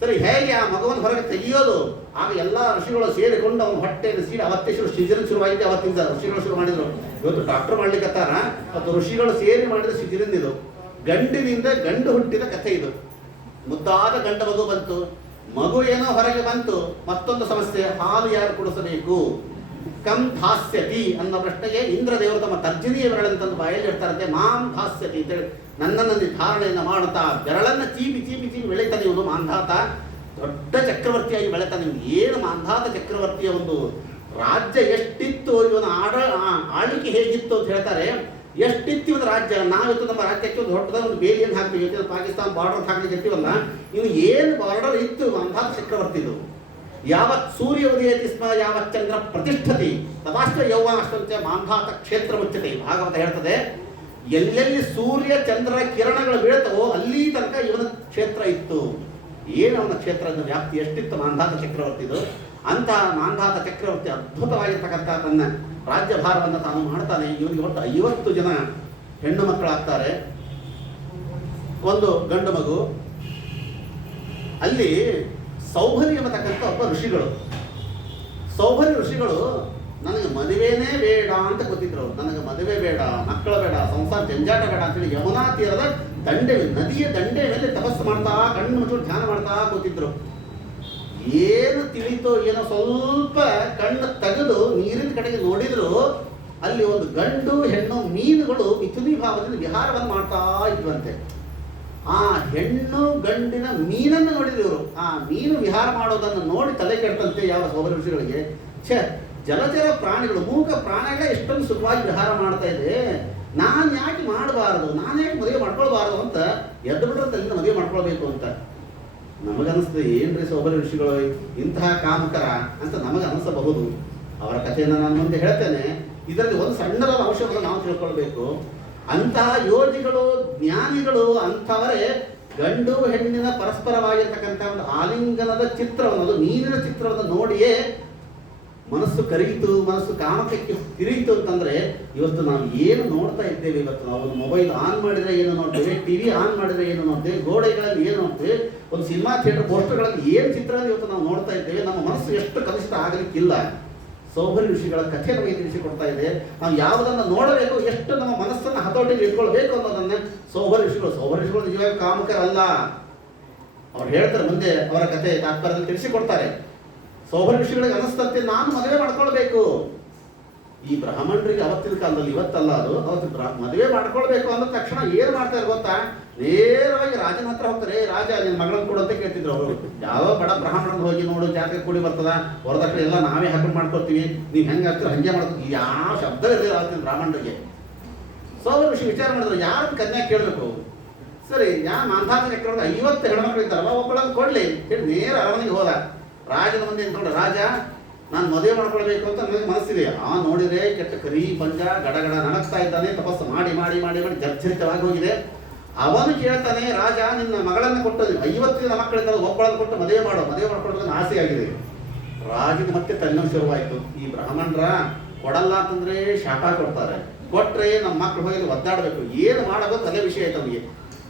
ಸರಿ, ಹೇಗೆ ಆ ಮಗುವನ್ನು ಹೊರಗೆ ತೆಗೆಯೋದು? ಆಗ ಎಲ್ಲ ಋಷಿಗಳು ಸೇರಿಕೊಂಡು ಅವನ ಹೊಟ್ಟೆಯನ್ನು ಸೀಳಿ ಅವತ್ತೇ ಸಿಜರಿನ್ ಶುರುವಾಯಿತು. ಅವತ್ತಿಂದ ಋಷಿಗಳು ಶುರು ಮಾಡಿದ್ರು. ಇವತ್ತು ಡಾಕ್ಟರ್ ಮಾಡ್ಲಿಕ್ಕತ್ತಾರ, ಮತ್ತು ಋಷಿಗಳು ಸೇರಿ ಮಾಡಿದ ಸಿಜರಿನ್ ಇದು. ಗಂಡಿನಿಂದ ಗಂಡು ಹುಟ್ಟಿದ ಕಥೆ ಇದು. ಮುದ್ದಾದ ಗಂಡ ಮಗು ಬಂತು. ಮಗು ಏನೋ ಹೊರಗೆ ಬಂತು. ಮತ್ತೊಂದು ಸಮಸ್ಯೆ, ಹಾಲು ಯಾರು ಕುಡಿಸಬೇಕು? ಕಂ ಧಾಸ್ಯತಿ ಅನ್ನೋ ಪ್ರಶ್ನೆಗೆ ಇಂದ್ರದೇವರು ತಮ್ಮ ತರ್ಜನೀಯ ಬೆರಳಂತಂದು ಬಾಯಲ್ಲಿ ಇಡ್ತಾರಂತೆ. ಮಾಂ ಧಾಸ್ಯತಿ ಅಂತೇಳಿ ನನ್ನನ್ನು ಧಾರಣೆಯನ್ನು ಮಾಡುತ್ತಾ ಬೆರಳನ್ನು ಚೀಪಿ ಬೆಳೀತಾನೆ ಇವನು ಮಾಂಧಾತ. ದೊಡ್ಡ ಚಕ್ರವರ್ತಿಯಾಗಿ ಬೆಳೀತಾನೆ. ನಿಮ್ಗೆ ಏನು ಮಾಂಧಾತ ಚಕ್ರವರ್ತಿಯ ಒಂದು ರಾಜ್ಯ ಎಷ್ಟಿತ್ತು, ಇವನ ಆಳ್ವಿಕೆ ಹೇಗಿತ್ತು ಅಂತ ಹೇಳ್ತಾರೆ. ಎಷ್ಟಿತ್ತು ಇವನ ರಾಜ್ಯ. ನಾವಿತ್ತು ನಮ್ಮ ರಾಜ್ಯಕ್ಕೆ ಒಂದು ದೊಡ್ಡದ ಒಂದು ಬೇಲಿಯನ್ನು ಹಾಕ್ತೀವಿ. ಪಾಕಿಸ್ತಾನ ಬಾರ್ಡರ್ ಹಾಕಲಿಕ್ಕೆ ಇರ್ತೀವಲ್ಲ, ಇನ್ನು ಏನು ಬಾರ್ಡರ್ ಇತ್ತು ಮಾಂಧಾತ ಚಕ್ರವರ್ತಿದು. ಯಾವತ್ ಸೂರ್ಯ ಉದಯತಿ ಸ್ಮ ಯಾವತ್ ಚಂದ್ರ ಪ್ರತಿಷ್ಠತಿ ತದಾಷ್ಟ ಯೌವನಾಷ್ಟಂತೆ ಮಾಂಧಾತ ಕ್ಷೇತ್ರ ಮುಚ್ಚತೆ. ಭಾಗವತ ಹೇಳ್ತದೆ, ಎಲ್ಲೆಲ್ಲಿ ಸೂರ್ಯ ಚಂದ್ರ ಕಿರಣಗಳು ಬೀಳ್ತವೋ ಅಲ್ಲಿ ತನಕ ಇವನ ಕ್ಷೇತ್ರ ಇತ್ತು. ಏನು ಅವನ ಕ್ಷೇತ್ರದ ವ್ಯಾಪ್ತಿ ಎಷ್ಟಿತ್ತು ಮಾಂಧಾತ ಚಕ್ರವರ್ತಿದು. ಅಂತಹ ಮಾಂಧಾತ ಚಕ್ರವರ್ತಿ ಅದ್ಭುತವಾಗಿರ್ತಕ್ಕಂಥ ತನ್ನ ರಾಜ್ಯಭಾರವನ್ನು ತಾನು ಮಾಡ್ತಾನೆ. ಇವನಿಗೆ ಒಟ್ಟು 50 ಜನ ಹೆಣ್ಣು ಮಕ್ಕಳಾಗ್ತಾರೆ, ಒಂದು ಗಂಡು ಮಗು. ಅಲ್ಲಿ ಸೌಭರಿ ಎಂಬತಕ್ಕಂಥ ಒಬ್ಬ ಋಷಿಗಳು. ಸೌಭರಿ ಋಷಿಗಳು ನನಗೆ ಮದುವೆನೇ ಬೇಡ ಅಂತ ಗೊತ್ತಿದ್ರು. ನನಗೆ ಮದುವೆ ಬೇಡ, ಮಕ್ಕಳು ಬೇಡ, ಸಂಸಾರ ಜಂಜಾಟ ಬೇಡ ಅಂತೇಳಿ ಯಮುನಾ ತೀರದ ದಂಡೆ, ನದಿಯ ದಂಡೆ ಮೇಲೆ ತಪಸ್ಸು ಮಾಡ್ತಾ, ಕಣ್ಣು ಮುಚ್ಚು ಧ್ಯಾನ ಮಾಡ್ತಾ ಕೂತಿದ್ರು. ಏನು ತಿಳಿತೋ ಏನೋ ಸ್ವಲ್ಪ ಕಣ್ಣು ತೆಗೆದು ನೀರಿನ ಕಡೆಗೆ ನೋಡಿದ್ರು, ಅಲ್ಲಿ ಒಂದು ಗಂಡು ಹೆಣ್ಣು ಮೀನುಗಳು ಮಿಥುನಿ ಭಾವದಿಂದ ವಿಹಾರವನ್ನು ಮಾಡ್ತಾ ಇದ್ವಂತೆ. ಆ ಹೆಣ್ಣು ಗಂಡಿನ ಮೀನನ್ನು ನೋಡಿದ್ರು ಇವರು. ಆ ಮೀನು ವಿಹಾರ ಮಾಡೋದನ್ನು ನೋಡಿ ತಲೆ ಕೆಟ್ಟಂತೆ ಯಾವ ಸೌಭರಿ ಋಷಿಗಳಿಗೆ, ಜಲಚರ ಪ್ರಾಣಿಗಳು, ಮೂಕ ಪ್ರಾಣಿಗಳೇ ಎಷ್ಟೊಂದು ಸುಖವಾಗಿ ವಿಹಾರ ಮಾಡ್ತಾ ಇದೆ, ನಾನು ಯಾಕೆ ಮಾಡಬಾರದು, ನಾನು ಯಾಕೆ ಮದುವೆ ಮಾಡ್ಕೊಳ್ಬಾರದು ಅಂತ ಎದ್ದು ಬಿಡ್ರದಲ್ಲಿ ಮದುವೆ ಮಾಡ್ಕೊಳ್ಬೇಕು ಅಂತ ನಮಗನ್ನಿಸ್ತದೆ. ಏನ್ರಿ ಸೌಭರಿ ಋಷಿಗಳು ಇಂತಹ ಕಾಮಕರ ಅಂತ ನಮಗೆ ಅನಿಸಬಹುದು. ಅವರ ಕಥೆಯನ್ನು ನಾನು ಮುಂದೆ ಹೇಳ್ತೇನೆ. ಇದರಲ್ಲಿ ಒಂದು ಸಣ್ಣದಾದ ಅಂಶವನ್ನು ನಾವು ತಿಳ್ಕೊಳ್ಬೇಕು. ಅಂತಹ ಯೋಗಿಗಳು, ಜ್ಞಾನಿಗಳು, ಅಂಥವರೇ ಗಂಡು ಹೆಣ್ಣಿನ ಪರಸ್ಪರವಾಗಿರ್ತಕ್ಕಂಥ ಒಂದು ಆಲಿಂಗನದ ಚಿತ್ರವನ್ನು, ಅದು ನೀರಿನ ಚಿತ್ರವನ್ನು ನೋಡಿಯೇ ಮನಸ್ಸು ಕರೀತು, ಮನಸ್ಸು ಕಾಮಕಕ್ಕೆ ತಿರುಗಿತು ಅಂತಂದ್ರೆ, ಇವತ್ತು ನಾವು ಏನು ನೋಡ್ತಾ ಇದ್ದೇವೆ? ಇವತ್ತು ನಾವು ಒಂದು ಮೊಬೈಲ್ ಆನ್ ಮಾಡಿದ್ರೆ ಏನು ನೋಡ್ತೇವೆ, ಟಿವಿ ಆನ್ ಮಾಡಿದ್ರೆ ಏನು ನೋಡ್ತೇವೆ, ಗೋಡೆಗಳಲ್ಲಿ ಏನು ನೋಡ್ತೇವೆ, ಒಂದು ಸಿನಿಮಾ ಥಿಯೇಟರ್ ಪೋಸ್ಟರ್ಗಳಲ್ಲಿ ಏನು ಚಿತ್ರವನ್ನು ಇವತ್ತು ನಾವು ನೋಡ್ತಾ ಇದ್ದೇವೆ. ನಮ್ಮ ಮನಸ್ಸು ಎಷ್ಟು ಕನಿಷ್ಠ ಆಗಲಿಕ್ಕಿಲ್ಲ. ಸೌಭರಿ ಋಷಿಗಳ ಕಥೆ ನಮಗೆ ತಿಳಿಸಿಕೊಡ್ತಾ ಇದೆ. ನಾವು ಯಾವುದನ್ನು ನೋಡಬೇಕು, ಎಷ್ಟು ನಮ್ಮ ಮನಸ್ಸನ್ನು ಹತೋಟಿಗೆ ಇಟ್ಕೊಳ್ಬೇಕು ಅನ್ನೋದನ್ನ ಸೌಭರಿ ಋಷಿಗಳು ನಿಜವಾಗಿ ಕಾಮಕರಲ್ಲ. ಅವ್ರು ಹೇಳ್ತಾರೆ ಮುಂದೆ, ಅವರ ಕಥೆ ತಾತ್ಪರ್ಯದಲ್ಲಿ ತಿಳಿಸಿಕೊಡ್ತಾರೆ. ಸೌಭರಿ ಋಷಿಗಳಿಗೆ ಅನಿಸ್ತಂತೆ ನಾನು ಮದುವೆ ಮಾಡ್ಕೊಳ್ಬೇಕು. ಈ ಬ್ರಾಹ್ಮಣರಿಗೆ ಅವತ್ತಿನ ಕಾಲದಲ್ಲಿ, ಇವತ್ತಲ್ಲ ಅದು, ಅವತ್ತು ಮದುವೆ ಮಾಡ್ಕೊಳ್ಬೇಕು ಅಂದ ತಕ್ಷಣ ಏನು ಮಾಡ್ತಾರೆ ಗೊತ್ತಾ? ನೇರವಾಗಿ ರಾಜನ ಹತ್ರ ಹೋಗ್ತಾರೆ. ರಾಜ ನಿನ್ನ ಮಗಳನ್ನು ಕೊಡು ಅಂತ ಕೇಳ್ತಿದ್ರು ಅವರು. ಯಾವ ಬಡ ಬ್ರಾಹ್ಮಣರನ್ನು ಹೋಗಿ ನೋಡು, ಜಾತ್ರೆ ಕೂಡಿ ಬರ್ತದ, ಹೊರದಕ್ಕಡೆ ಎಲ್ಲ ನಾವೇ ಹಾಕೊಂಡು ಮಾಡ್ಕೊಳ್ತೀವಿ, ನೀವು ಹೆಂಗೆ ಆಗ್ತೀರೋ ಹಂಗೆ ಮಾಡ್ತೀವಿ, ಯಾವ ಶಬ್ದ ಇರಲಿಲ್ಲ ಅವತ್ತಿನ ಬ್ರಾಹ್ಮಣರಿಗೆ. ಸೌಭರಿ ಋಷಿ ವಿಚಾರ ಮಾಡಿದ್ರು, ಯಾರು ಕನ್ಯಾ ಕೇಳಬೇಕು? ಸರಿ, ಮಾಂಧಾತ ಚಕ್ರವರ್ತಿ 50 ಹೆಣ್ಮಕ್ಳು ಇದ್ದಾರಲ್ಲ, ಒಬ್ಬಳನ್ನು ಕೊಡ್ಲಿ ಹೇಳಿ ನೇರ ಅರಮನೆಗೆ ಹೋದ. ರಾಜನ ಮುಂದೆ ನಿಂತ್ಕೊಂಡು, ರಾಜ ನಾನು ಮದುವೆ ಮಾಡ್ಕೊಳ್ಬೇಕು ಅಂತ ನನಗೆ ಮನಸ್ಸಿದೆ. ನೋಡಿದ್ರೆ ಕೆಟ್ಟ ಕರಿ ಪಂಜ ಗಡಗಡ ನಡಕ್ತಾ ಇದ್ದಾನೆ, ತಪಸ್ಸು ಮಾಡಿ ಮಾಡಿ ಮಾಡಿ ಮಾಡಿ ಜರ್ಜರಿತವಾಗಿ ಹೋಗಿದೆ. ಅವನು ಕೇಳ್ತಾನೆ, ರಾಜ ನಿನ್ನ ಮಗಳನ್ನು ಕೊಟ್ಟು 50 ಜನ ಮಕ್ಕಳಿಂದ ಒಬ್ಬಳನ್ನು ಕೊಟ್ಟು ಮದುವೆ ಮಾಡ್ಕೊಳ್ಬೇಕು ಆಸೆಯಾಗಿದೆ. ರಾಜನ ಮತ್ತೆ ತನ್ನ ಶುರುವಾಯಿತು. ಈ ಬ್ರಾಹ್ಮಣರ ಕೊಡಲ್ಲ ಅಂತಂದ್ರೆ ಶಾಪ ಕೊಡ್ತಾರೆ, ಕೊಟ್ರೆ ನಮ್ಮ ಮಕ್ಕಳು ಹೋಗಿ ಒದ್ದಾಡಬೇಕು, ಏನು ಮಾಡೋದು ತಲೆ ವಿಷಯ ಆಯ್ತು ಅವನಿಗೆ.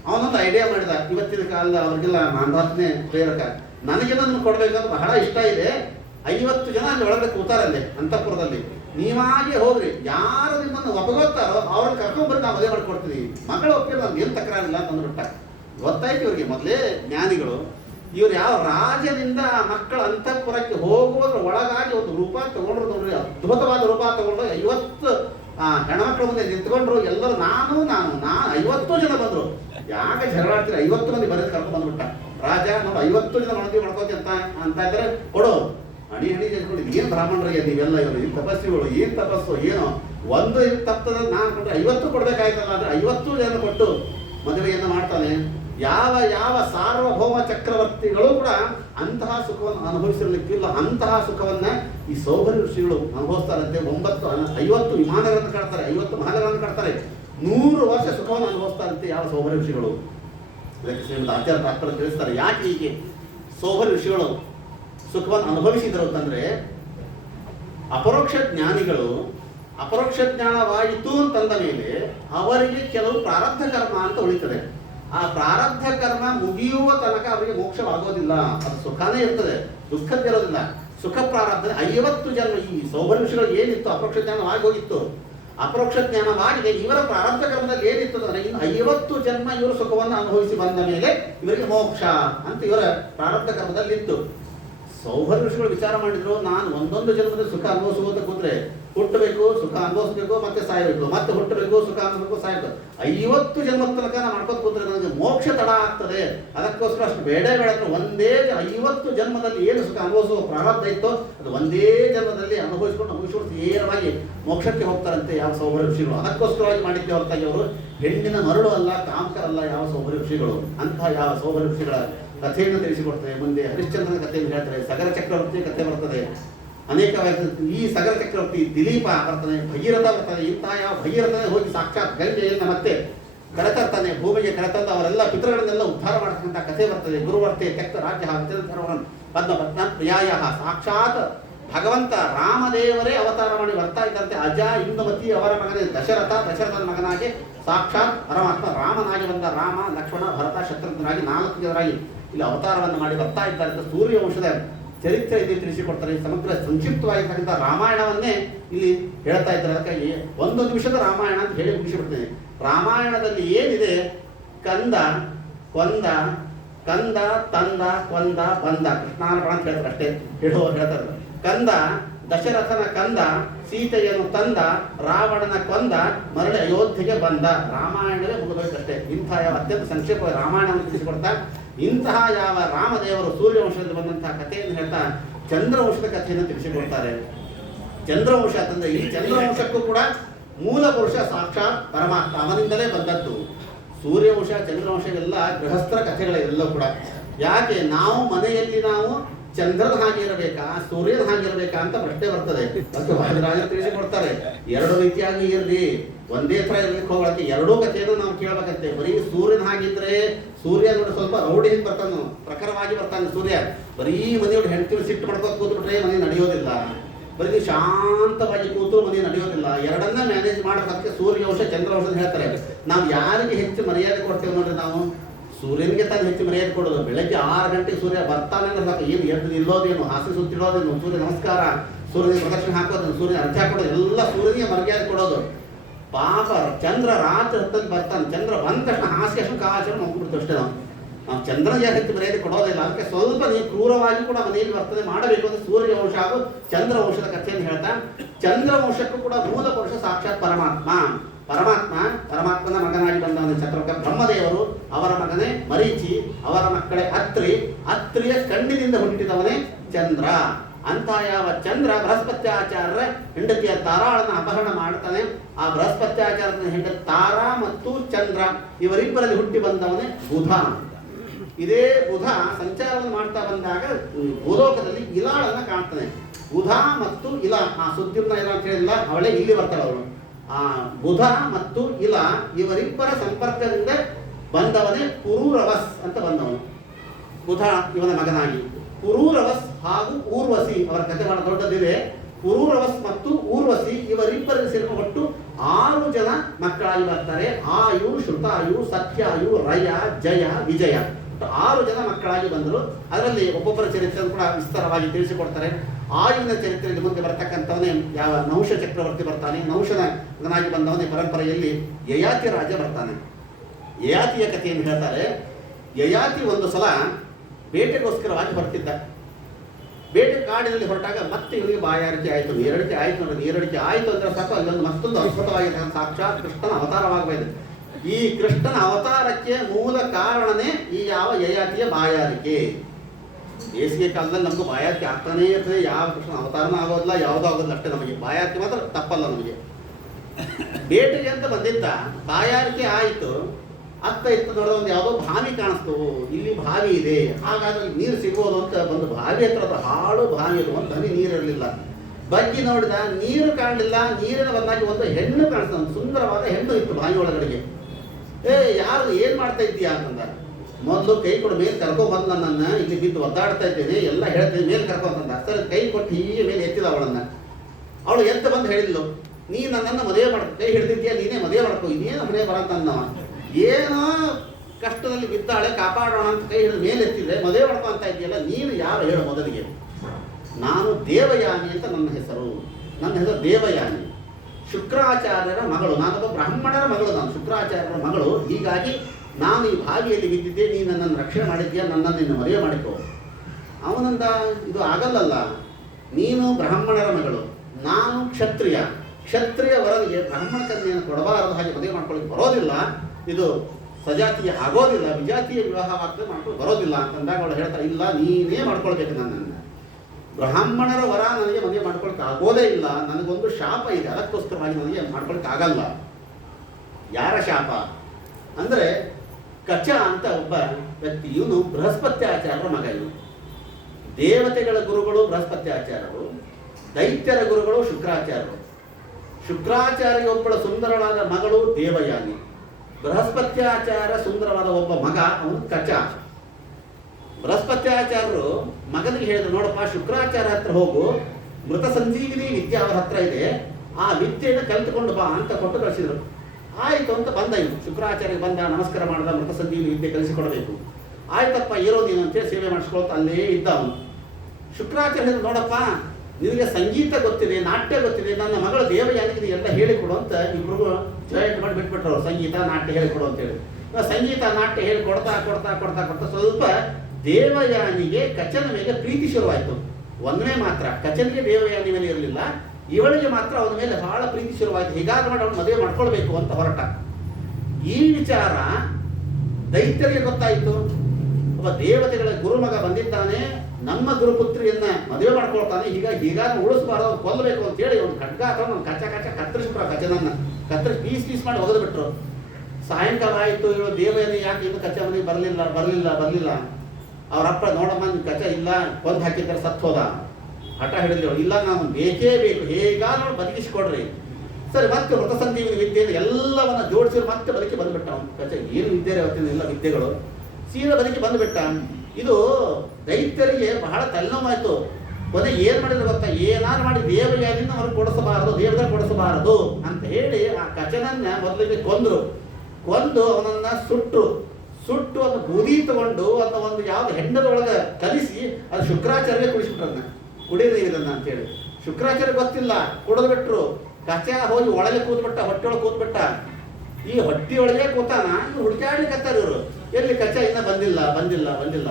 ಅವನೊಂದು ಐಡಿಯಾ ಮಾಡಿದ, ಇವತ್ತಿನ ಕಾಲದ ಅವ್ರಿಗೆಲ್ಲ ಮಾಂಧಾತನೇ ಪ್ರೇರಕ, ನನಗೇನನ್ನು ಕೊಡ್ಬೇಕಂತ ಬಹಳ ಇಷ್ಟ ಇದೆ. 50 ಜನ ಅಲ್ಲಿ ಒಳಗಡೆ ಕೂತಾರಲ್ಲಿ ಅಂತಃಪುರದಲ್ಲಿ, ನೀವಾಗೆ ಹೋಗ್ರಿ, ಯಾರು ನಿಮ್ಮನ್ನು ಒಪ್ಪಗೋಗ್ತಾರೋ ಅವ್ರನ್ನ ಕರ್ಕೊಂಡ್ಬರ್ರಿ, ನಾವು ಮದುವೆ ಮಾಡ್ಕೊಡ್ತೀವಿ. ಮಗಳು ಒಪ್ಪಿದ್ರೆ ನಮ್ಗೆ ಏನು ತಕರಾರಿಲ್ಲ ಅಂತಂದ್ಬಿಟ್ಟ. ಗೊತ್ತಾಯ್ತು ಇವ್ರಿಗೆ, ಮೊದಲೇ ಜ್ಞಾನಿಗಳು ಇವ್ರು ಯಾವ ರಾಜನಿಂದ ಮಕ್ಕಳ ಅಂತಃಪುರಕ್ಕೆ ಹೋಗುವುದ್ರ ಒಳಗಾಗಿ ಒಂದು ರೂಪ ತಗೊಂಡ್ರು ನೋಡ್ರಿ, ಅದ್ಭುತವಾದ ರೂಪ ತಗೊಂಡು 50 ಹೆಣ್ಮಕ್ಳ ಮುಂದೆ ನಿಂತ್ಕೊಂಡ್ರು. ಎಲ್ಲರೂ ನಾನು 50 ಜನ ಬಂದ್ರು. ಯಾಕೆ ಜಗಳಾಡ್ತೀರಿ, 50 ಮಂದಿ ಬರೋದು ಕರ್ಕೊಂಡು ಬಂದ್ಬಿಟ್ಟ ರಾಜ. ನೋಡಿ 50 ಜನ ಮನವಿ ಮಾಡ್ಕೋತಿ ಅಂತ ಇದ್ರೆ ಕೊಡು, ಹಣಿ ಜಜ್ಕೊಂಡು ಏನು ಬ್ರಾಹ್ಮಣರಿಗೆ ನೀವೆಲ್ಲ ಇವರು ಈ ತಪಸ್ವಿಗಳು, ಏನು ತಪಸ್ಸು ಏನೋ ಒಂದು ತಪ್ಪದ ನಾನು ಕೊಟ್ಟರೆ 50 ಕೊಡ್ಬೇಕಾಯ್ತಲ್ಲ. ಅಂದ್ರೆ 50 ಜನ ಕೊಟ್ಟು ಮದುವೆಯನ್ನು ಮಾಡ್ತಾನೆ. ಯಾವ ಸಾರ್ವಭೌಮ ಚಕ್ರವರ್ತಿಗಳು ಕೂಡ ಅಂತಹ ಸುಖವನ್ನು ಅನುಭವಿಸಿರ್ಲಿಕ್ಕಿಲ್ಲ. ಅಂತಹ ಸುಖವನ್ನ ಈ ಸೌಭರಿ ಋಷಿಗಳು ಅನುಭವಿಸ್ತಾರಂತೆ. 50 ವಿಮಾನಗಳನ್ನು ಕಟ್ತಾರೆ, 50 ಮಹಲಗಳನ್ನು ಕಟ್ತಾರೆ, 100 ವರ್ಷ ಸುಖವನ್ನು ಅನುಭವಿಸ್ತಾರಂತೆ ಯಾವ ಸೌಭರಿ ಋಷಿಗಳು. ಇದಕ್ಕೆ ಶ್ರೀಮದ್ ಆಚಾರ್ಯ ತಾತ್ಪರ್ಯ ತಿಳಿಸ್ತಾರೆ. ಯಾಕೆ ಹೀಗೆ ಸೌಭರಿ ಋಷಿಗಳು ಸುಖವನ್ನು ಅನುಭವಿಸಿದರು ಅಂತಂದ್ರೆ, ಅಪರೋಕ್ಷ ಜ್ಞಾನಿಗಳು ಅಪರೋಕ್ಷ ಜ್ಞಾನವಾಯಿತು ಅಂತಂದ ಮೇಲೆ ಅವರಿಗೆ ಕೆಲವು ಪ್ರಾರಬ್ಧ ಕರ್ಮ ಅಂತ ಉಳಿತದೆ. ಆ ಪ್ರಾರಬ್ಧ ಕರ್ಮ ಮುಗಿಯುವ ತನಕ ಅವರಿಗೆ ಮೋಕ್ಷವಾಗೋದಿಲ್ಲ. ಅದು ಸುಖನೇ ಇರ್ತದೆ, ದುಃಖದ್ದಿರೋದಿಲ್ಲ. ಸುಖ ಪ್ರಾರಬ್ಧ 50 ಜನ್ಮ ಈ ಸೌಭರಿ ಋಷಿಗಳು ಏನಿತ್ತು ಅಪರೋಕ್ಷ ಜ್ಞಾನವಾಗಿ ಹೋಗಿತ್ತು. ಅಪರೋಕ್ಷ ಜ್ಞಾನವಾಗಿದೆ. ಇವರ ಪ್ರಾರಬ್ಧ ಕರ್ಮದಲ್ಲಿ ಏನಿತ್ತು ಅಂದ್ರೆ ಇನ್ನು 50 ಜನ್ಮ ಇವರು ಸುಖವನ್ನು ಅನುಭವಿಸಿ ಬಂದ ಮೇಲೆ ಇವರಿಗೆ ಮೋಕ್ಷ ಅಂತ ಇವರ ಪ್ರಾರಬ್ಧ ಕರ್ಮದಲ್ಲಿ ಇತ್ತು. ಸೌಭರಿ ಋಷಿಗಳು ವಿಚಾರ ಮಾಡಿದ್ರು, ನಾನು ಒಂದೊಂದು ಜನ್ಮದಲ್ಲಿ ಸುಖ ಅನುಭವಿಸುವಂತ ಕೂತ್ರೆ ಹುಟ್ಟಬೇಕು, ಸುಖ ಅನುಭವಿಸ್ಬೇಕು, ಮತ್ತೆ ಸಾಯಬೇಕು, ಮತ್ತೆ ಹುಟ್ಟಬೇಕು, ಸುಖ ಅನುಭವಿಸಬೇಕು, ಸಾಯಬೇಕು. 50 ಜನ್ಮದ ತನಕ ನಾನು ಮಾಡ್ಕೋತ ಕೂತ್ರೆ ನನಗೆ ಮೋಕ್ಷ ತಡ ಆಗ್ತದೆ. ಅದಕ್ಕೋಸ್ಕರ ಅಷ್ಟು ಬೇಡ ಒಂದೇ 50 ಜನ್ಮದಲ್ಲಿ ಏನು ಸುಖ ಅನುಭವಿಸುವ ಪ್ರಾರಬ್ಧ ಇತ್ತೋ ಅದು ಒಂದೇ ಜನ್ಮದಲ್ಲಿ ಅನುಭವಿಸ್ಕೊಂಡು ನೇರವಾಗಿ ಮೋಕ್ಷಕ್ಕೆ ಹೋಗ್ತಾರಂತೆ ಯಾವ ಸೌಭರಿ ಋಷಿಗಳು. ಅದಕ್ಕೋಸ್ಕರವಾಗಿ ಮಾಡಿದ್ದೆ ಹೊರತಾಗಿ ಅವರು ಹೆಣ್ಣಿನ ಮರಳು ಅಲ್ಲ, ಕಾಮಕರಲ್ಲ ಯಾವ ಸೌಭರಿ ಋಷಿಗಳು. ಅಂತಹ ಯಾವ ಸೌಭರಿ ಋಷಿಗಳ ಕಥೆಯನ್ನು ತಿಳಿಸಿಕೊಡ್ತದೆ. ಮುಂದೆ ಹರಿಶ್ಚಂದ್ರನ ಕಥೆಯನ್ನು ಹೇಳ್ತಾರೆ, ಸಗರ ಚಕ್ರವರ್ತಿಯ ಕಥೆ ಬರ್ತದೆ. ಅನೇಕ ಈ ಸಗರ ಚಕ್ರವರ್ತಿ ದಿಲೀಪ ಬರ್ತಾನೆ, ಭಗೀರಥ ಬರ್ತಾನೆ. ಇಂತಹ ಯಾವ ಭಗೀರಥನೇ ಹೋಗಿ ಸಾಕ್ಷಾತ್ ಗಂಗೆಯನ್ನು ಮತ್ತೆ ಕರೆತರ್ತಾನೆ, ಭೂಮಿಗೆ ಕರೆತಂದು ಅವರೆಲ್ಲ ಪಿತೃಗಳನ್ನೆಲ್ಲ ಉದ್ಧಾರ ಮಾಡತಕ್ಕಂಥ ಕಥೆ ಬರ್ತದೆ. ಗುರುವರ್ತೆ ತೆಕ್ತ ರಾಜ್ಯ ಪದ್ಮಪತ್ನ ಪ್ರಿಯಾಯ ಸಾಕ್ಷಾತ್ ಭಗವಂತ ರಾಮದೇವರೇ ಅವತಾರ ಮಾಡಿ ಬರ್ತಾ ಇದ್ದಂತೆ. ಅಜ ಇಂದುಮತಿ ಅವರ ಮಗನೇ ದಶರಥನ ಮಗನಾಗಿ ಸಾಕ್ಷಾತ್ ಪರಮಾತ್ಮ ರಾಮನಾಗಿ ಬಂದ ರಾಮ, ಲಕ್ಷ್ಮಣ, ಭರತ, ಶತ್ರುಘ್ನರಾಗಿ 4 ಜನರಾಗಿ ಇಲ್ಲಿ ಅವತಾರವನ್ನು ಮಾಡಿ ಬರ್ತಾ ಇದ್ದಾರೆ. ಸೂರ್ಯವಂಶದ ಚರಿತ್ರೆ ಇಲ್ಲಿ ತಿಳಿಸಿಕೊಡ್ತಾರೆ. ಸಮಗ್ರ ಸಂಕ್ಷಿಪ್ತವಾಗಿರ್ತಕ್ಕಂಥ ರಾಮಾಯಣವನ್ನೇ ಇಲ್ಲಿ ಹೇಳ್ತಾ ಇದ್ದಾರೆ. ಅದಕ್ಕಾಗಿ 1 ನಿಮಿಷದ ರಾಮಾಯಣ ಅಂತ ಹೇಳಿ ಮುಗಿಸಿಬಿಡ್ತೇನೆ. ರಾಮಾಯಣದಲ್ಲಿ ಏನಿದೆ, ಕಂದ ಕೊಂದ ತಂದ ಕೊಂದ ಬಂದ ಕೃಷ್ಣಾರ್ಪಣ ಅಂತ ಹೇಳ್ತಾರೆ. ಅಷ್ಟೇ ಹೇಳ್ತಾರೆ. ಕಂದ ದಶರಥನ ಕಂದ, ಸೀತೆಯನ್ನು ತಂದ, ರಾವಣನ ಕೊಂದ, ಮರಳಿ ಅಯೋಧ್ಯೆಗೆ ಬಂದ. ರಾಮಾಯಣವೇ ಮುಗಿದೋಯ್ತಷ್ಟೇ. ಇಂತಹ ಯಾವ ಅತ್ಯಂತ ಸಂಕ್ಷೇಪ ರಾಮಾಯಣವನ್ನು ತಿಳಿಸಿಕೊಡ್ತಾ ಇಂತಹ ಯಾವ ರಾಮದೇವರು ಸೂರ್ಯವಂಶದಲ್ಲಿ ಬಂದಂತಹ ಕಥೆಯನ್ನು ಹೇಳ್ತಾ ಚಂದ್ರವಂಶದ ಕಥೆಯನ್ನು ತಿಳಿಸಿಕೊಡ್ತಾರೆ. ಚಂದ್ರವಂಶ ಅಂತಂದ್ರೆ ಈ ಚಂದ್ರವಂಶಕ್ಕೂ ಕೂಡ ಮೂಲ ಪುರುಷ ಸಾಕ್ಷಾತ್ ಪರಮಾತ್ಮ, ಅವನಿಂದಲೇ ಬಂದದ್ದು. ಸೂರ್ಯವಂಶ ಚಂದ್ರವಂಶ ಎಲ್ಲ ಗೃಹಸ್ಥರ ಕಥೆಗಳೆಲ್ಲ ಕೂಡ. ಯಾಕೆ ನಾವು ಮನೆಯಲ್ಲಿ ನಾವು ಚಂದ್ರನ ಹಾಗೆ ಇರಬೇಕಾ, ಸೂರ್ಯನ ಹಾಗೆ ಇರಬೇಕಾ ಅಂತ ಪ್ರಶ್ನೆ ಬರ್ತದೆ. ಮತ್ತು ವಾದಿರಾಜರು ತಿಳಿಸಿಕೊಡ್ತಾರೆ, 2 ರೀತಿಯಾಗಿ ಇರಲಿ, ಒಂದೇ ತರ ಇರ್ಲಿಕ್ಕೆ ಹೋಗೋಕೆ 2 ಕಥೆಯನ್ನು ನಾವು ಕೇಳಬೇಕಂತೆ. ಬರೀ ಸೂರ್ಯನ ಹಾಗಿದ್ರೆ ಸೂರ್ಯ ನೋಡಿ ಸ್ವಲ್ಪ ರೌಡಿ ಬರ್ತಾನೆ, ಪ್ರಖರವಾಗಿ ಬರ್ತಾನೆ ಸೂರ್ಯ. ಬರೀ ಮನೆಯೊಳಗೆ ಹೆಂಡತಿ ಸಿಟ್ಟು ಮಾಡ್ಕೋತ ಕೂತ್ಬಿಟ್ರೆ ಮನೆ ನಡೆಯೋದಿಲ್ಲ. ಬರೀ ಶಾಂತವಾಗಿ ಕೂತು ಮನೆ ನಡೆಯೋದಿಲ್ಲ. 2ನ್ನ ಮ್ಯಾನೇಜ್ ಮಾಡೋದಕ್ಕೆ ಸೂರ್ಯವಂಶ ಚಂದ್ರವಂಶ ಹೇಳ್ತಾರೆ. ನಾವು ಯಾರಿಗೆ ಹೆಚ್ಚು ಮರ್ಯಾದೆ ಕೊಡ್ತೇವೆ ನೋಡ್ರಿ, ನಾವು ಸೂರ್ಯನಿಗೆ ತಾನು ಹೆಚ್ಚು ಮರ್ಯಾದೆ ಕೊಡೋದು. ಬೆಳಗ್ಗೆ 6 ಗಂಟೆಗೆ ಸೂರ್ಯ ಬರ್ತಾನೆ ಅಂದ್ರೆ ಸಾಕು, ಏನು ಎದ್ದು ನಿಲ್ಲೋದೇನು, ಹಾಸಿ ಸುತ್ತಿಡೋದೇನು, ಸೂರ್ಯ ನಮಸ್ಕಾರ, ಸೂರ್ಯನಿಗೆ ಪ್ರದಕ್ಷಿಣೆ ಹಾಕೋದೇನು, ಸೂರ್ಯನ ಅರ್ಥ ಕೊಡೋದು, ಎಲ್ಲ ಸೂರ್ಯನಿಗೆ ಮರ್ಯಾದೆ ಕೊಡೋದು. ಪಾಪ ಚಂದ್ರ ರಾತ್ರಿ ಹೊತ್ತಲ್ಲಿ ಬರ್ತಾನೆ, ಚಂದ್ರ ಬಂದ ತಕ್ಷಣ ಹಾಸಿಗೆ ಅಷ್ಟು ಕಾಸು ಹೋಗ್ಬಿಡ್ತು ಅಷ್ಟೇ. ನಾವು ಚಂದ್ರನಿಗೆ ಹೆಚ್ಚು ಮರ್ಯಾದೆ ಕೊಡೋದಿಲ್ಲ. ಅದಕ್ಕೆ ಸ್ವಲ್ಪ ನೀವು ಕ್ರೂರವಾಗಿ ಕೂಡ ಮನೆಯಲ್ಲಿ ವರ್ತನೆ ಮಾಡಬೇಕು ಅಂತ ಸೂರ್ಯವಂಶ ಹಾಗೂ ಚಂದ್ರವಂಶದ ಕಥೆಯನ್ನು ಹೇಳ್ತಾ, ಚಂದ್ರವಂಶಕ್ಕೂ ಕೂಡ ಮೂಲ ಪುರುಷ ಸಾಕ್ಷಾತ್ ಪರಮಾತ್ಮನ ಮಗನಾಗಿ ಬಂದವನೇ ಚಕ್ರವರ್ತಿ ಬ್ರಹ್ಮದೇವರು, ಅವರ ಮಗನೇ ಮರೀಚಿ, ಅವರ ಮಕ್ಕಳೇ ಅತ್ರಿಯ ಕಣ್ಣಿನಿಂದ ಹುಟ್ಟಿದವನೇ ಚಂದ್ರ. ಅಂತ ಯಾವ ಚಂದ್ರ ಬೃಹಸ್ಪತ್ಯಾಚಾರ್ಯರ ಹೆಂಡತಿಯ ತಾರಾಳನ್ನ ಅಪಹರಣ ಮಾಡ್ತಾನೆ. ಆ ಬೃಹಸ್ಪತ್ಯಾಚಾರ್ಯನ ಹೆಂಡತಿ ತಾರಾ ಮತ್ತು ಚಂದ್ರ ಇವರಿಬ್ಬರಲ್ಲಿ ಹುಟ್ಟಿ ಬಂದವನೇ ಬುಧ. ಇದೇ ಬುಧ ಸಂಚಾರವನ್ನು ಮಾಡ್ತಾ ಬಂದಾಗ ಭೂಲೋಕದಲ್ಲಿ ಇಲಾಳನ್ನ ಕಾಣ್ತಾನೆ. ಬುಧ ಮತ್ತು ಇಲ, ಆ ಸುದ್ದಿಮ್ನ ಇಲ್ಲ ಅಂತ ಹೇಳಿಲ್ಲ, ಅವಳೇ ಇಲ್ಲಿ ಬರ್ತಾಳೆ ಅವಳು. ಆ ಬುಧ ಮತ್ತು ಇಲ ಇವರಿಬ್ಬರ ಸಂಪರ್ಕದಿಂದ ಬಂದವನೇ ಪುರೂರವಸ್ ಅಂತ ಬಂದವನು. ಬುಧ ಇವನ ಮಗನಾಗಿ ಪುರೂರವಸ್ ಹಾಗೂ ಊರ್ವಶಿ ಅವರ ಕಥೆ ಬಹಳ ದೊಡ್ಡದಿದೆ. ಪುರೂರವಸ್ ಮತ್ತು ಊರ್ವಶಿ ಇವರಿಬ್ಬರಿಗೆ ಸೇರಿಕೊಂಡು ಒಟ್ಟು 6 ಜನ ಮಕ್ಕಳಾಗಿ ಬರ್ತಾರೆ. ಆಯು, ಶ್ರುತಾಯು, ಸತ್ಯಾಯು, ರಯ, ಜಯ, ವಿಜಯ. 6 ಜನ ಮಕ್ಕಳಾಗಿ ಬಂದರು. ಅದರಲ್ಲಿ ಒಬ್ಬೊಬ್ಬರ ಚರಿತ್ರೆಯನ್ನು ಕೂಡ ವಿಸ್ತಾರವಾಗಿ ತಿಳಿಸಿಕೊಡ್ತಾರೆ. ಆಯುವಿನ ಚರಿತ್ರೆಯಲ್ಲಿ ಮುಂದೆ ಬರ್ತಕ್ಕಂಥವನೇ ಯಾವ ನಹುಷ ಚಕ್ರವರ್ತಿ ಬರ್ತಾನೆ. ನಹುಷನ ಮಗನಾಗಿ ಬಂದವನೇ ಪರಂಪರೆಯಲ್ಲಿ ಯಯಾತಿ ರಾಜ ಬರ್ತಾನೆ. ಯಯಾತಿಯ ಕಥೆಯನ್ನು ಹೇಳ್ತಾರೆ. ಯಯಾತಿ ಒಂದು ಸಲ ಬೇಟೆಗೋಸ್ಕರವಾಗಿ ಬರ್ತಿದ್ದ. ಬೇಟೆ ಕಾಡಿನಲ್ಲಿ ಹೊರಟಾಗ ಮತ್ತೆ ಇವನಿಗೆ ಬಾಯಾರಿಕೆ ಆಯಿತು, ನೀರಡಿಕೆ ಆಯಿತು. ನೋಡಿ, ನೀರಡಿಕೆ ಆಯಿತು ಅಂದರೆ ಸಾಕು ಅಲ್ಲೊಂದು ಮತ್ತೊಂದು ಅದ್ಭುತವಾಗಿದೆ, ಸಾಕ್ಷಾತ್ ಕೃಷ್ಣನ ಅವತಾರವಾಗಬೇಕು. ಈ ಕೃಷ್ಣನ ಅವತಾರಕ್ಕೆ ಮೂಲ ಕಾರಣನೇ ಈ ಯಾವ ಯಯಾತಿಯ ಬಾಯಾರಿಕೆ. ಬೇಸಿಗೆ ಕಾಲದಲ್ಲಿ ನಮಗೂ ಬಾಯಾರಿಕೆ ಆಗ್ತಾನೇ ಇರ್ತದೆ. ಯಾವ ಕೃಷ್ಣನ ಅವತಾರನೂ ಆಗೋದಿಲ್ಲ, ಯಾವುದೂ ಆಗೋದಿಲ್ಲ, ಅಷ್ಟೇ ನಮಗೆ ಬಾಯಾರಿಕೆ ಮಾತ್ರ ತಪ್ಪಲ್ಲ ನಮಗೆ. ಬೇಟೆಗೆ ಅಂತ ಬಂದಿದ್ದ, ಬಾಯಾರಿಕೆ ಆಯಿತು. ಅತ್ತ ಇತ್ತು ನೋಡೋ ಒಂದು ಯಾವುದೋ ಬಾವಿ ಕಾಣಿಸ್ತು, ಇಲ್ಲಿ ಬಾವಿ ಇದೆ, ಹಾಗಾದ್ರೆ ನೀರು ಸಿಗ್ಬೋದು ಅಂತ ಬಂದು ಬಾವಿ ಹತ್ರ ಹಾಳು ಬಾವಿ ಅದು, ಒಂದು ಹನಿ ನೀರಿರಲಿಲ್ಲ. ಬಗ್ಗಿ ನೋಡಿದ, ನೀರು ಕಾಣಲಿಲ್ಲ. ನೀರಿನ ಬಂದಾಗಿ ಒಂದು ಹೆಣ್ಣು ಕಾಣಿಸ್ತು, ಒಂದು ಸುಂದರವಾದ ಹೆಣ್ಣು ಇತ್ತು ಬಾವಿ ಒಳಗಡೆಗೆ. ಯಾರು ಏನು ಮಾಡ್ತಾ ಇದ್ದೀಯಾ ಅಂತಂದ. ಮೊದಲು ಕೈ ಕೊಡು, ಮೇಲೆ ಕರ್ಕೊಂಬಂದು ನನ್ನನ್ನು ಇಲ್ಲಿ ಬಿದ್ದು ಒದ್ದಾಡ್ತಾ ಇದ್ದೇನೆ, ಎಲ್ಲ ಹೇಳ್ತೀನಿ, ಮೇಲೆ ಕರ್ಕೊಂತಂದ. ಸರಿ, ಕೈ ಕೊಟ್ಟು ಹೀಗೆ ಮೇಲೆ ಎತ್ತಿದ ಅವಳನ್ನು. ಅವಳು ಎತ್ತ ಬಂದು ಹೇಳಿದ್ಲು, ನೀ ನನ್ನನ್ನು ಮದುವೆ ಮಾಡ್ಕೊ, ಕೈ ಹಿಡಿದಿದ್ಯಾ, ನೀನೇ ಮದುವೆ ಮಾಡ್ಕೊ, ಇನ್ನೇನು ಮನೆ ಬರಂತಂದವ. ಏನೋ ಕಷ್ಟದಲ್ಲಿ ಬಿದ್ದಾಳೆ, ಕಾಪಾಡೋಣ ಅಂತ ಕೈ ಹಿಡಿದು ಮೇಲೆ ಎತ್ತಿದ್ರೆ ಮದುವೆ ಮಾಡ್ಕೊ ಅಂತ ಇದೆಯಲ್ಲ, ನೀನು ಯಾರು ಹೇಳು ಮೊದಲಿಗೆ. ನಾನು ದೇವಯಾನಿ ಅಂತ ನನ್ನ ಹೆಸರು. ನನ್ನ ಹೆಸರು ದೇವಯಾನಿ, ಶುಕ್ರಾಚಾರ್ಯರ ಮಗಳು. ನಾನೊಬ್ಬ ಬ್ರಾಹ್ಮಣರ ಮಗಳು, ನಾನು ಶುಕ್ರಾಚಾರ್ಯರ ಮಗಳು. ಹೀಗಾಗಿ ನಾನು ಈ ಬಾವಿಯಲ್ಲಿ ಬಿದ್ದಿದ್ದೆ, ನೀನು ನನ್ನನ್ನು ರಕ್ಷಣೆ ಮಾಡಿದ್ಯಾ, ನನ್ನನ್ನು ನಿನ್ನ ಮದುವೆ ಮಾಡಿಕೋ. ಅವನಂದ, ಇದು ಆಗಲ್ಲಲ್ಲ, ನೀನು ಬ್ರಾಹ್ಮಣರ ಮಗಳು, ನಾನು ಕ್ಷತ್ರಿಯ. ಕ್ಷತ್ರಿಯ ವರನಿಗೆ ಬ್ರಾಹ್ಮಣ ಕನ್ಯೆಯನ್ನು ಕೊಡಬಾರದು, ಹಾಗೆ ಮದುವೆ ಮಾಡ್ಕೊಳ್ಳಿಕ್ಕೆ ಬರೋದಿಲ್ಲ, ಇದು ಸಜಾತಿಯ ಆಗೋದಿಲ್ಲ, ವಿಜಾತಿಯ ವಿವಾಹ ಮಾತ್ರ ಮಾಡ್ಕೊಂಡು ಬರೋದಿಲ್ಲ ಅಂತಂದಾಗ ಅವಳು ಹೇಳ್ತಾರೆ, ಇಲ್ಲ, ನೀನೇ ಮಾಡ್ಕೊಳ್ಬೇಕು ನನ್ನನ್ನು. ಬ್ರಾಹ್ಮಣರ ವರ ನನಗೆ ಮದುವೆ ಮಾಡ್ಕೊಳಕ್ಕೆ ಆಗೋದೇ ಇಲ್ಲ, ನನಗೊಂದು ಶಾಪ ಇದೆ, ಅದಕ್ಕೋಸ್ಕರವಾಗಿ ನನಗೆ ಮಾಡ್ಕೊಳಕ್ಕೆ ಆಗಲ್ಲ. ಯಾರ ಶಾಪ ಅಂದರೆ ಕಚ ಅಂತ ಒಬ್ಬ ವ್ಯಕ್ತಿ, ಇವನು ಬೃಹಸ್ಪತ್ಯಾಚಾರ್ಯರ ಮಗ. ಇವನು ದೇವತೆಗಳ ಗುರುಗಳು ಬೃಹಸ್ಪತ್ಯಾಚಾರ್ಯರು, ದೈತ್ಯರ ಗುರುಗಳು ಶುಕ್ರಾಚಾರ್ಯರು. ಶುಕ್ರಾಚಾರ್ಯ ಒಬ್ಬಳ ಸುಂದರವಾದ ಮಗಳು ದೇವಯಾನಿ, ಬೃಹಸ್ಪತ್ಯಾಚಾರ್ಯ ಸುಂದರವಾದ ಒಬ್ಬ ಮಗ, ಅವನು ಕಚ. ಬೃಹಸ್ಪತ್ಯಾಚಾರ್ಯರು ಮಗನಿಗೆ ಹೇಳಿದ್ರು, ನೋಡಪ್ಪ, ಶುಕ್ರಾಚಾರ್ಯ ಹತ್ರ ಹೋಗು, ಮೃತ ಸಂಜೀವಿನಿ ವಿದ್ಯೆ ಅವರ ಹತ್ರ ಇದೆ, ಆ ವಿದ್ಯೆಯನ್ನು ಕಲಿತುಕೊಂಡು ಬಾ ಅಂತ ಕೊಟ್ಟು ಕಳಿಸಿದ್ರು. ಆಯಿತು ಅಂತ ಬಂದ. ಇವು ಶುಕ್ರಾಚಾರ್ಯಗೆ ಬಂದ, ನಮಸ್ಕಾರ ಮಾಡಿದ, ಮೃತ ಸಂಜೀವಿನಿ ವಿದ್ಯೆ ಕಲಿಸಿಕೊಡಬೇಕು. ಆಯ್ತಪ್ಪ, ಇರೋ ನೀನು ಅಂತೇಳಿ ಸೇವೆ ಮಾಡಿಸ್ಕೊಳ್ತಾ ಅಲ್ಲೇ ಇದ್ದ ಅವನು. ಶುಕ್ರಾಚಾರ್ಯ ನೋಡಪ್ಪ, ನಿನಗೆ ಸಂಗೀತ ಗೊತ್ತಿದೆ, ನಾಟ್ಯ ಗೊತ್ತಿದೆ, ನನ್ನ ಮಗಳ ದೇವಯಾನಿಗೆ ಎಲ್ಲ ಹೇಳಿಕೊಡು ಅಂತ ಇಬ್ಬರಿಗೂ ಜಾಯಿಂಟ್ ಮಾಡಿ ಬಿಟ್ಬಿಟ್ರು. ಸಂಗೀತ ನಾಟ್ಯ ಹೇಳಿಕೊಡು ಅಂತೇಳಿ ಸಂಗೀತ ನಾಟ್ಯ ಹೇಳಿ ಕೊಡ್ತಾ ಕೊಡ್ತಾ ಕೊಡ್ತಾ ಕೊಡ್ತಾ ಸ್ವಲ್ಪ ದೇವಯಾನಿಗೆ ಕಚನ ಮೇಲೆ ಪ್ರೀತಿ ಶುರುವಾಯಿತು. ಒಂದೇ ಮಾತ್ರ, ಕಚನಿಗೆ ದೇವಯಾನಿ ಮೇಲೆ ಇರಲಿಲ್ಲ, ಇವಳಿಗೆ ಮಾತ್ರ ಅವನ ಮೇಲೆ ಬಹಳ ಪ್ರೀತಿ ಶುರುವಾಯಿತು. ಹೀಗಾಗಿ ಮಾಡಿ ಅವನು ಮದುವೆ ಮಾಡ್ಕೊಳ್ಬೇಕು ಅಂತ ಹೊರಟ. ಈ ವಿಚಾರ ದೈತ್ಯರಿಗೆ ಗೊತ್ತಾಯಿತು. ಒಬ್ಬ ದೇವತೆಗಳ ಗುರುಮಗ ಬಂದಿದ್ದಾನೆ, ನಮ್ಮ ಗುರುಪುತ್ರಿಯನ್ನ ಮದುವೆ ಮಾಡ್ಕೊಳ್ತಾನೆ, ಹೀಗಾಗಿ ಉಳಿಸಬಾರದು, ಕೊಲ್ಲಬೇಕು ಅಂತೇಳಿ ಒಂದು ಖಡ್ಗ ಹಾಕೊಂಡು ಒಂದು ಕಚ್ಚ ಕತ್ತರಿಸ್ಬಿಟ್ರು. ಕಚನನ್ನ ಕತ್ತರಿಸಿ ಪೀಸ್ ಮಾಡಿ ಒಗೆದು ಬಿಟ್ರು. ಸಾಯಂಕಾಲ ಆಯಿತು, ಇವಳು ದೇವಯಾನಿ ಯಾಕೆ ಇನ್ನು ಕಚ್ಚ ಮನೆಗೆ ಬರಲಿಲ್ಲ. ಅವರಪ್ಪ, ನೋಡಮ್ಮ, ನಿನ್ನ ಕಚ್ಚ ಇಲ್ಲ, ಕೊಂದು ಹಾಕಿದ್ದಾರೆ, ಸತ್ತು ಹೋದ. ಹಠ ಹಿಡಿದ್ರು, ಇಲ್ಲ, ನಾವು ಬೇಕೇ ಬೇಕು, ಹೇಗಾದ್ರೂ ಬದುಕಿಸ್ಕೊಡ್ರಿ. ಸರಿ, ಮತ್ತೆ ಮೃತ ಸಂಜೀವಿನಿ ವಿದ್ಯೆಯನ್ನು ಎಲ್ಲವನ್ನ ಜೋಡಿಸಿ ಮತ್ತೆ ಬದುಕಿ ಬಂದುಬಿಟ್ಟ ಅವನು. ಕಚ್ಚ ಏನು ವಿದ್ಯೆ ಇವತ್ತಿನ ಎಲ್ಲ ವಿದ್ಯೆಗಳು ಸೀದಾ ಬದುಕಿ ಬಂದುಬಿಟ್ಟ. ಇದು ದೈತ್ಯರಿಗೆ ಬಹಳ ತಲೆನೋವಾಯಿತು. ಕೊನೆ ಏನು ಮಾಡಿದ್ರು ಗೊತ್ತಾ, ಏನಾದ್ರು ಮಾಡಿ ದೇವಯಾನಿನ ಅವ್ರಿಗೆ ಕೊಡಿಸಬಾರದು, ದೇವರ ಕೊಡಿಸಬಾರದು ಅಂತ ಹೇಳಿ ಆ ಕಚನನ್ನ ಮೊದಲಿಗೆ ಕೊಂದು ಅವನನ್ನ ಸುಟ್ಟು ಒಂದು ಬೂದಿ ತಗೊಂಡು ಅದನ್ನ ಒಂದು ಯಾವ್ದು ಹೆಂಡದ ಒಳಗೆ ಕಲಿಸಿ ಅದು ಶುಕ್ರಾಚಾರ್ಯ ಕುಡಿಸ್ಬಿಟ್ರನ್ನ, ಕುಡಿಯೋದು ಇದನ್ನ ಅಂತೇಳಿ. ಶುಕ್ರಾಚಾರ್ಯ ಗೊತ್ತಿಲ್ಲ, ಕುಡಿದು ಬಿಟ್ರು. ಕಚ ಹೋಗಿ ಒಳಗೆ ಕೂತ್ಬಿಟ್ಟ, ಹೊಟ್ಟೆ ಒಳಗೆ ಕೂತ್ಬಿಟ್ಟ. ಈ ಹೊಟ್ಟೆಯೊಳಗೆ ಕೂತಾನ, ಇವ್ರು ಹುಡುಕಾಡ್ಲಿಕ್ಕತ್ತಾರ ಇವರು. ಎಲ್ಲಿ ಕಚ್ಚ ಇನ್ನೂ ಬಂದಿಲ್ಲ.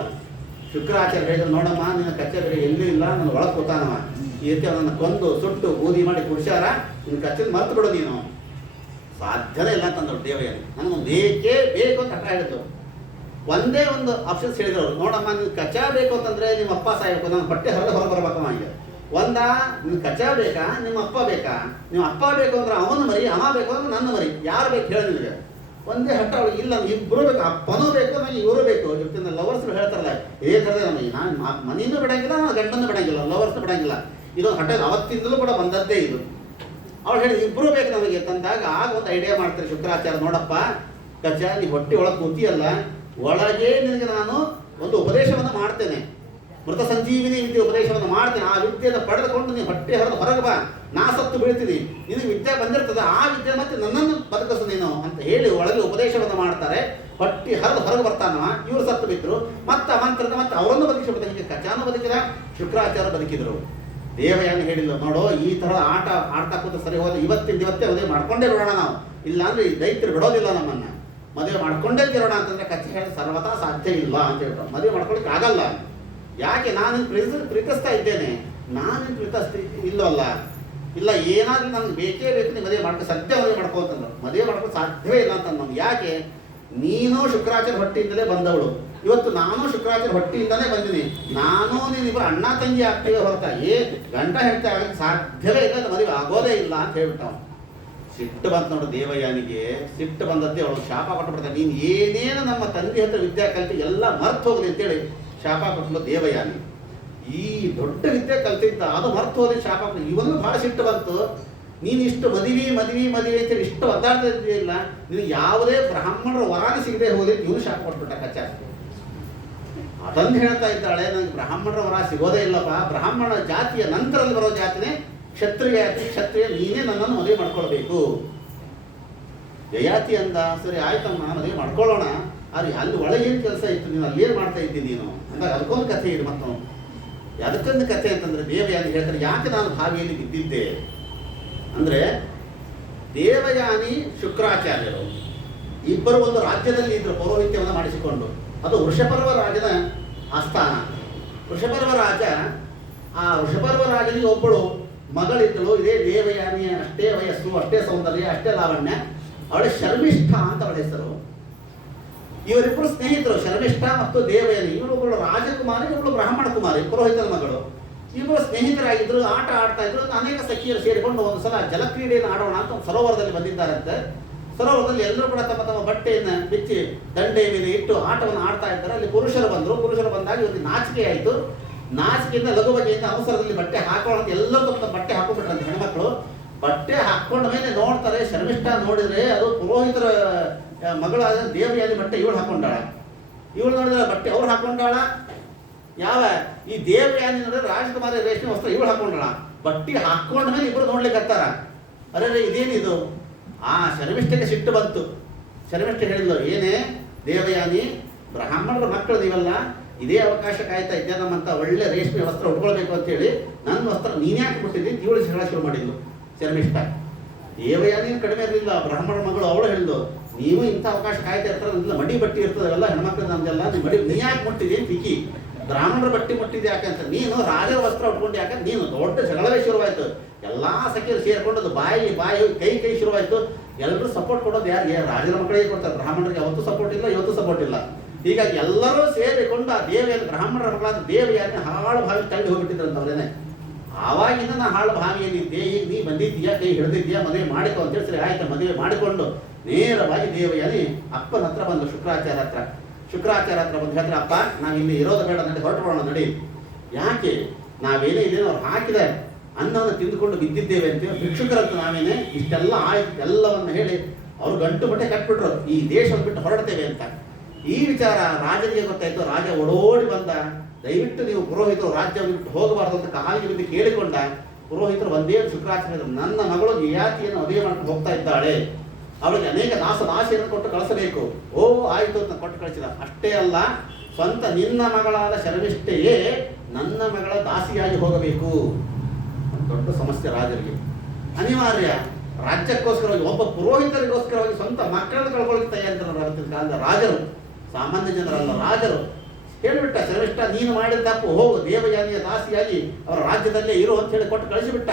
ಶುಕ್ರಾಚಾರ್ಯ ಹೇಳಿದ್ರು, ನೋಡಮ್ಮ, ನಿನ್ನ ಕಚ್ಚ ಬೇರೆ ಎಲ್ಲೂ ಇಲ್ಲ, ನನ್ನ ಒಳಗೆ ಕೂತಾನವ. ಈ ರೀತಿ ಅವನನ್ನು ಕೊಂದು ಸುಟ್ಟು ಬೂದಿ ಮಾಡಿ ಕುಡಿಸ್ಯಾರ, ನಿನ್ನ ಕಚ್ಚದ ಮರ್ತು ಬಿಡು ನೀನು. ಸಾಧ್ಯನೇ ಇಲ್ಲ ಅಂತಂದ್ರು ದೇವಯಾನಿ. ನನಗೊಂದು ಬೇಕೇ ಬೇಕು ಅಂತ ಹಠ ಹೇಳಿದ್ರು. ಒಂದೇ ಒಂದು ಆಪ್ಷನ್ಸ್ ಹೇಳಿದ್ರು ಅವರು, ನೋಡಮ್ಮ, ನಿನ್ನ ಕಚ್ಚ ಬೇಕು ಅಂತಂದ್ರೆ ನಿಮ್ಮ ಅಪ್ಪ ಸಾಯಬೇಕು, ನನ್ನ ಹೊಟ್ಟೆ ಹೊರಗೆ ಬರ್ಬೇಕಮ್ಮ. ಈಗ ನಿನ್ನ ಕಚ್ಚ ಬೇಕಾ, ನಿಮ್ಮ ಅಪ್ಪ ಬೇಕಾ? ನಿಮ್ಮ ಅಪ್ಪ ಬೇಕು ಅಂದ್ರೆ ಅವನು ಮರಿ, ಅಮ್ಮ ಬೇಕು ಅಂದ್ರೆ ನನ್ನ ಮರಿ, ಯಾರು ಬೇಕು ಹೇಳಿ ನಿನಗೆ? ಒಂದೇ ಹಠ ಅವಳು. ಇಲ್ಲ, ಇಬ್ಬರು ಬೇಕು, ಅಪ್ಪನೂ ಬೇಕು, ನನಗೆ ಇವರು ಬೇಕು. ಇವತ್ತಿನ ಲವರ್ಸ್ ಹೇಳ್ತಾರಲ್ಲ, ಥರದೇ ನಮಗೆ, ನಾನು ಮನೆಯೂ ಬಿಡಂಗಿಲ್ಲ, ನಾನು ಗಂಡನೂ ಬಿಡಂಗಿಲ್ಲ, ಲವರ್ಸ್ನೂ ಬಿಡಂಗಿಲ್ಲ. ಇದೊಂದು ಹಠ ಅವತ್ತಿಂದಲೂ ಕೂಡ ಬಂದದ್ದೇ ಇದು. ಅವಳು ಹೇಳಿದ, ಇಬ್ಬರು ಬೇಕು ನಮಗೆ ತಂದಾಗ ಆಗ ಒಂದು ಐಡಿಯಾ ಮಾಡ್ತಾರೆ ಶುಕ್ರಾಚಾರ್ಯ, ನೋಡಪ್ಪ ಕಚ್ಚ, ನೀ ಹೊಟ್ಟೆ ಒಳಗೆ ಕೂತಿಯಲ್ಲ, ಒಳಗೆ ನಿನಗೆ ನಾನು ಒಂದು ಉಪದೇಶವನ್ನು ಮಾಡ್ತೇನೆ, ಮೃತ ಸಂಜೀವಿನಿ ವಿದ್ಯೆ ಉಪದೇಶವನ್ನು ಮಾಡ್ತೇನೆ. ಆ ವಿದ್ಯೆಯನ್ನು ಪಡೆದುಕೊಂಡು ನೀವು ಹೊಟ್ಟೆ ಹೊರಗೆ ಬಾ, ನಾ ಸತ್ತು ಬೀಳ್ತೀನಿ, ನಿನಗೆ ವಿದ್ಯೆ ಬಂದಿರ್ತದೆ, ಆ ವಿದ್ಯೆ ಮತ್ತೆ ನನ್ನನ್ನು ಬದುಕಿಸು ನೀನು ಅಂತ ಹೇಳಿ ಒಳಗೆ ಉಪದೇಶವನ್ನು ಮಾಡ್ತಾರೆ. ಹೊಟ್ಟೆ ಹೊರಗೆ ಬರ್ತಾನವ, ಇವರು ಸತ್ತು ಬಿದ್ದರು. ಮತ್ತೆ ಅಮಂತ್ರದ ಮತ್ತೆ ಅವರನ್ನು ಬದುಕಿಸ್ಬಿಡ್ತಾರೆ. ಹೀಗೆ ಕಚಾನು ಬದುಕಿದ, ಶುಕ್ರಾಚಾರ್ಯ ಬದುಕಿದ್ರು. ದೇವಯಾನಿ ಹೇಳಿಲ್ಲ, ನೋಡೋ, ಈ ಥರ ಆಟ ಆಡ್ತಾ ಕೂತ ಸರಿ ಹೋದ, ಇವತ್ತೇ ಮದುವೆ ಮಾಡ್ಕೊಂಡೇ ಬಿಡೋಣ ನಾವು, ಇಲ್ಲಾಂದ್ರೆ ಈ ದೈತ್ಯರು ಬಿಡೋದಿಲ್ಲ ನಮ್ಮನ್ನು. ಮದುವೆ ಮಾಡ್ಕೊಂಡೇ ತಿರೋಣ ಅಂತಂದರೆ ಕಚ್ಚೆ ಹೇಳಿ ಸರ್ವತಾ ಸಾಧ್ಯ ಇಲ್ಲ ಅಂತ ಹೇಳ್ತಾರೆ. ಮದುವೆ ಮಾಡ್ಕೊಳಕ್ಕೆ ಆಗಲ್ಲ. ಯಾಕೆ? ನಾನು ಪ್ರೀತಿಸ್ತಾ ಇದ್ದೇನೆ, ನಾನು ಇಲ್ಲವಲ್ಲ, ಇಲ್ಲ ಏನಾದರೂ ನನಗೆ ಬೇಕೇ ಬೇಕು, ನೀವು ಮದುವೆ ಮಾಡ್ಕೊ, ಸದ್ಯ ಮದುವೆ ಮಾಡ್ಕೋತಂದ್ರು. ಮದುವೆ ಮಾಡ್ಕೊಂಡು ಸಾಧ್ಯವೇ ಇಲ್ಲ ಅಂತ ನಮ್ಗೆ. ಯಾಕೆ? ನೀನು ಶುಕ್ರಾಚಾರ್ಯ ಹೊಟ್ಟೆಯಿಂದಲೇ ಬಂದವಳು, ಇವತ್ತು ನಾನು ಶುಕ್ರಾಚಾರ್ಯ ಹೊಟ್ಟೆಯಿಂದಲೇ ಬಂದಿನಿ. ನಾನು ನೀನಿಬ್ಬರು ಅಣ್ಣ ತಂಗಿ ಆಗ್ತೀವಿ ಹೊರತಾಗಿ ಗಂಡ ಹೆಂಡತಿ ಆಗಕ್ಕೆ ಸಾಧ್ಯವೇ ಇಲ್ಲ, ಮದುವೆ ಆಗೋದೇ ಇಲ್ಲ ಅಂತ ಹೇಳ್ಬಿಟ್ಟವ. ಸಿಟ್ಟು ಬಂತು ನೋಡು ದೇವಯಾನಿಗೆ. ಸಿಟ್ಟು ಬಂದದ್ದೇ ಅವಳು ಶಾಪ ಕೊಟ್ಟುಬಿಡ್ತಾನೆ. ನೀನು ಏನೇನು ನಮ್ಮ ತಂದೆ ಹತ್ರ ವಿದ್ಯೆ ಕಲಿತು ಎಲ್ಲ ಮರ್ತು ಹೋಗಲಿ ಅಂತೇಳಿ ಶಾಪ ಕೊಟ್ಟಲು ದೇವಯಾನಿ. ಈ ದೊಡ್ಡ ವಿದ್ಯೆ ಕಲ್ತಿದ್ದ ಅದು ಮರ್ತು ಹೋಗಿ ಶಾಪ ಕೊಟ್ಟು ಇವನು ಭಾಳ ಸಿಟ್ಟು ಬಂತು. ನೀನು ಇಷ್ಟು ಮದುವೆ ಅಂತೇಳಿ ಇಷ್ಟು ಒದ್ದಾಡ್ತಾ ಇದ್ದಿಲ್ಲ, ನೀನು ಯಾವುದೇ ಬ್ರಾಹ್ಮಣರ ವರಾನ ಸಿಗದೆ ಹೋಗಿ ಇವನು ಶಾಪ ಕೊಟ್ಬಿಟ್ಟ ಕಚ್ಚ. ಅದನ್ನು ಹೇಳ್ತಾ ಇದ್ದಾಳೆ, ನನಗೆ ಬ್ರಾಹ್ಮಣರ ವರ ಸಿಗೋದೇ ಇಲ್ಲಪ್ಪ, ಬ್ರಾಹ್ಮಣ ಜಾತಿಯ ನಂತರದಲ್ಲಿ ಬರೋ ಜಾತಿನೇ ಕ್ಷತ್ರಿಯ ನೀನೇ ನನ್ನನ್ನು ಮದುವೆ ಮಾಡ್ಕೊಳ್ಬೇಕು. ಯಯಾತಿ ಅಂದ, ಸರಿ ಆಯ್ತಮ್ಮ ಮದುವೆ ಮಾಡ್ಕೊಳ್ಳೋಣ, ಆದರೆ ಅಲ್ಲಿ ಒಳಗೇನು ಕೆಲಸ ಇತ್ತು, ನೀನು ಅಲ್ಲೇನು ಮಾಡ್ತಾ ಇದ್ದೀನಿ ನೀನು ಅಂದಾಗ ಅದಕ್ಕೊಂದು ಕಥೆ ಇದೆ. ಮತ್ತು ಅದಕ್ಕೊಂದು ಕಥೆ ಅಂತಂದರೆ ದೇವಯಾನಿ ಹೇಳ್ತಾರೆ, ಯಾಕೆ ನಾನು ಬಾವಿಯಲ್ಲಿ ಬಿದ್ದಿದ್ದೆ ಅಂದರೆ, ದೇವಯಾನಿ ಶುಕ್ರಾಚಾರ್ಯರು ಇಬ್ಬರು ಒಂದು ರಾಜ್ಯದಲ್ಲಿ ಇದ್ದರು ಪೌರೋಹಿತ್ಯವನ್ನು ಮಾಡಿಸಿಕೊಂಡು. ಅದು ವೃಷಪರ್ವ ರಾಜನ ಆಸ್ಥಾನ. ವೃಷಪರ್ವ ರಾಜ, ಆ ವೃಷಪರ್ವ ರಾಜನಿಗೆ ಒಬ್ಬಳು ಮಗಳಿದ್ದಳು, ಇದೇ ದೇವಯಾನಿಯ ಅಷ್ಟೇ ವಯಸ್ಸು, ಅಷ್ಟೇ ಸೌಂದರ್ಯ, ಅಷ್ಟೇ ಲಾವಣ್ಯ. ಅವಳು ಶರ್ಮಿಷ್ಠ ಅಂತ ಅವಳ ಹೆಸರು. ಇವರಿಬ್ಬರು ಸ್ನೇಹಿತರು, ಶರ್ಮಿಷ್ಠ ಮತ್ತು ದೇವಯಾನಿ. ಇವಳು ರಾಜಕುಮಾರಿ, ಇವಳು ಬ್ರಾಹ್ಮಣ ಕುಮಾರಿ, ಪುರೋಹಿತನ ಮಗಳು. ಇಬ್ಬರು ಸ್ನೇಹಿತರಾಗಿದ್ದರು, ಆಟ ಆಡ್ತಾ ಇದ್ರು. ಅನೇಕ ಸಖಿಯರು ಸೇರಿಕೊಂಡು ಒಂದು ಸಲ ಜಲಕ್ರೀಡೆಯನ್ನು ಆಡೋಣ ಅಂತ ಒಂದು ಸರೋವರದಲ್ಲಿ ಬಂದಿದ್ದಾರಂತೆ. ಸರೋವರದಲ್ಲಿ ಎಲ್ಲರೂ ಕೂಡ ತಮ್ಮ ತಮ್ಮ ಬಟ್ಟೆಯನ್ನು ಬಿಚ್ಚಿ ದಂಡೆ ಮೇಲೆ ಇಟ್ಟು ಆಟವನ್ನು ಆಡ್ತಾ ಇದ್ದಾರೆ. ಅಲ್ಲಿ ಪುರುಷರು ಬಂದರು. ಪುರುಷರು ಬಂದಾಗ ಒಂದು ನಾಚಿಕೆ ಆಯಿತು. ನಾಚಿಕೆಯಿಂದ ಲಘು ಬಗೆಯಿಂದ ಅವಸರದಲ್ಲಿ ಬಟ್ಟೆ ಹಾಕೊಳ್ಳೋಣ ಎಲ್ಲರೂ ತಮ್ಮ ಬಟ್ಟೆ ಹಾಕೊಂಡ್ಬಿಟ್ರಂತೆ ಹೆಣ್ಮಕ್ಳು. ಬಟ್ಟೆ ಹಾಕೊಂಡ ಮೇಲೆ ನೋಡ್ತಾರೆ, ಶರ್ಮಿಷ್ಠ ನೋಡಿದ್ರೆ ಅದು ಪುರೋಹಿತರ ಮಗಳಾದ ದೇವಯಾನಿ ಬಟ್ಟೆ ಇವಳು ಹಾಕೊಂಡಾಳ. ಇವಳು ನೋಡಿದ್ರೆ ಬಟ್ಟೆ ಅವ್ರು ಹಾಕೊಂಡಾಳ. ಯಾವ ಈ ದೇವಯಾನಿ ನೋಡಿದ್ರೆ ರಾಜಕುಮಾರಿ ರೇಷ್ಮೆ ವಸ್ತ್ರ ಇವಳು ಹಾಕೊಂಡಾಳ. ಬಟ್ಟೆ ಹಾಕೊಂಡ ಮೇಲೆ ಇಬ್ಬರು ನೋಡ್ಲಿಕ್ಕೆ ಹತ್ತಾರ. ಅರೆ ಇದೇನಿದು? ಆ ಶರ್ಮಿಷ್ಠಕ್ಕೆ ಸಿಟ್ಟು ಬಂತು. ಶರ್ಮಿಷ್ಠ ಹೇಳಿದ್ಲು, ಏನೇ ದೇವಯಾನಿ, ಬ್ರಾಹ್ಮಣರ ಮಕ್ಕಳು ನೀವಲ್ಲ, ಇದೇ ಅವಕಾಶ ಕಾಯ್ತಾ ಇದ್ದೆ ನಮ್ಮಂತ ಒಳ್ಳೆ ರೇಷ್ಮೆ ವಸ್ತ್ರ ಉಟ್ಕೊಳ್ಬೇಕು ಅಂತ ಹೇಳಿ ನನ್ನ ವಸ್ತ್ರ ನೀನೇ ಹಾಕಿಬಿಟ್ಟಿದ್ದೀನಿ ಇವಳು ಜಗಳ ಶುರು ಮಾಡಿದ್ಲು ಶರ್ಮಿಷ್ಠ. ದೇವಯಾನಿ ಕಡಿಮೆ ಇರಲಿಲ್ಲ, ಬ್ರಾಹ್ಮಣರ ಮಗಳು. ಅವಳು ಹೇಳಿದ್ಲು, ನೀವು ಇಂಥ ಅವಕಾಶ ಕಾಯ್ತಾ ಇರ್ತಾರೆ, ಮಡಿ ಬಟ್ಟೆ ಇರ್ತದಲ್ಲ ಹೆಣ್ಮಕ್ಳು ನಮ್ದೆಲ್ಲ, ನೀವು ಮಡಿ ನೀ ಯಾಕೆ ಮುಟ್ಟಿದ್ದೀನಿ ಬಿಕ್ಕಿ, ಬ್ರಾಹ್ಮಣರ ಬಟ್ಟೆ ಮುಟ್ಟಿದ್ದು ಯಾಕಂತ, ನೀನು ರಾಜರ ವಸ್ತ್ರ ಉಟ್ಕೊಂಡು ಯಾಕಂತ ನೀನು ದೊಡ್ಡ ಜಗಳವೇ ಶುರುವಾಯಿತು. ಎಲ್ಲ ಸಖಿಯರು ಸೇರ್ಕೊಂಡು ಬಾಯಿ ಕೈ ಶುರುವಾಯಿತು. ಎಲ್ಲರೂ ಸಪೋರ್ಟ್ ಕೊಡೋದು ಯಾರಿಗೆ? ರಾಜರ ಮಕ್ಕಳಿಗೆ ಕೊಡ್ತಾರೆ. ಬ್ರಾಹ್ಮಣರಿಗೆ ಅವತ್ತು ಸಪೋರ್ಟ್ ಇಲ್ಲ, ಇವತ್ತು ಸಪೋರ್ಟ್ ಇಲ್ಲ. ಹೀಗಾಗಿ ಎಲ್ಲರೂ ಸೇರಿಕೊಂಡು ಆ ದೇವಿಯನ್ನು, ಬ್ರಾಹ್ಮಣರ ಮಕ್ಕಳಾದ ದೇವಿಯನ್ನು ಹಾಳು ಬಾವಿ ತಳ್ಳಿ ಹೋಗ್ಬಿಟ್ಟಿದ್ರಂತವ್ರೇನೆ. ಆವಾಗಿಂದ ನಾ ಹಾಳು ಬಾವಿಯಲ್ಲಿದ್ದೆ, ಈಗ ನೀ ಬಂದಿದ್ದೀಯಾ, ಕೈ ಹಿಡಿದಿದ್ದೀಯಾ, ಮದುವೆ ಮಾಡಿಕೊ ಅಂತ ಹೇಳಿ ಆಯ್ತು. ಮದುವೆ ಮಾಡಿಕೊಂಡು ನೇರವಾಗಿ ದೇವಯಾನಿ ಅಪ್ಪನ ಹತ್ರ ಬಂದು ಶುಕ್ರಾಚಾರ್ಯ ಹತ್ರ ಬಂದು ಹೇಳ್ತಾರೆ, ಅಪ್ಪ ನಾವಿಲ್ಲಿ ಇರೋದು ಬೇಡ, ನಡಿ ಹೊರಟುಕೊಳ್ಳೋಣ ನಡಿ. ಯಾಕೆ? ನಾವೇನೇ ಇದೇನೋ ಅವ್ರು ಹಾಕಿದ ಅನ್ನವನ್ನು ತಿಂದುಕೊಂಡು ಬಿದ್ದಿದ್ದೇವೆ ಅಂತೇಳಿ ಭಿಕ್ಷುಕರಂತ ನಾವೇನೆ ಇಷ್ಟೆಲ್ಲ ಆಯ್ತು ಎಲ್ಲವನ್ನು ಹೇಳಿ ಅವರು ಗಂಟು ಬಟ್ಟೆ ಕಟ್ಬಿಟ್ರು, ಈ ದೇಶವನ್ನು ಬಿಟ್ಟು ಹೊರಡ್ತೇವೆ ಅಂತ. ಈ ವಿಚಾರ ರಾಜನಿಗೆ ಗೊತ್ತಾಯ್ತು. ರಾಜ ಓಡೋಡಿ ಬಂದ, ದಯವಿಟ್ಟು ನೀವು ಪುರೋಹಿತರು ರಾಜ್ಯವನ್ನು ಬಿಟ್ಟು ಹೋಗಬಾರ್ದು ಅಂತ ಕಾಲಿಗೆ ಬಿದ್ದು ಕೇಳಿಕೊಂಡ. ಪುರೋಹಿತರು ಒಂದೇ ಶುಕ್ರಾಚಾರ್ಯ, ನನ್ನ ಮಗಳು ಯಯಾತಿಯನ್ನು ಮದುವೆ ಮಾಡ್ಕೊಂಡು ಹೋಗ್ತಾ ಇದ್ದಾಳೆ, ಅವಳಿಗೆ ಅನೇಕ ದಾಸಿಯನ್ನು ಕೊಟ್ಟು ಕಳಿಸಬೇಕು. ಓ ಆಯಿತು ಅಂತ ಕೊಟ್ಟು ಕಳಿಸಿದ. ಅಷ್ಟೇ ಅಲ್ಲ, ಸ್ವಂತ ನಿನ್ನ ಮಗಳಾದ ಶರ್ಮಿಷ್ಠೆಯೇ ನನ್ನ ಮಗಳ ದಾಸಿಯಾಗಿ ಹೋಗಬೇಕು. ದೊಡ್ಡ ಸಮಸ್ಯೆ ರಾಜರಿಗೆ. ಅನಿವಾರ್ಯ. ರಾಜ್ಯಕ್ಕೋಸ್ಕರವಾಗಿ, ಒಬ್ಬ ಪುರೋಹಿತರಿಗೋಸ್ಕರವಾಗಿ ಸ್ವಂತ ಮಕ್ಕಳನ್ನು ಕಳ್ಕೊಳ್ಳಿಕ್ಕೆ ತಯಾರಿದ್ದಾರೆ ಅವತ್ತಿನ ಕಾಲದ ರಾಜರು, ಸಾಮಾನ್ಯ ಜನರಲ್ಲ ರಾಜರು. ಹೇಳಿಬಿಟ್ಟ ಶರ್ಮಿಷ್ಠ, ನೀನು ಮಾಡಿದ ತಪ್ಪು, ಹೋಗು ದೇವಯಾನಿಯ ದಾಸಿಯಾಗಿ ಅವರ ರಾಜ್ಯದಲ್ಲೇ ಇರು ಅಂತ ಹೇಳಿ ಕೊಟ್ಟು ಕಳಿಸಿಬಿಟ್ಟ.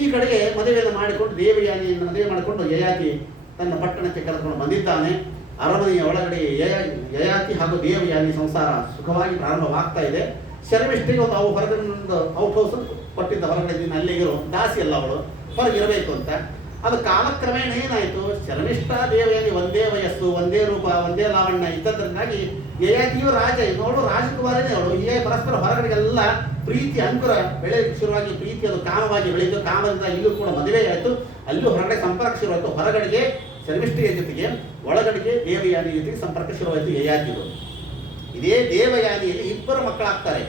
ಈ ಕಡೆಗೆ ಮದುವೆಯನ್ನು ಮಾಡಿಕೊಂಡು ದೇವಯಾನಿಯನ್ನು ಮದುವೆ ಮಾಡಿಕೊಂಡು ಯಯಾತಿ ತನ್ನ ಪಟ್ಟಣಕ್ಕೆ ಕರೆದುಕೊಂಡು ಬಂದಿದ್ದಾನೆ. ಅರಮನೆಯ ಒಳಗಡೆ ಯಯಾತಿ ಹಾಗೂ ದೇವಯಾನಿ ಸಂಸಾರ ಸುಖವಾಗಿ ಪ್ರಾರಂಭವಾಗ್ತಾ ಇದೆ. ಶರ್ಮಿಷ್ಠಿಗೆ ಒಂದು ಹೊರಗಡೆ ಔಟ್ ಹೌಸ್ ಕೊಟ್ಟಿದ್ದ, ಹೊರಗಡೆ ದಿನ ಅಲ್ಲಿಗಿರೋ ದಾಸಿ ಅಲ್ಲ ಅವಳು, ಹೊರಗಿರಬೇಕು ಅಂತ. ಅದು ಕಾಲಕ್ರಮೇಣ ಏನಾಯಿತು, ಶರ್ಮಿಷ್ಠ ದೇವಯಾನಿ ಒಂದೇ ವಯಸ್ಸು, ಒಂದೇ ರೂಪ, ಒಂದೇ ಲಾವಣ್ಯ ಇದ್ದದ್ರಿಂದಾಗಿ ಯಯಾತಿಯು ರಾಜ ನೋಡು ರಾಜಕುಮಾರನೇ ಅವಳು. ಹೀಗೆ ಪರಸ್ಪರ ಹೊರಗಡೆಗೆಲ್ಲ ಪ್ರೀತಿ ಅಂಕುರ ಬೆಳೆಯಕ್ಕೆ ಶುರುವಾಗಿ, ಪ್ರೀತಿ ಅದು ಕಾಮವಾಗಿ ಬೆಳೆಯಿತು. ಕಾಮದಿಂದ ಇಲ್ಲೂ ಕೂಡ ಮದುವೆ ಆಯಿತು. ಅಲ್ಲೂ ಹೊರಗಡೆ ಸಂಪರ್ಕ ಶುರುವಾಯಿತು. ಹೊರಗಡೆಗೆ ಶರ್ಮಿಷ್ಠಿಯ ಜೊತೆಗೆ, ಒಳಗಡೆಗೆ ದೇವಯಾನಿ ಜೊತೆಗೆ ಸಂಪರ್ಕ ಶುರುವಾಯಿತು ಯಯಾತಿಗಳು. ಇದೇ ದೇವಯಾನಿಯಲ್ಲಿ ಇಬ್ಬರು ಮಕ್ಕಳಾಗ್ತಾರೆ,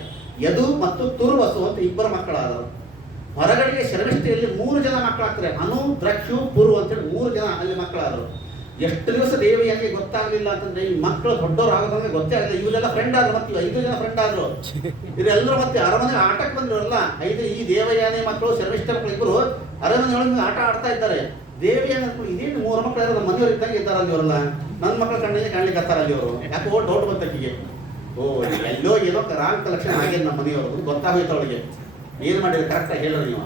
ಯದು ಮತ್ತು ತುರ್ವಸು ಅಂತ ಇಬ್ಬರು ಮಕ್ಕಳಾದರು. ಹೊರಗಡೆಗೆ ಶರ್ಮಿಷ್ಠಿಯಲ್ಲಿ 3 ಜನ ಮಕ್ಕಳಾಗ್ತಾರೆ, ಅನು, ದ್ರಕ್ಷು, ಪುರು ಅಂತೇಳಿ 3 ಜನ ಅಲ್ಲಿ ಮಕ್ಕಳಾದರು. ಎಷ್ಟು ದಿವಸ ದೇವಯಾನಿಗೆ ಗೊತ್ತಾಗಲಿಲ್ಲ ಅಂತಂದ್ರೆ, ಈ ಮಕ್ಕಳು ದೊಡ್ಡವರು ಆಗೋದಂದ್ರೆ ಗೊತ್ತೇ ಆಗಲಿಲ್ಲ. ಇವರೆಲ್ಲ ಫ್ರೆಂಡ್ ಆದ್ರು, ಮತ್ತೆ 5 ಜನ ಫ್ರೆಂಡ್ ಆದ್ರು. ಇವರೆಲ್ಲರೂ ಮತ್ತೆ ಅರಮನೆ ಆಟಕ್ಕೆ ಬಂದಿರಲ್ಲ. ಈ ದೇವಯಾನಿ ಮಕ್ಕಳು, ಶರ್ಮಿಷ್ಠ ಮಕ್ಕಳು ಇಬ್ಬರು ಅರಮನೆ ಒಳಗೆ ಆಟ ಆಡ್ತಾ ಇದ್ದಾರೆ. ದೇವಿ ಏನಾದ್ರು ಇದೇನು 3 ಮಕ್ಕಳು ನಮ್ಮ ಮನೆಯವ್ರು ಇದ್ದಂಗೆ ಇದ್ದಾರಲ್ಲಿ ಇವರಲ್ಲ, ನನ್ನ ಮಕ್ಕಳ ಕಣ್ಣಿಗೆ ಕಾಣ್ಲಿಕ್ಕೆ ಹತ್ತಾರಲ್ಲಿ ಅವರು. ಯಾಕೆ ಡೌಟ್ ಬಂತಕ್ಕಿಗೆ, ಓ ಎಲ್ಲೋ ಏನೋ ರಾಂಗ್ ಕಲೆಕ್ಷನ್ ಆಗ್ಯದ ನಮ್ಮ ಮನೆಯವರು ಗೊತ್ತಾಗೋಯ್ತು ಅವಳಿಗೆ. ಏನು ಮಾಡಿದ್ರೆ ಕರೆಕ್ಟಾಗಿ ಹೇಳೋರು ನೀವು.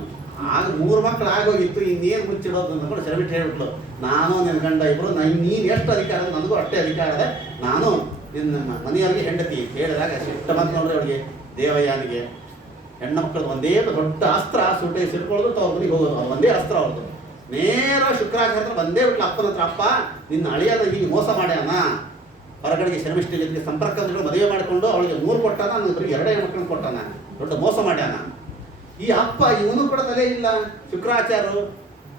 ಆಗ 3 ಮಕ್ಕಳು ಆಗೋಗಿತ್ತು, ಇನ್ನೇನು ಮುಚ್ಚಿಡೋದು ಅಂದ್ಕೊಂಡು ಶರಬಿಟ್ಟು ಹೇಳ್ಬಿಟ್ಲು, ನಾನು ನಿನ್ನ ಗಂಡ ಇಬ್ಬರು ನೀನು ಎಷ್ಟು ಅಧಿಕಾರ ನನಗೂ ಅಷ್ಟೇ ಅಧಿಕಾರ ಇದೆ, ನಾನು ನಿನ್ನ ಮನೆಯವರಿಗೆ ಹೆಂಡತಿ ಹೇಳಿದಾಗ ಸಿಟ್ಟ ಬಂತು ನೋಡ್ರಿ ಅವಳಿಗೆ ದೇವಯ್ಯನಿಗೆ. ಹೆಣ್ಣು ಮಕ್ಕಳು ಒಂದೇ ದೊಡ್ಡ ಅಸ್ತ್ರ ಸುಟ್ಟೆ ಸಿಟ್ಕೊಳ್ಳೋದು ಅವ್ರ ಮನೆಗೆ ಹೋಗೋದು, ಅದು ಒಂದೇ ಅಸ್ತ್ರ ಅವ್ರದ್ದು. ನೇರ ಶುಕ್ರಾಚಾರ್ಯ ಹತ್ರ ಬಂದೇ ಬಿಟ್ಲು ಅಪ್ಪನ ಹತ್ರ, ಅಪ್ಪ ನಿನ್ನ ಅಳಿಯದ ಹೀಗೆ ಮೋಸ ಮಾಡ್ಯಾನ, ಹೊರಗಡೆಗೆ ಶರ್ಮಿಷ್ಠ ಜೊತೆಗೆ ಸಂಪರ್ಕದಲ್ಲಿ ಮದುವೆ ಮಾಡಿಕೊಂಡು ಅವಳಿಗೆ 3 ಕೊಟ್ಟಾನ, ನನ್ನ 2 ಹೆಣ್ಮಕ್ಳನ್ನ ಕೊಟ್ಟಾನ, ದೊಡ್ಡ ಮೋಸ ಮಾಡ್ಯಾನ. ಈ ಅಪ್ಪ ಇವನು ಕೂಡ ತಲೆ ಇಲ್ಲ ಶುಕ್ರಾಚಾರ್ಯರು,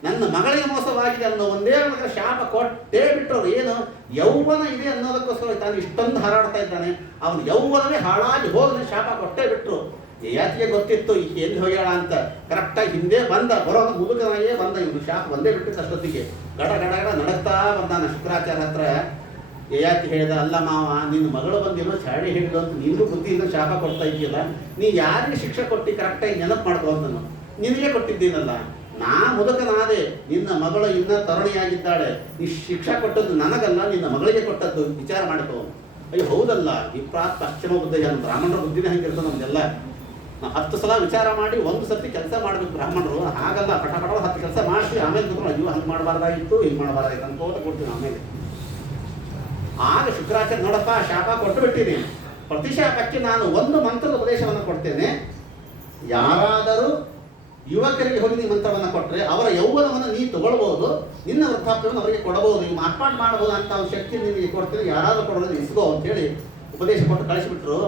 ನನ್ನ ಮಗಳಿಗೆ ಮೋಸವಾಗಿದೆ ಅನ್ನೋ ಒಂದೇ ಮಗ ಶಾಪ ಕೊಟ್ಟೇ ಬಿಟ್ಟರು. ಏನು ಯೌವನ ಇದೆ ಅನ್ನೋದಕ್ಕೋಸ್ಕರ ತಾನು ಇಷ್ಟೊಂದು ಹಾರಾಡ್ತಾ ಇದ್ದಾನೆ, ಅವನು ಯೌವನವೇ ಹಾಳಾಗಿ ಹೋದ್ರೆ ಶಾಪ ಕೊಟ್ಟೇ ಬಿಟ್ರು. ಯಾತಿಗೆ ಗೊತ್ತಿತ್ತು ಈಗ ಎಲ್ಲಿ ಹೋಗ್ಯಾಳ ಅಂತ. ಕರೆಕ್ಟಾಗಿ ಹಿಂದೆ ಬಂದ, ಬರೋದು ಮುದುಕನಾಗೇ ಬಂದ, ಇವನು ಶಾಪ ಬಂದೇ ಬಿಟ್ಟಿತ್ತು ಅಷ್ಟೊತ್ತಿಗೆ. ಗಡ ಗಡ ಗಡ ನಡಕ್ತಾ ಬಂದಾನ ಶುಕ್ರಾಚಾರ್ಯ ಹತ್ರ. ಯಯಾತಿ ಹೇಳಿದ, ಅಲ್ಲ ಮಾವ, ನಿನ್ನ ಮಗಳು ಬಂದಿರೋ ಚಾಡಿ ಹೇಳಿದ್ರು ಅಂತ ನಿನಗೂ ಬುದ್ಧಿಯಿಂದ ಶಾಪ ಕೊಡ್ತಾ ಇದೆಯಲ್ಲ, ನೀ ಯಾರಿಗೆ ಶಿಕ್ಷೆ ಕೊಟ್ಟು ಕರೆಕ್ಟಾಗಿ ನೆನಪು ಮಾಡ್ಕೊಂಡು ನಾನು ನಿನಗೆ ಕೊಟ್ಟಿದ್ದೀನಲ್ಲ, ನಾ ಮುದುಕನಾದೆ, ನಿನ್ನ ಮಗಳು ಇನ್ನ ತರುಣಿಯಾಗಿದ್ದಾಳೆ, ಈ ಶಿಕ್ಷೆ ಕೊಟ್ಟದ್ದು ನನಗಲ್ಲ ನಿನ್ನ ಮಗಳಿಗೆ ಕೊಟ್ಟದ್ದು, ವಿಚಾರ ಮಾಡ್ಕೋ. ಅಯ್ಯೋ ಹೌದಲ್ಲ, ವಿಪ್ರಾತ್ ಪಶ್ಚಿಮ ಬುದ್ಧ ಬ್ರಾಹ್ಮಣರ ಬುದ್ಧಿನೇ ಹಂಗಿರ್ತದೆ ನಮ್ದೆಲ್ಲ. ನಾವು 10 ಸಲ ವಿಚಾರ ಮಾಡಿ 1 ಸರ್ತಿ ಕೆಲಸ ಮಾಡ್ಬೇಕು ಬ್ರಾಹ್ಮಣರು. ಹಾಗಲ್ಲ, ಪಟ 10 ಕೆಲಸ ಮಾಡ್ತೀವಿ, ಆಮೇಲೆ ಕೂತ್ಕೊಂಡು ಅಯ್ಯೋ ಹಂಗೆ ಮಾಡಬಾರ್ದಾಗಿತ್ತು ಹಿಂಗೆ ಮಾಡಬಾರ್ದಾಗಿತ್ತು ಅಂತ ಕೊಡ್ತೀವಿ ಆಮೇಲೆ. ಆಗ ಶುಕ್ರಾಚಾರ್ಯ, ನೋಡಪ್ಪ ಶಾಪ ಕೊಟ್ಟು ಬಿಟ್ಟಿದ್ದೀನಿ, ಪ್ರತಿಶಾಪಕ್ಕೆ ನಾನು 1 ಮಂತ್ರದ ಉಪದೇಶವನ್ನು ಕೊಡ್ತೇನೆ. ಯಾರಾದರೂ ಯುವಕರಿಗೆ ಹೋಗಿ ನೀವು ಮಂತ್ರವನ್ನು ಕೊಟ್ಟರೆ ಅವರ ಯೌವನವನ್ನು ನೀ ತಗೊಳ್ಬಹುದು, ನಿನ್ನ ವೃದ್ಧಾಪ್ಯವನ್ನು ಅವರಿಗೆ ಕೊಡಬಹುದು, ನೀವು ಮಾರ್ಪಾಡು ಮಾಡಬಹುದು ಅಂತ ಅವ್ರ ಶಕ್ತಿ ನಿನಗೆ ಕೊಡ್ತೀನಿ, ಯಾರಾದರೂ ಕೊಡೋದು ಇಸ್ಕೋ ಅಂತೇಳಿ ಉಪದೇಶ ಕೊಟ್ಟು ಕಳಿಸಿಬಿಟ್ರು.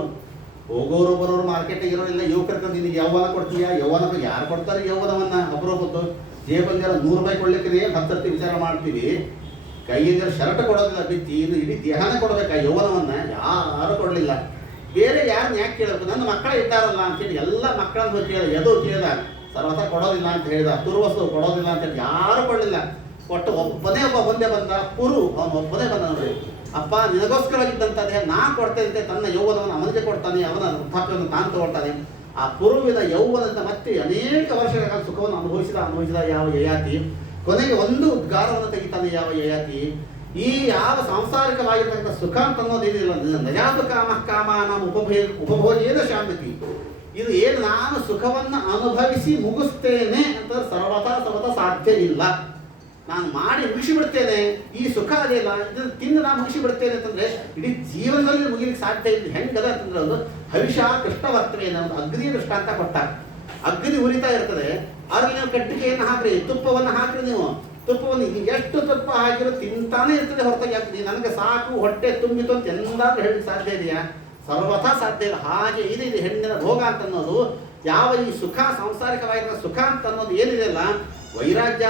ಹೋಗೋರು ಬರೋರು ಮಾರ್ಕೆಟಿಗೆ ಇರೋರಿಲ್ಲ, ಯುವಕರಿಗೆ ನಿನಗೆ ಯೌವನ ಕೊಡ್ತೀಯಾ, ಯೌವನ ಯಾರು ಕೊಡ್ತಾರೆ ಯೌವನವನ್ನು? ಅಪರೂಪದ್ದು ಜೇಬಂದಿರ 100 ರೂಪಾಯಿ ಕೊಡ್ಲಿಕ್ಕೆ 10 ಸರ್ತಿ ವಿಚಾರ ಮಾಡ್ತೀವಿ, ಕೈಯಿಂದ ಶರ್ಟ್ ಕೊಡೋದಿಲ್ಲ ಬಿಚ್ಚಿ, ಇನ್ನು ಇಡೀ ದೇಹನೇ ಕೊಡಬೇಕಾ ಯೌವನವನ್ನು? ಯಾರು ಕೊಡಲಿಲ್ಲ. ಬೇರೆ ಯಾರನ್ನ ಯಾಕೆ ಕೇಳಬೇಕು, ನನ್ನ ಮಕ್ಕಳ ಇದ್ದಾರಲ್ಲ ಅಂತೇಳಿ ಎಲ್ಲ ಮಕ್ಕಳನ್ನು ಹೋಗಿ ಕೇಳಿದ, ಎದು ಕೇಳಿದ, ಸರ್ವಥ ಕೊಡೋದಿಲ್ಲ ಅಂತ ಹೇಳಿದ, ತುರ್ವಸ್ತು ಕೊಡೋದಿಲ್ಲ ಅಂತೇಳಿ ಯಾರು ಕೊಡಲಿಲ್ಲ. ಒಟ್ಟು ಒಬ್ಬನೇ ಮುಂದೆ ಬಂದ, ಪುರು, ಅವನು ಒಬ್ಬನೇ ಬಂದ ನೋಡಿ. ಅಪ್ಪ ನಿನಗೋಸ್ಕರವಾಗಿದ್ದಂಥದ್ದೇ ನಾ ಕೊಡ್ತೇನೆ, ತನ್ನ ಯೌವನವನ್ನು ಅವನಿಗೆ ಕೊಡ್ತಾನೆ, ಅವನ ವೃದ್ಧಾಪ್ಯವನ್ನು ತಾನು ತಗೊಳ್ತಾನೆ. ಆ ಪುರುವಿನ ಯೌವನದಿಂದ ಮತ್ತೆ ಅನೇಕ ವರ್ಷಗಳ ಕಾಲ ಸುಖವನ್ನು ಅನುಭವಿಸಿದ ಯಾವ ಯಯಾತಿ, ಕೊನೆಗೆ ಒಂದು ಉದ್ಗಾರವನ್ನು ತೆಗಿತಾನೆ ಯಾವ ಯಯಾತಿ. ಈ ಯಾವ ಸಾಂಸಾರಿಕವಾಗಿರ್ತಕ್ಕಂಥ ಸುಖ ಅಂತ ಅನ್ನೋದೇನಿಲ್ಲ, ನಜಾತು ಕಾಮ ನಮ್ಮ ಉಪಭೋಗೇನ ಶಾಂತಿ, ಇದು ಏನು ನಾನು ಸುಖವನ್ನು ಅನುಭವಿಸಿ ಮುಗಿಸ್ತೇನೆ ಅಂತ ಸರ್ವತಾ ಸಾಧ್ಯ ಇಲ್ಲ. ನಾನು ಮಾಡಿ ಮುಗಿಸಿಬಿಡ್ತೇನೆ, ಈ ಸುಖ ಅದೇ ಇಲ್ಲ, ಇದನ್ನು ತಿಂದು ನಾನು ಮುಗಿಸಿಬಿಡ್ತೇನೆ ಅಂತಂದ್ರೆ ಇಡೀ ಜೀವನದಲ್ಲಿ ಮುಗಿಲಿಕ್ಕೆ ಸಾಧ್ಯ ಇಲ್ಲ. ಹೆಂಗದ ಅಂತಂದ್ರೆ ಅದು ಹವಿಷ ಕೃಷ್ಣವರ್ತವೆ ಅನ್ನೋದು ಅಗ್ನಿ ದೃಷ್ಟಾಂತ ಕೊಟ್ಟ. ಅಗ್ನಿ ಉರಿತಾ ಇರ್ತದೆ, ಅದ್ರಲ್ಲಿ ನೀವು ಕಟ್ಟಿಗೆಯನ್ನು ಹಾಕ್ರಿ, ತುಪ್ಪವನ್ನು ಹಾಕ್ರಿ, ನೀವು ತುಪ್ಪವನ್ನು ಎಷ್ಟು ತುಪ್ಪ ಹಾಕಿರೋ ತಿಂತಾನೇ ಇರ್ತದೆ ಹೊರತಾಗಿ ಆಗ್ತದೆ. ನನಗೆ ಸಾಕು ಹೊಟ್ಟೆ ತುಂಬಿತು ಅಂತ ಎಂದಾದ್ರೂ ಹೇಳಲಿಕ್ಕೆ ಸಾಧ್ಯ ಇದೆಯಾ? ಸರ್ವಥಾ ಸಾಧ್ಯ ಇಲ್ಲ. ಹಾಗೆ ಇದು ಹೆಣ್ಣಿನ ಭೋಗ ಅಂತ ಅನ್ನೋದು, ಯಾವ ಈ ಸುಖ ಸಾಂಸಾರಿಕವಾಗಿರೋ ಸುಖ ಅಂತ ಅನ್ನೋದು ಏನಿದೆ ಅಲ್ಲ, ವೈರಾಗ್ಯ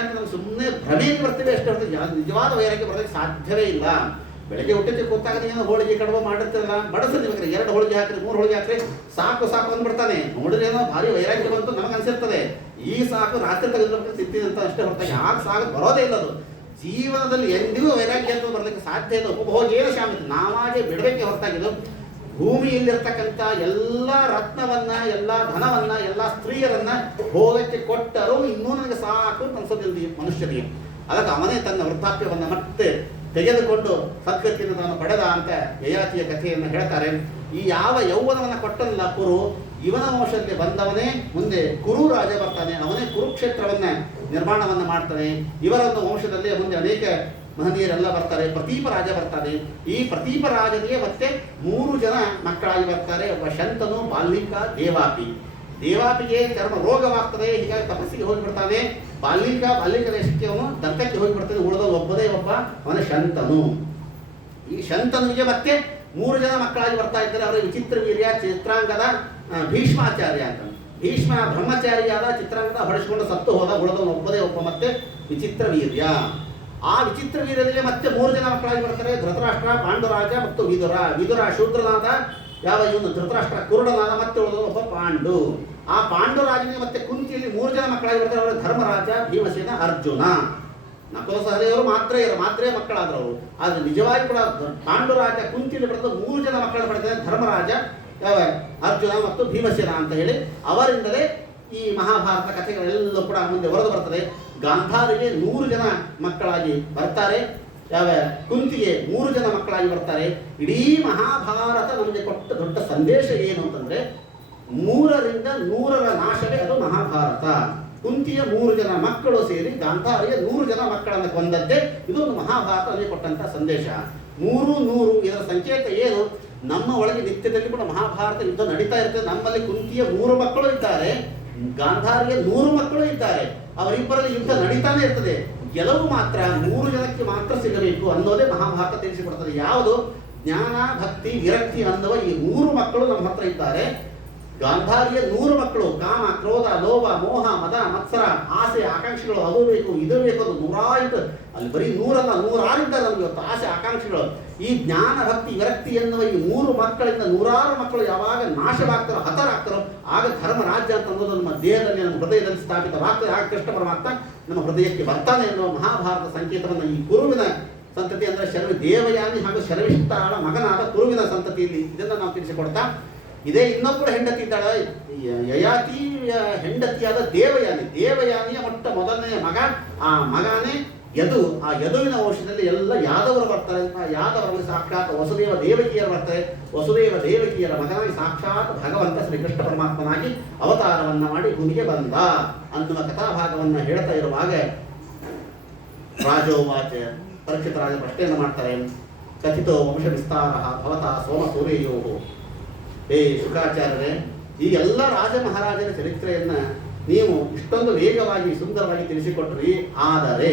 ಅಂತ ನಮ್ಗೆ ಸುಮ್ಮನೆ ಭ್ರಮೆಯಲ್ಲಿ ಬರ್ತೇವೆ ಅಷ್ಟೇ ಹೊರತು ನಿಜವಾದ ವೈರಾಗ್ಯ ಬರೋದಕ್ಕೆ ಸಾಧ್ಯವೇ ಇಲ್ಲ. ಬೆಳಗ್ಗೆ ಹುಟ್ಟಿದ್ದು ಕೂತಾಗ ಏನೋ ಹೋಳಿಗೆ ಕಡುಬು ಮಾಡಿರ್ತಿರಲ್ಲ, ಬಡಸರಿ ನಿಮಗೆ 2 ಹೋಳಿಗೆ ಹಾಕ್ರಿ 3 ಹೋಳಿಗೆ ಹಾಕ್ರಿ ಸಾಕು ಅಂದ್ಬಿಡ್ತಾನೆ. ನೋಡಿದ್ರೆ ಏನೋ ಭಾರಿ ವೈರಾಗ್ಯ ಬಂತು ನಮಗೆ ಅನ್ಸಿರ್ತದೆ, ಈ ಸಾಕು ರಾತ್ರಿ ತೆಗೆದುಕೊಂಡು ತಿಂತೀನಿ ಅಂತ ಅಷ್ಟೇ ಹೊರತಾಗಿ ಯಾಕೆ ಸಾಕು ಬರೋದೇ ಇಲ್ಲ. ಅದು ಜೀವನದಲ್ಲಿ ಎಂದಿಗೂ ವೈರಾಗ್ಯ ಅಂತ ಬರಲಿಕ್ಕೆ ಸಾಧ್ಯ ಇಲ್ಲ. ಉಪಭೋಗೇನ ಶಾಮಿತಿ, ನಾವಾಗೆ ಬಿಡಬೇಕೆ ಹೊರತಾಗಿದ್ದು ಭೂಮಿಯಲ್ಲಿರ್ತಕ್ಕಂಥ ಎಲ್ಲ ರತ್ನವನ್ನ, ಎಲ್ಲ ಧನವನ್ನ, ಎಲ್ಲ ಸ್ತ್ರೀಯರನ್ನ ಭೋಗಕ್ಕೆ ಕೊಟ್ಟರು ಇನ್ನೂ ನನಗೆ ಸಾಕು ಅನ್ಸೋದಿಲ್ಲ ಮನುಷ್ಯನಿಗೆ. ಅದಕ್ಕೆ ಅವನೇ ತನ್ನ ವೃದ್ಧಾಪ್ಯವನ್ನು ಮತ್ತೆ ತೆಗೆದುಕೊಂಡು ಸದ್ಗತಿಯನ್ನು ತಾನು ಪಡೆದ ಅಂತ ಯಯಾತಿಯ ಕಥೆಯನ್ನು ಹೇಳ್ತಾರೆ. ಈ ಯಾವ ಯೌವನವನ್ನು ಕೊಟ್ಟಲ್ಲ ಕುರು, ಇವನ ವಂಶದಲ್ಲಿ ಬಂದವನೇ ಮುಂದೆ ಕುರು ರಾಜ ಬರ್ತಾನೆ, ಅವನೇ ಕುರುಕ್ಷೇತ್ರವನ್ನ ನಿರ್ಮಾಣವನ್ನು ಮಾಡ್ತಾನೆ. ಇವರೊಂದು ವಂಶದಲ್ಲಿ ಮುಂದೆ ಅನೇಕ ಮಹನೀಯರೆಲ್ಲ ಬರ್ತಾರೆ. ಪ್ರತೀಪ ರಾಜ ಬರ್ತಾನೆ. ಈ ಪ್ರತೀಪ ರಾಜನಿಗೆ ಮತ್ತೆ 3 ಜನ ಮಕ್ಕಳಾಗಿ ಬರ್ತಾರೆ. ಒಬ್ಬ ಶಂತನು, ಬಾಲ್ಮಿಕ, ದೇವಾಪಿ. ದೇವಾಪಿಗೆ ಚರ್ಮ ರೋಗವಾಗ್ತದೆ, ಹೀಗಾಗಿ ತಪಸ್ಸಿಗೆ ಹೋಗಿಬಿಡ್ತಾನೆ. ಬಾಲ್ಮಿಕ ದೇಶಕ್ಕೆ ಅವನು ದಂತಕ್ಕೆ ಹೋಗಿಬಿಡ್ತಾನೆ. ಉಳಿದವರು ಒಬ್ಬ ಅವನ ಶಂತನು. ಈ ಶಂತನುವಿಗೆ ಮತ್ತೆ 3 ಜನ ಮಕ್ಕಳಾಗಿ ಬರ್ತಾ ಇದ್ದಾರೆ. ಅವರ ವಿಚಿತ್ರ ವೀರ್ಯ, ಚಿತ್ರಾಂಗದ, ಭೀಷ್ಮಾಚಾರ್ಯ ಅಂತ. ಭೀಷ್ಮ ಬ್ರಹ್ಮಚಾರಿಯಾದ, ಚಿತ್ರಾಂಗದ ಹೊಡೆಸಿಕೊಂಡು ಸತ್ತು ಹೋದ. ಉಳಿದವನು ಒಬ್ಬ ಮತ್ತೆ ವಿಚಿತ್ರ ವೀರ್ಯ. ಆ ವಿಚಿತ್ರ ವೀರ್ಯರಿಗೆ ಮತ್ತೆ 3 ಜನ ಮಕ್ಕಳಾಗಿ ಬರ್ತಾರೆ. ಧೃತರಾಷ್ಟ್ರ, ಪಾಂಡುರಾಜ ಮತ್ತು ವಿದುರ ಶೂದ್ರನಾದ, ಯಾವ ಇವನು ಧೃತರಾಷ್ಟ್ರ ಕುರುಡನಾದ, ಮತ್ತೆ ಉಳಿದವನು ಒಬ್ಬ ಪಾಂಡು. ಆ ಪಾಂಡುರಾಜನಿಗೆ ಮತ್ತೆ ಕುಂತಿಯಲ್ಲಿ 3 ಜನ ಮಕ್ಕಳಾಗಿ ಬರ್ತಾರೆ. ಅವರು ಧರ್ಮರಾಜ, ಭೀಮಸೇನ, ಅರ್ಜುನ. ನಕುಲ ಸಹದೇವರು ಮಾತ್ರೇ ಮಕ್ಕಳಾದ್ರು ಅವರು. ಆದ್ರೆ ನಿಜವಾಗಿ ಕೂಡ ಪಾಂಡುರಾಜ ಕುಂತಿಯಲ್ಲಿ ಬರೆದ 3 ಜನ ಮಕ್ಕಳು ಪಡೆದಿದ್ದಾರೆ. ಧರ್ಮರಾಜ, ಯಾವ ಅರ್ಜುನ ಮತ್ತು ಭೀಮಸೇನ ಅಂತ ಹೇಳಿ. ಅವರಿಂದಲೇ ಈ ಮಹಾಭಾರತ ಕಥೆಗಳೆಲ್ಲೂ ಕೂಡ ಮುಂದೆ ಹೊರದು ಬರ್ತದೆ. ಗಾಂಧಾರಿಗೆ 100 ಜನ ಮಕ್ಕಳಾಗಿ ಬರ್ತಾರೆ, ಯಾವ ಕುಂತಿಗೆ 3 ಜನ ಮಕ್ಕಳಾಗಿ ಬರ್ತಾರೆ. ಇಡೀ ಮಹಾಭಾರತ ನಮಗೆ ಕೊಟ್ಟ ದೊಡ್ಡ ಸಂದೇಶ ಏನು ಅಂತಂದ್ರೆ 3ರಿಂದ 100ರ ನಾಶವೇ ಅದು ಮಹಾಭಾರತ. ಕುಂತಿಯ 3 ಜನ ಮಕ್ಕಳು ಸೇರಿ ಗಾಂಧಾರಿಗೆ 100 ಜನ ಮಕ್ಕಳನ್ನು ಕೊಂದದ್ದೇ ಇದು ಒಂದು ಮಹಾಭಾರತ ನಮಗೆ ಕೊಟ್ಟಂತ ಸಂದೇಶ. 300 ಇದರ ಸಂಕೇತ ಏನು? ನಮ್ಮ ಒಳಗೆ ನಿತ್ಯದಲ್ಲಿ ಕೂಡ ಮಹಾಭಾರತ ಯುದ್ಧ ನಡೀತಾ ಇರ್ತದೆ. ನಮ್ಮಲ್ಲಿ ಕುಂತಿಯ 3 ಮಕ್ಕಳು ಇದ್ದಾರೆ, ಗಾಂಧಾರಿಗೆ 100 ಮಕ್ಕಳು ಇದ್ದಾರೆ. ಅವರಿಬ್ಬರಲ್ಲಿ ಯುದ್ಧ ನಡೀತಾನೆ ಇರ್ತದೆ. ಗೆಲುವು ಮಾತ್ರ 3 ಜನಕ್ಕೆ ಮಾತ್ರ ಸಿಗಬೇಕು ಅನ್ನೋದೇ ಮಹಾಭಾರತ ತಿಳಿಸಿಕೊಡ್ತದೆ. ಯಾವುದು? ಜ್ಞಾನ, ಭಕ್ತಿ, ವಿರಕ್ತಿ ಅನ್ನುವ ಈ 3 ಮಕ್ಕಳು ನಮ್ಮ ಹತ್ರ ಇದ್ದಾರೆ. ಗಾಂಧಾರಿಯ 100 ಮಕ್ಕಳು ಕಾಮ, ಕ್ರೋಧ, ಲೋಭ, ಮೋಹ, ಮದ, ಮತ್ಸರ, ಆಸೆ, ಆಕಾಂಕ್ಷೆಗಳು, ಅದು ಬೇಕು ಇದು ಬೇಕು, ಅದು 105 ಅಲ್ಲಿ ಬರೀ 100 ಅಲ್ಲ 106 ಇದ್ದಾರೆ ನಮ್ಗೆ ಇವತ್ತು ಆಸೆ ಆಕಾಂಕ್ಷೆಗಳು. ಈ ಜ್ಞಾನ, ಭಕ್ತಿ, ವಿರಕ್ತಿ ಎನ್ನುವ ಈ 3 ಮಕ್ಕಳಿಂದ 106 ಮಕ್ಕಳು ಯಾವಾಗ ನಾಶವಾಗ್ತಾರೋ, ಹತರಾಗ್ತಾರೋ, ಆಗ ಧರ್ಮ ರಾಜ್ಯ ಅಂತ ಅನ್ನೋದು ನಮ್ಮ ದೇಹದಲ್ಲಿ, ನಮ್ಮ ಹೃದಯದಲ್ಲಿ ಸ್ಥಾಪಿತವಾಗ್ತದೆ. ಆಗ ಕೃಷ್ಣ ಪರಮಾತ್ಮ ನಮ್ಮ ಹೃದಯಕ್ಕೆ ಬರ್ತಾನೆ ಎನ್ನುವ ಮಹಾಭಾರತ ಸಂಕೇತವನ್ನು ಈ ಕುರುವಿನ ಸಂತತಿ ಅಂದರೆ ಶರವಿ ದೇವಯಾನಿ ಹಾಗೂ ಶರವಿಷ್ಠಾಳ ಮಗನಾದ ಕುರುವಿನ ಸಂತತಿಯಲ್ಲಿ ಇದನ್ನು ನಾವು ತಿಳಿಸಿಕೊಡ್ತಾ, ಇದೇ ಇನ್ನೊಬ್ಬರು ಹೆಂಡತಿ ಇದ್ದಾಳೆ, ಯಯಾತಿಯ ಹೆಂಡತಿಯಾದ ದೇವಯಾನಿಯ ಮೊದಲನೆಯ ಮಗ. ಆ ಮಗನೇ ಯದು. ಆ ಯದುವಿನ ವಂಶದಲ್ಲಿ ಎಲ್ಲ ಯಾದವರು ಬರ್ತಾರೆ. ಯಾದವರಲ್ಲಿ ಸಾಕ್ಷಾತ್ ವಸುದೇವ ದೇವಕಿಯರು ಬರ್ತಾರೆ. ವಸುದೇವ ದೇವಕಿಯರ ಮಗನಾಗಿ ಸಾಕ್ಷಾತ್ ಭಗವಂತ ಶ್ರೀಕೃಷ್ಣ ಪರಮಾತ್ಮನಾಗಿ ಅವತಾರವನ್ನ ಮಾಡಿ ಭೂಮಿಗೆ ಬಂದ ಅನ್ನುವ ಕಥಾಭಾಗವನ್ನು ಹೇಳ್ತಾ ಇರುವಾಗ ರಾಜೋವಾಚ, ಪರೀಕ್ಷಿತ ರಾಜ ಪ್ರಶ್ನೆಯನ್ನು ಮಾಡ್ತಾರೆ. ಕಥಿತೋ ವಂಶ ವಿಸ್ತಾರ ಭವತ ಸೋಮ ಸೂರ್ಯಯೋ. ಶುಕಾಚಾರ್ಯರೇ, ಈ ಎಲ್ಲ ರಾಜ ಮಹಾರಾಜರ ಚರಿತ್ರೆಯನ್ನ ನೀವು ಇಷ್ಟೊಂದು ವೇಗವಾಗಿ ಸುಂದರವಾಗಿ ತಿಳಿಸಿಕೊಟ್ರಿ. ಆದರೆ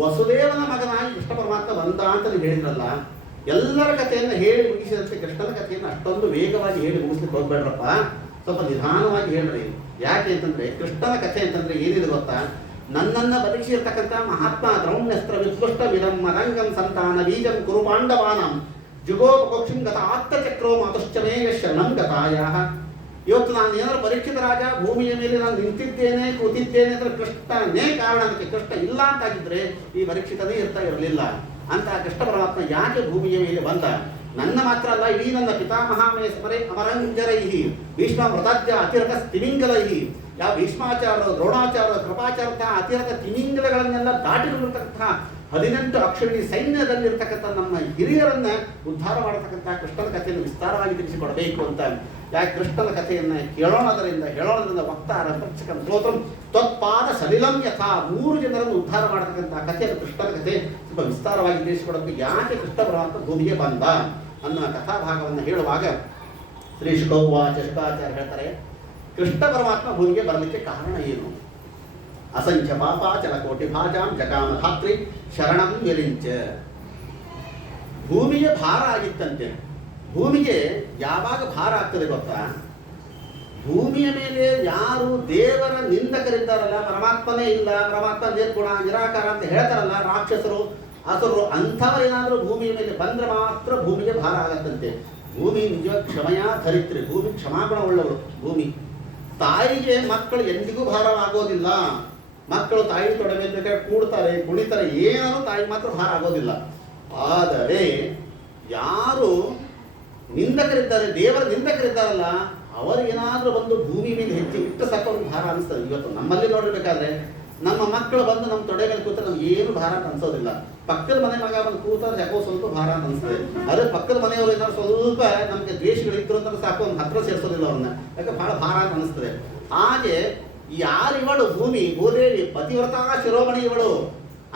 ವಸುದೇವನ ಮಗನಾಗಿ ಕೃಷ್ಣ ಪರಮಾತ್ಮ ಬಂದ ಅಂತ ನೀವು ಹೇಳಿದ್ರಲ್ಲ, ಎಲ್ಲರ ಕಥೆಯನ್ನು ಹೇಳಿ ಮುಗಿಸಿದಂತೆ ಕೃಷ್ಣನ ಕಥೆಯನ್ನು ಅಷ್ಟೊಂದು ವೇಗವಾಗಿ ಹೇಳಿ ಮುಗಿಸ್ಲಿಕ್ಕೆ ಹೋಗ್ಬೇಡ್ರಪ್ಪ, ಸ್ವಲ್ಪ ನಿಧಾನವಾಗಿ ಹೇಳ್ರಿ. ಯಾಕೆ ಅಂತಂದ್ರೆ ಕೃಷ್ಣನ ಕಥೆ ಅಂತಂದ್ರೆ ಏನಿದೆ ಗೊತ್ತಾ? ನನ್ನನ್ನು ಬದುಕಿಸಿರ್ತಕ್ಕಂಥ ಮಹಾತ್ಮ ದ್ರೌಣ್ಯಸ್ತ್ರ ವಿದ್ವಷ್ಟ ವಿಲಂ ರಂಗಂ ಸಂತಾನ ಬೀಜಂ ಕುರು ಪಾಂಡವಾನಂ ಜುಗೋಪಕ್ಷಿಂ ಗತ ಆತ್ತಚಕ್ರೋ ಮಾತುಶ್ಚಮೇ ಶರಣಂ ಗತಾಯಾಹ. ಇವತ್ತು ನಾನು ಏನಾದ್ರು ಪರೀಕ್ಷಿತ ರಾಜ ಭೂಮಿಯ ಮೇಲೆ ನಾನು ನಿಂತಿದ್ದೇನೆ ಕೂತಿದ್ದೇನೆ ಅಂದ್ರೆ ಕೃಷ್ಣನೇ ಕಾರಣ. ಅದಕ್ಕೆ ಕೃಷ್ಣ ಇಲ್ಲ ಅಂತಾಗಿದ್ರೆ ಈ ಪರೀಕ್ಷಿತನೇ ಇರ್ತಾ ಇರಲಿಲ್ಲ. ಅಂತ ಕೃಷ್ಣ ಪರಮಾತ್ಮ ಯಾಕೆ ಭೂಮಿಯ ಮೇಲೆ ಬಂದ? ನನ್ನ ಮಾತ್ರ ಅಲ್ಲ, ಇಡೀ ನನ್ನ ಪಿತಾಮಹಾಮೇ ಸ್ಮರೆ ಅಮರಂಜರೈಹಿ ಭೀಷ್ಮ ವ್ರತಾಜ್ಯ ಅತಿರಥ ತಿಮಿಂಗಲೈಹಿ. ಯಾವ ಭೀಷ್ಮಾಚಾರ್ಯರು, ದ್ರೋಣಾಚಾರ್ಯರು, ಕೃಪಾಚಾರ್ಯ ಅತಿರಥ ತಿಮಿಂಗಲಗಳನ್ನೆಲ್ಲ ದಾಟಿಕೊಂಡಿರ್ತಕ್ಕಂಥ 18 ಅಕ್ಷರಿ ಸೈನ್ಯದಲ್ಲಿರ್ತಕ್ಕಂಥ ನಮ್ಮ ಹಿರಿಯರನ್ನ ಉದ್ಧಾರ ಮಾಡತಕ್ಕಂಥ ಕೃಷ್ಣನ ಕಥೆಯನ್ನು ವಿಸ್ತಾರವಾಗಿ ತಿಳಿಸಿಕೊಡಬೇಕು ಅಂತ. ಯಾಕೆ ಕೃಷ್ಣನ ಕಥೆಯನ್ನು ಹೇಳೋಣದ್ರಿಂದ ವಕ್ತಾರ ಪಕ್ಷಕಂ ಸ್ತೋತ್ರಂ ತ್ವತ್ಪಾದ ಸಲಿಲಂ ಯಥಾ. 3 ಜನರನ್ನು ಉದ್ಧಾರ ಮಾಡತಕ್ಕಂಥ ಕಥೆಯನ್ನು ಕೃಷ್ಣನ ಕಥೆ ಸ್ವಲ್ಪ ವಿಸ್ತಾರವಾಗಿ ತಿಳಿಸಿಕೊಡೋದಕ್ಕೆ ಯಾಕೆ ಕೃಷ್ಣ ಪರಮಾತ್ಮ ಭೂಮಿಗೆ ಬಂದ ಅನ್ನೋ ಕಥಾಭಾಗವನ್ನು ಹೇಳುವಾಗ ಶ್ರೀ ಶುಕಾಚಾರ್ಯ ಹೇಳ್ತಾರೆ, ಕೃಷ್ಣ ಪರಮಾತ್ಮ ಭೂಮಿಗೆ ಬರಲಿಕ್ಕೆ ಕಾರಣ ಏನು? ಅಸಂಖ್ಯ ಪಾಪಾಚಲ ಕೋಟಿ ಭಾಜಾಂ ಜಗಾಮ ಧಾತ್ರಿ ಶರಣಂ ವಿರಿಂಚ. ಭೂಮಿಗೆ ಭಾರ ಆಗಿತ್ತಂತೆ. ಭೂಮಿಗೆ ಯಾವಾಗ ಭಾರ ಆಗ್ತದೆ ಗೊತ್ತಾ? ಭೂಮಿಯ ಮೇಲೆ ಯಾರು ದೇವರ ನಿಂದಕರಿದ್ದಾರಲ್ಲ, ಪರಮಾತ್ಮನೇ ಇಲ್ಲ, ಪರಮಾತ್ಮ ನಿರ್ಗುಣ ನಿರಾಕಾರ ಅಂತ ಹೇಳ್ತಾರಲ್ಲ, ರಾಕ್ಷಸರು ಅಸುರರು, ಅಂಥವರೇನಾದರೂ ಭೂಮಿಯ ಮೇಲೆ ಬಂದ್ರೆ ಮಾತ್ರ ಭೂಮಿಗೆ ಭಾರ ಆಗತ್ತಂತೆ. ಭೂಮಿ ನಿಜ ಕ್ಷಮೆಯ ಧರಿತ್ರಿ, ಭೂಮಿ ಕ್ಷಮಾಗುಣ ಉಳ್ಳವರು. ಭೂಮಿ ತಾಯಿಗೆ ಮಕ್ಕಳು ಎಂದಿಗೂ ಭಾರವಾಗೋದಿಲ್ಲ. ಮಕ್ಕಳು ತಾಯಿ ತೊಡಬೇಕಾದ್ರೆ ಕೂಡ್ತಾರೆ, ಕುಣಿತಾರೆ, ಏನಾದರೂ ತಾಯಿ ಮಾತ್ರ ಭಾರ ಆಗೋದಿಲ್ಲ. ಆದರೆ ಯಾರು ನಿಂದಕರಿದ್ದಾರೆ, ದೇವರ ನಿಂದಕರಿದ್ದಾರಲ್ಲ, ಅವರಿಗೇನಾದರೂ ಬಂದು ಭೂಮಿ ಮೇಲೆ ಹೆಜ್ಜೆ ಇಟ್ಟು ಸಾಕು ಅವ್ರಿಗೆ ಭಾರ ಅನಿಸ್ತದೆ. ಇವತ್ತು ನಮ್ಮಲ್ಲಿ ನೋಡಬೇಕಾದ್ರೆ ನಮ್ಮ ಮಕ್ಕಳು ಬಂದು ನಮ್ಮ ತೊಡೆ ಮೇಲೆ ಕೂತ್ರೆ ನಮ್ಗೆ ಏನು ಭಾರ ಅಂತ ಅನ್ಸೋದಿಲ್ಲ. ಪಕ್ಕದ ಮನೆ ಮಗ ಬಂದು ಕೂತಾರೆ ಯಾಕೋ ಸ್ವಲ್ಪ ಭಾರ ಅಂತ ಅನಿಸ್ತದೆ. ಅದೇ ಪಕ್ಕದ ಮನೆಯವರು ಏನಾದ್ರು ಸ್ವಲ್ಪ ನಮಗೆ ದ್ವೇಷಗಳಿದ್ರು ಅಂತ ಸಾಕು ಒಂದು ಹತ್ರ ಸೇರಿಸೋದಿಲ್ಲ ಅವ್ರನ್ನ, ಯಾಕೆ ಬಹಳ ಭಾರ ಅಂತ ಅನಿಸ್ತದೆ. ಹಾಗೆ ಯಾರಿವಳು ಭೂಮಿ, ಭೂದೇವಿ ಪತಿವ್ರತಾ ಶಿರೋಮಣಿ ಇವಳು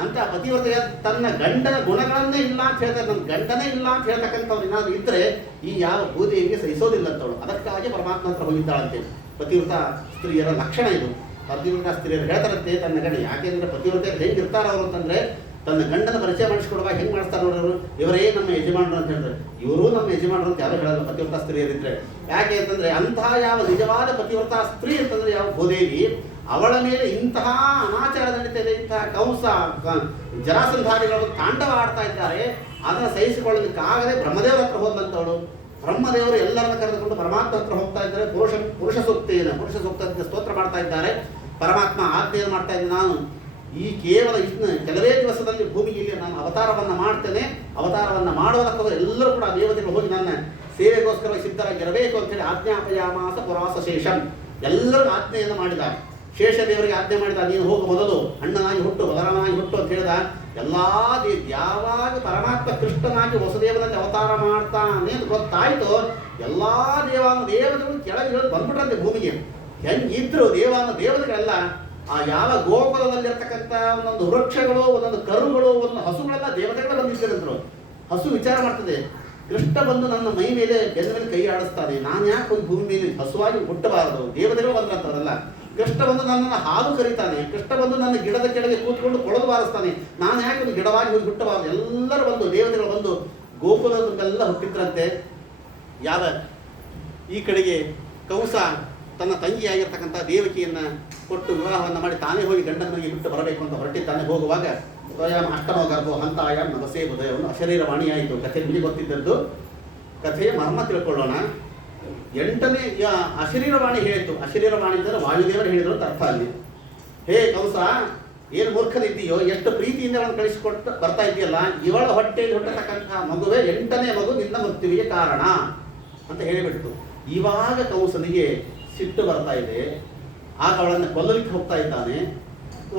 ಅಂತ ಪತಿವ್ರತೆಯ ತನ್ನ ಗಂಡನ ಗುಣಗಳನ್ನೇ ಇಲ್ಲ ಅಂತ ಹೇಳ್ತಾರೆ. ನನ್ನ ಗಂಡನೇ ಇಲ್ಲ ಅಂತ ಹೇಳ್ತಕ್ಕಂಥವ್ರು ಏನಾದ್ರು ಇದ್ರೆ ಈ ಯಾವ ಭೂದೇವಿಗೆ ಸಹಿಸೋದಿಲ್ಲ ಅಂತವಳು. ಅದಕ್ಕಾಗಿ ಪರಮಾತ್ಮ ಹತ್ರ ಹೋಗಿದ್ದಾಳಂತೆ. ಪತಿವ್ರತ ಸ್ತ್ರೀಯರ ಲಕ್ಷಣ ಇದು. ಪತಿವ್ರತ ಸ್ತ್ರೀಯರು ಹೇಳ್ತಾರಂತೆ ತನ್ನ ಗಂಡ, ಯಾಕೆಂದ್ರೆ ಪತಿವ್ರತೆಯರು ಹೆಂಗಿರ್ತಾರ ಅವರು ಅಂತಂದ್ರೆ ತನ್ನ ಗಂಡನ ಪರಿಚಯ ಮಾಡಿಸ್ಕೊಡುವಾಗ ಹೆಂಗೆ ಮಾಡಿಸ್ತಾರೆ ನೋಡೋರು, ಇವರೇ ನಮ್ಮ ಯಜಮಾನರು ಅಂತ ಹೇಳ್ತಾರೆ. ಇವರು ನಮ್ಮ ಯಜಮಾನರು ಅಂತ ಯಾರು ಹೇಳಲ್ಲ ಪತಿವ್ರತ ಸ್ತ್ರೀಯರಿದ್ರೆ. ಯಾಕೆ ಅಂತಂದ್ರೆ ಅಂತಹ ಯಾವ ನಿಜವಾದ ಪತಿವ್ರತ ಸ್ತ್ರೀ ಅಂತಂದ್ರೆ ಯಾವ ಭೂದೇವಿ, ಅವಳ ಮೇಲೆ ಇಂತಹ ಅನಾಚಾರ ನಡೀತಾ ಇದೆ, ಇಂತಹ ಕಂಸ ಜರಾಸಂಧಾರಿಗಳು ತಾಂಡವ ಆಡ್ತಾ ಇದ್ದಾರೆ, ಅದನ್ನು ಸಹಿಸಿಕೊಳ್ಳಲಿಕ್ಕಾಗದೆ ಬ್ರಹ್ಮದೇವರ ಹತ್ರ ಹೋದಂಥವಳು. ಬ್ರಹ್ಮದೇವರು ಎಲ್ಲರನ್ನ ಕರೆದುಕೊಂಡು ಪರಮಾತ್ಮ ಹತ್ರ ಹೋಗ್ತಾ ಇದ್ದಾರೆ. ಪುರುಷ ಸೂಕ್ತದಿಂದ ಸ್ತೋತ್ರ ಮಾಡ್ತಾ ಇದ್ದಾರೆ. ಪರಮಾತ್ಮ ಆಜ್ಞೆಯನ್ನು ಮಾಡ್ತಾ ಇದ್ದೀನಿ, ನಾನು ಈ ಕೇವಲ ಕೆಲವೇ ದಿವಸದಲ್ಲಿ ಭೂಮಿಯಲ್ಲಿ ನಾನು ಅವತಾರವನ್ನು ಮಾಡ್ತೇನೆ. ಅವತಾರವನ್ನು ಮಾಡುವುದಕ್ಕಾಗಿ ಎಲ್ಲರೂ ಕೂಡ ದೇವತೆಗಳು ಹೋಗಿ ನನ್ನ ಸೇವೆಗೋಸ್ಕರ ಸಿದ್ಧರಾಗಿರಬೇಕು ಅಂತೇಳಿ ಆಜ್ಞಾಪಯಾಮಾಸ ಪುರಾಸ ಶೇಷಂ. ಎಲ್ಲರೂ ಆಜ್ಞೆಯನ್ನು ಮಾಡಿದ. ಶೇಷದೇವರಿಗೆ ಆಜ್ಞೆ ಮಾಡಿದ, ನೀನು ಹೋಗು ಮೊದಲು ಅಣ್ಣನಾಗಿ ಹುಟ್ಟು, ಬಲರಾಮನಾಗಿ ಹುಟ್ಟು ಅಂತ ಹೇಳಿದ. ಎಲ್ಲ ಯಾವಾಗ ಪರಮಾತ್ಮ ಕೃಷ್ಣನಾಗಿ ವಸುದೇವನಲ್ಲಿ ಅವತಾರ ಮಾಡ್ತಾನೆ ಅಂತ ಗೊತ್ತಾಯ್ತು, ಎಲ್ಲ ದೇವತೆಗಳು ಕೆಳಗೆ ಇಳಿದು ಬಂದ್ಬಿಟ್ರಂತೆ ಭೂಮಿಗೆ. ಹೆಂಗಿದ್ರು ದೇವತೆಗಳೆಲ್ಲ ಆ ಯಾವ ಗೋಕುಲದಲ್ಲಿರ್ತಕ್ಕಂಥ ಒಂದೊಂದು ವೃಕ್ಷಗಳು, ಒಂದೊಂದು ಕರುಗಳು, ಒಂದೊಂದು ಹಸುಗಳೆಲ್ಲ ದೇವತೆಗಳು ಬಂದಿದ್ದರು. ಹಸು ವಿಚಾರ ಮಾಡ್ತದೆ, ಕೃಷ್ಣ ಬಂದು ನನ್ನ ಮೈ ಮೇಲೆ ಬೆನ್ನ ಮೇಲೆ ಕೈ ಆಡಿಸ್ತಾನೆ, ನಾನು ಯಾಕೆ ಒಂದು ಭೂಮಿ ಮೇಲೆ ಹಸುವಾಗಿ ಹುಟ್ಟಬಾರದು? ದೇವತೆಗಳು ಬಂದ್ರಂತದಲ್ಲ. ಕೃಷ್ಣ ಬಂದು ನನ್ನನ್ನು ಹಾಲು ಕರೀತಾನೆ, ಕೃಷ್ಣ ಬಂದು ನನ್ನ ಗಿಡದ ಕೆಳಗೆ ಕೂತ್ಕೊಂಡು ಕೊಳದು ಬಾರಿಸ್ತಾನೆ, ನಾನು ಯಾಕೆ ಒಂದು ಗಿಡವಾಗಿ ಹೋಗಿ ಹುಟ್ಟಬಾರದು? ಎಲ್ಲರೂ ಬಂದು ದೇವತೆಗಳು ಬಂದು ಗೋಕುಲದಲ್ಲೆಲ್ಲ ಹುಟ್ಟಿದ್ರಂತೆ. ಯಾವ ಈ ಕಡೆಗೆ ಕಂಸ ತನ್ನ ತಂಗಿಯಾಗಿರ್ತಕ್ಕಂಥ ದೇವಕಿಯನ್ನು ಕೊಟ್ಟು ವಿವಾಹವನ್ನು ಮಾಡಿ ತಾನೇ ಹೋಗಿ ಗಂಡನಿಗೆ ಬಿಟ್ಟು ಬರಬೇಕು ಅಂತ ಹೊರಟಿದ್ದಾನೆ. ಹೋಗುವಾಗ ಸ್ವಯಂ ಅಷ್ಟಮ ಗರ್ಭೋ ಹಂತಾಯಂ ನವಸೇ ಹೃದಯವನ್ನು ಅಶರೀರವಾಣಿಯಾಯಿತು. ಕಥೆ ನಿಮಗೆ ಗೊತ್ತಿದ್ದದ್ದು. ಕಥೆಯ ಮರ್ಮ ತಿಳ್ಕೊಳ್ಳೋಣ. 8ನೇ ಅಶರೀರವಾಣಿ ಹೇಳಿತು. ಅಶರೀರವಾಣಿ ಅಂದರೆ ವಾಯುದೇವರು ಹೇಳಿದ್ರು ಅಂತ ಅರ್ಥ ಅಲ್ಲಿ. ಹೇ ಕಂಸ, ಏನು ಮೂರ್ಖನಿದ್ದೀಯೋ, ಎಷ್ಟು ಪ್ರೀತಿಯಿಂದ ಅವನು ಕಳಿಸಿಕೊಟ್ಟು ಬರ್ತಾ ಇದೆಯಲ್ಲ, ಇವಳ ಹೊಟ್ಟೆಯಲ್ಲಿ ಹುಟ್ಟತಕ್ಕಂಥ ಮಗುವೇ 8ನೇ ಮಗು ನಿನ್ನ ಮೃತ್ಯುವಿಗೆ ಕಾರಣ ಅಂತ ಹೇಳಿಬಿಟ್ಟು, ಇವಾಗ ಕಂಸನಿಗೆ ಸಿಟ್ಟು ಬರ್ತಾ ಇದೆ. ಆಗ ಅವಳನ್ನು ಕೊಲ್ಲಲಿಕ್ಕೆ ಹೋಗ್ತಾ ಇದ್ದಾನೆ.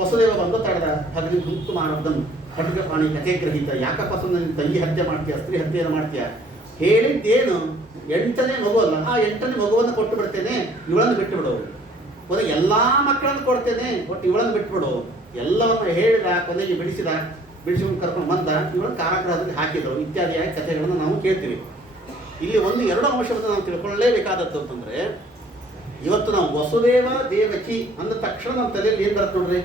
ವಸುದೇವ ಬಂದು ತಡೆದ. ಹಗಲಿ ಹುಟ್ಟು ಮಾಡೋದನ್ನು ಖಡ್ಗ ಪ್ರಾಣಿ ಕಥೆ ಗ್ರಹೀತ, ಯಾಕಪ್ಪ ಸುಮ್ಮನೆ ನಿನ್ನ ತಂಗಿ ಹತ್ಯೆ ಮಾಡ್ತೀಯ, ಸ್ತ್ರೀ ಹತ್ಯೆಯನ್ನು ಮಾಡ್ತೀಯ? ಹೇಳಿದ್ದೇನು? 8ನೇ ಮಗು ಅಲ್ಲ, ಆ 8ನೇ ಮಗುವನ್ನು ಕೊಟ್ಟು ಬಿಡ್ತೇನೆ, ಇವಳನ್ನು ಬಿಟ್ಟು ಬಿಡು. ಕೊನೆಗೆ ಎಲ್ಲ ಮಕ್ಕಳನ್ನು ಕೊಡ್ತೇನೆ, ಒಟ್ಟು ಇವಳನ್ನು ಬಿಟ್ಬಿಡು. ಎಲ್ಲವನ್ನು ಹೇಳಿದ, ಕೊನೆಗೆ ಬಿಡಿಸಿಕೊಂಡು ಕರ್ಕೊಂಡು ಬಂದ, ಇವಳನ್ನು ಕಾರಾಗೃಹದಲ್ಲಿ ಹಾಕಿದರು. ಇತ್ಯಾದಿಯಾಗಿ ಕಥೆಗಳನ್ನು ನಾವು ಕೇಳ್ತೀವಿ. ಇಲ್ಲಿ 1-2 ಅಂಶವನ್ನು ನಾವು ತಿಳ್ಕೊಳ್ಳಲೇಬೇಕಾದದ್ದು ಅಂತಂದರೆ, ಇವತ್ತು ನಾವು ವಸುದೇವ ದೇವಕಿ ಅಂದ ತಕ್ಷಣ ನಮ್ಮ ತಲೆಯಲ್ಲಿ ಏನು ಬರುತ್ತೆ ನೋಡ್ರಿ?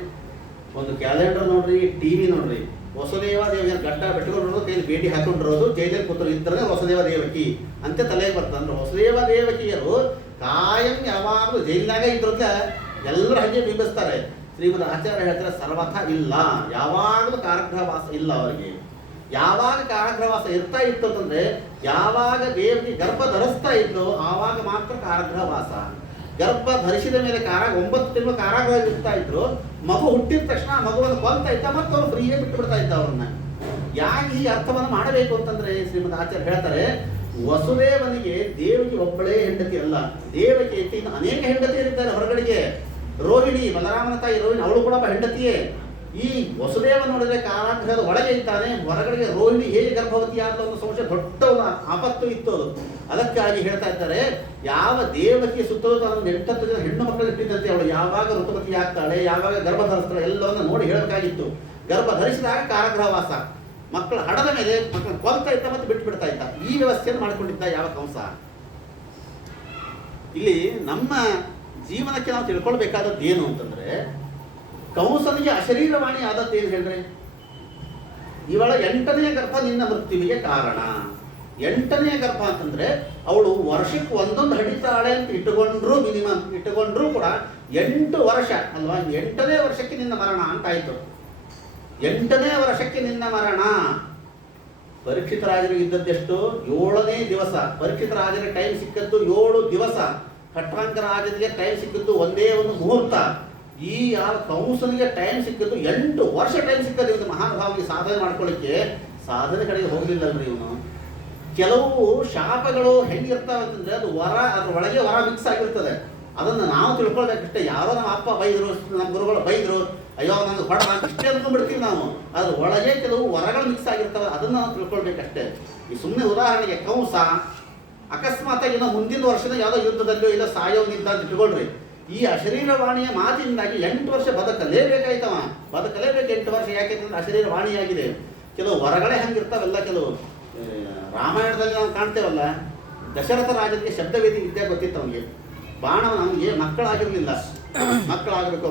ಒಂದು ಕ್ಯಾಲೆಂಡರ್ ನೋಡ್ರಿ, ಟಿವಿ ನೋಡ್ರಿ. ವಸುದೇವ ದೇವಿಯ ಗಡ್ಡ ಬೆಟ್ಟುಕೊಂಡಿರೋದು, ಕೈಲಿ ಬೇಟಿ ಹಾಕೊಂಡಿರೋದು, ಜೈಲಲ್ಲಿ ಕೂತರು ಇದ್ದರೆ ವಸುದೇವ ದೇವಕಿ ಅಂತ ತಲೆಗೆ ಬರ್ತದೆ. ಅಂದ್ರೆ ವಸುದೇವ ದೇವಕಿಯರು ಕಾಯಂ ಯಾವಾಗಲೂ ಜೈಲಿನಾಗ ಇದ್ರಲ್ಲ, ಎಲ್ಲರೂ ಹಾಗೆ ಬಿಂಬಿಸ್ತಾರೆ. ಶ್ರೀಮದ್ ಆಚಾರ್ಯ ಹೇಳ್ತಾರೆ, ಸರ್ವಥ ಇಲ್ಲ, ಯಾವಾಗಲೂ ಕಾರಾಗೃಹವಾಸ ಇಲ್ಲ ಅವರಿಗೆ. ಯಾವಾಗ ಕಾರಾಗೃಹವಾಸ ಇರ್ತಾ ಇತ್ತು ಅಂತಂದ್ರೆ, ಯಾವಾಗ ದೇವರಿಗೆ ಗರ್ಭ ಧರಿಸ್ತಾ ಇದ್ದು ಆವಾಗ ಮಾತ್ರ ಕಾರಾಗೃಹವಾಸ. ಗರ್ಭ ಧರಿಸಿದ ಮೇಲೆ 9 ತಿಂಗಳು ಕಾರಾಗೃಹ ಇರ್ತಾ ಇದ್ರು. ಮಗು ಹುಟ್ಟಿದ ತಕ್ಷಣ ಮಗುವನ್ನು ಕೊಲ್ತಾ ಇದ್ದ, ಮತ್ತು ಅವರು ಫ್ರೀಯೇ ಬಿಟ್ಟು ಬಿಡ್ತಾ ಇದ್ದ ಅವ್ರನ್ನ. ಯಾಕೆ ಈ ಅರ್ಥವನ್ನು ಮಾಡಬೇಕು ಅಂತಂದ್ರೆ, ಶ್ರೀಮದ್ ಆಚಾರ್ಯ ಹೇಳ್ತಾರೆ, ವಸುದೇವನಿಗೆ ದೇವಕಿ ಒಬ್ಬಳೇ ಹೆಂಡತಿ ಅಲ್ಲ, ದೇವಕಿ ಇನ್ನು ಅನೇಕ ಹೆಂಡತಿಯರಿದ್ದಾರೆ ಹೊರಗಡೆಗೆ. ರೋಹಿಣಿ, ಬಲರಾಮನ ತಾಯಿ ರೋಹಿಣಿ, ಅವಳು ಕೂಡ ಹೆಂಡತಿಯೇ. ಈ ವಸುದೇವ ನೋಡಿದ್ರೆ ಕಾರಾಗೃಹದ ಒಳಗೆ ಇದ್ದಾನೆ, ಹೊರಗಡೆಗೆ ರೋಹಿಣಿ ಹೇಗೆ ಗರ್ಭವತಿ ಆದ ಒಂದು ಸಂಶಯ, ದೊಡ್ಡ ಆಪತ್ತು ಇತ್ತು ಅದು. ಅದಕ್ಕಾಗಿ ಹೇಳ್ತಾ ಇದ್ದಾರೆ, ಯಾವ ದೇವಕಿ ಸುತ್ತಲೂ ತನ್ನ 8 ಜನ ಹೆಣ್ಣು ಮಕ್ಕಳು ಇಟ್ಟಿದ್ದಂತೆ, ಅವಳು ಯಾವಾಗ ಋತುಮತಿ ಆಗ್ತಾಳೆ, ಯಾವಾಗ ಗರ್ಭ ಧರಿಸ್ತಾಳೆ ಎಲ್ಲವನ್ನು ನೋಡಿ ಹೇಳಬೇಕಾಗಿತ್ತು. ಗರ್ಭ ಧರಿಸಿದಾಗ ಕಾರಾಗೃಹವಾಸ, ಮಕ್ಕಳು ಹಡದ ಮೇಲೆ ಮಕ್ಕಳನ್ನು ಕೊಲ್ತಾ ಇದ್ದ ಮತ್ತು ಬಿಟ್ಟು ಬಿಡ್ತಾ ಇದ್ದ. ಈ ವ್ಯವಸ್ಥೆಯನ್ನು ಮಾಡಿಕೊಂಡಿದ್ದ ಯಾವ ಕಂಸ. ಇಲ್ಲಿ ನಮ್ಮ ಜೀವನಕ್ಕೆ ನಾವು ತಿಳ್ಕೊಳ್ಬೇಕಾದದ್ದು ಏನು ಅಂತಂದ್ರೆ, ಕಂಸನಿಗೆ ಅಶರೀರವಾಣಿ ಆದದ್ದು ಏನು ಹೇಳಿದ್ರೆ, ಇವಳ 8ನೇ ಗರ್ಭ ನಿನ್ನ ಮೃತ್ಯುವಿಗೆ ಕಾರಣ. 8ನೇ ಗರ್ಭ ಅಂತಂದ್ರೆ ಅವಳು ವರ್ಷಕ್ಕೆ 1 ಹಡಿತಾಳೆ ಅಂತ ಇಟ್ಟುಕೊಂಡ್ರೂ ಕೂಡ 8 ವರ್ಷ ಅಲ್ವಾ, 8ನೇ ವರ್ಷಕ್ಕೆ ನಿನ್ನ ಮರಣ ಅಂತಾಯ್ತು. 8ನೇ ವರ್ಷಕ್ಕೆ ನಿನ್ನ ಮರಣ. ಪರೀಕ್ಷಿತ ರಾಜರಿಗೆ ಇದ್ದದ್ದೆಷ್ಟು? 7ನೇ ದಿವಸ. ಪರೀಕ್ಷಿತ ರಾಜರಿಗೆ ಟೈಮ್ ಸಿಕ್ಕದ್ದು 7 ದಿವಸ. ಖಟ್ವಾಂಗ ರಾಜನಿಗೆ ಟೈಮ್ ಸಿಕ್ಕದ್ದು ಒಂದೇ ಒಂದು ಮುಹೂರ್ತ. ಈ ಯಾವ ಕಂಸನಿಗೆ ಟೈಮ್ ಸಿಕ್ಕದ್ದು 8 ವರ್ಷ ಟೈಮ್ ಸಿಕ್ಕದ್ದು. ಇವನು ಮಹಾನುಭಾವಿಗೆ ಸಾಧನೆ ಮಾಡ್ಕೊಳ್ಳಿಕ್ಕೆ ಸಾಧನೆ ಕಡೆಗೆ ಹೋಗ್ಲಿಲ್ಲಲ್ರಿ ಇವನು. ಕೆಲವು ಶಾಪಗಳು ಹೆಂಗಿರ್ತಾವೆ ಅಂತಂದ್ರೆ, ಅದು ಅದ್ರ ಒಳಗೆ ವರ ಮಿಕ್ಸ್ ಆಗಿರ್ತದೆ. ಅದನ್ನು ನಾವು ತಿಳ್ಕೊಳ್ಬೇಕಷ್ಟೇ. ಯಾರೋ ನಮ್ಮ ಅಪ್ಪ ಬೈದರು, ನಮ್ಮ ಗುರುಗಳು ಬೈದರು, ಅಯ್ಯೋ ನನಗೆ ಹೊಡ ನಾನು ಇಷ್ಟೇ ಅಂದ್ಕೊಂಡ್ಬಿಡ್ತೀವಿ ನಾವು. ಅದ್ರ ಒಳಗೆ ಕೆಲವು ವರಗಳು ಮಿಕ್ಸ್ ಆಗಿರ್ತವೆ, ಅದನ್ನು ನಾವು ತಿಳ್ಕೊಳ್ಬೇಕಷ್ಟೇ. ಈ ಸುಮ್ಮನೆ ಉದಾಹರಣೆಗೆ ಕಂಸ ಅಕಸ್ಮಾತ್ ಏನೋ ಮುಂದಿನ ವರ್ಷದ ಯಾವುದೋ ಯುದ್ಧದಲ್ಲೋ ಇಲ್ಲ ಸಾಯೋನಿದ್ದ ಅಂತ ಇಟ್ಕೊಳ್ರಿ. ಈ ಅಶರೀರವಾಣಿಯ ಮಾತಿನಿಂದಾಗಿ 8 ವರ್ಷ ಬದುಕಲೇಬೇಕಾಯ್ತವ. ಬದುಕಲೇಬೇಕು 8 ವರ್ಷ. ಯಾಕೆಂದ್ರೆ ಅಶರೀರವಾಣಿಯಾಗಿದೆ. ಕೆಲವು ವರಗಳೇ ಹಂಗಿರ್ತಾವೆಲ್ಲ. ಕೆಲವು ರಾಮಾಯಣದಲ್ಲಿ ನಾವು ಕಾಣ್ತೇವಲ್ಲ, ದಶರಥ ರಾಜನಿಗೆ ಶಬ್ದವೇದಿ ವಿದ್ಯೆ ಗೊತ್ತಿತ್ತು ಅವನಿಗೆ. ಬಾಣ ಅವನಿಗೆ ಮಕ್ಕಳಾಗಿರಲಿಲ್ಲ, ಮಕ್ಕಳಾಗಬೇಕು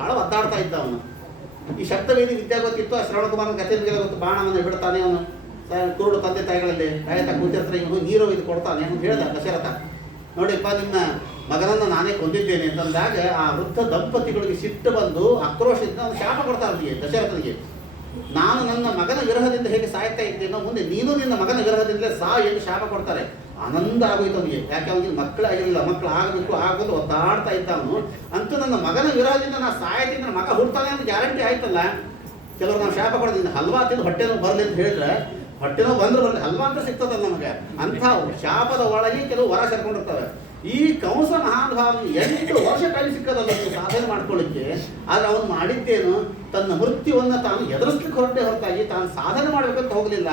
ಭಾಳ ಒದ್ದಾಡ್ತಾ ಇದ್ದ ಅವನು. ಈ ಶಬ್ದವೇದಿ ವಿದ್ಯೆ ಗೊತ್ತಿತ್ತು. ಶ್ರವಣಕುಮಾರನ ಕಥೆಗೆ ಗೊತ್ತು. ಬಾಣವನ್ನು ಬಿಡ್ತಾನೆ ಅವನು. ಕುರುಡು ತಂದೆ ತಾಯಿಗಳಲ್ಲಿ ಕಾಯ್ತಾ ಕೂತಿರ್ತಾರೆ, ಇವನು ನೀರು ಇದು ಕೊಡ್ತಾನೆ ಅಂತ ಹೇಳ್ದ ದಶರಥ. ನೋಡಿಪ್ಪ, ನಿನ್ನ ಮಗನನ್ನು ನಾನೇ ಕೊಂದಿದ್ದೇನೆ ಅಂತಂದಾಗ ಆ ವೃದ್ಧ ದಂಪತಿಗಳಿಗೆ ಸಿಟ್ಟು ಬಂದು ಆಕ್ರೋಶದಿಂದ ಅವನು ಶಾಪ ಕೊಡ್ತಾರೆ ದಶರಥನಿಗೆ. ನಾನು ನನ್ನ ಮಗನ ವಿರಹದಿಂದ ಹೇಗೆ ಸಾಯ್ತಾ ಇದ್ದೇನೋ, ಮುಂದೆ ನೀನು ನಿನ್ನ ಮಗನ ವಿರಹದಿಂದಲೇ ಎಂದು ಶಾಪ ಕೊಡ್ತಾರೆ. ಆನಂದ ಆಗೋಯ್ತು ಅವನಿಗೆ. ಯಾಕೆ ಅವನಿಗೆ ಮಕ್ಕಳಾಗಿರಲಿಲ್ಲ, ಮಕ್ಕಳು ಆಗಬೇಕು ಆಗೋದು ಒದ್ದಾಡ್ತಾ ಇದ್ದ ಅವನು. ಅಂತೂ ನನ್ನ ಮಗನ ವಿರಹದಿಂದ ನಾನು ಸಾಯ್ತೀನಿ, ನನ್ನ ಮಗ ಹುಡ್ತಾನೆ ಅಂತ ಗ್ಯಾರಂಟಿ ಆಯ್ತಲ್ಲ. ಕೆಲವರು ನಾವು ಶಾಪ ಕೊಡೋದ್ರಿಂದ ಹಲ್ವಾ ತಿಂದು ಹೊಟ್ಟೆ ನೋವು ಬರಲಿ ಅಂತ ಹೇಳಿದ್ರೆ, ಹೊಟ್ಟೆ ನೋವು ಬಂದ್ರೆ ಬರಲಿ, ಹಲ್ವಾ ಅಂತ ಸಿಗ್ತದಲ್ಲ ನಮಗೆ. ಅಂಥ ಶಾಪದ ಒಳಗೆ ಕೆಲವು ವರ ಸೇರ್ಕೊಂಡಿರ್ತವೆ. ಈ ಕಂಸ ಮಹಾನುಭಾವನು 8 ವರ್ಷ ಟೈಮ್ ಸಿಕ್ಕದಲ್ಲ ಸಾಧನೆ ಮಾಡ್ಕೊಳ್ಳಿಕ್ಕೆ. ಆಗ ಅವನು ಮಾಡಿದ್ದೇನು, ತನ್ನ ಮೃತ್ಯುವನ್ನು ತಾನು ಎದುರಿಸ್ಲಿಕ್ಕೆ ಹೊರಟೆ ಹೊರತಾಗಿ ತಾನು ಸಾಧನೆ ಮಾಡಬೇಕಂತ ಹೋಗಲಿಲ್ಲ.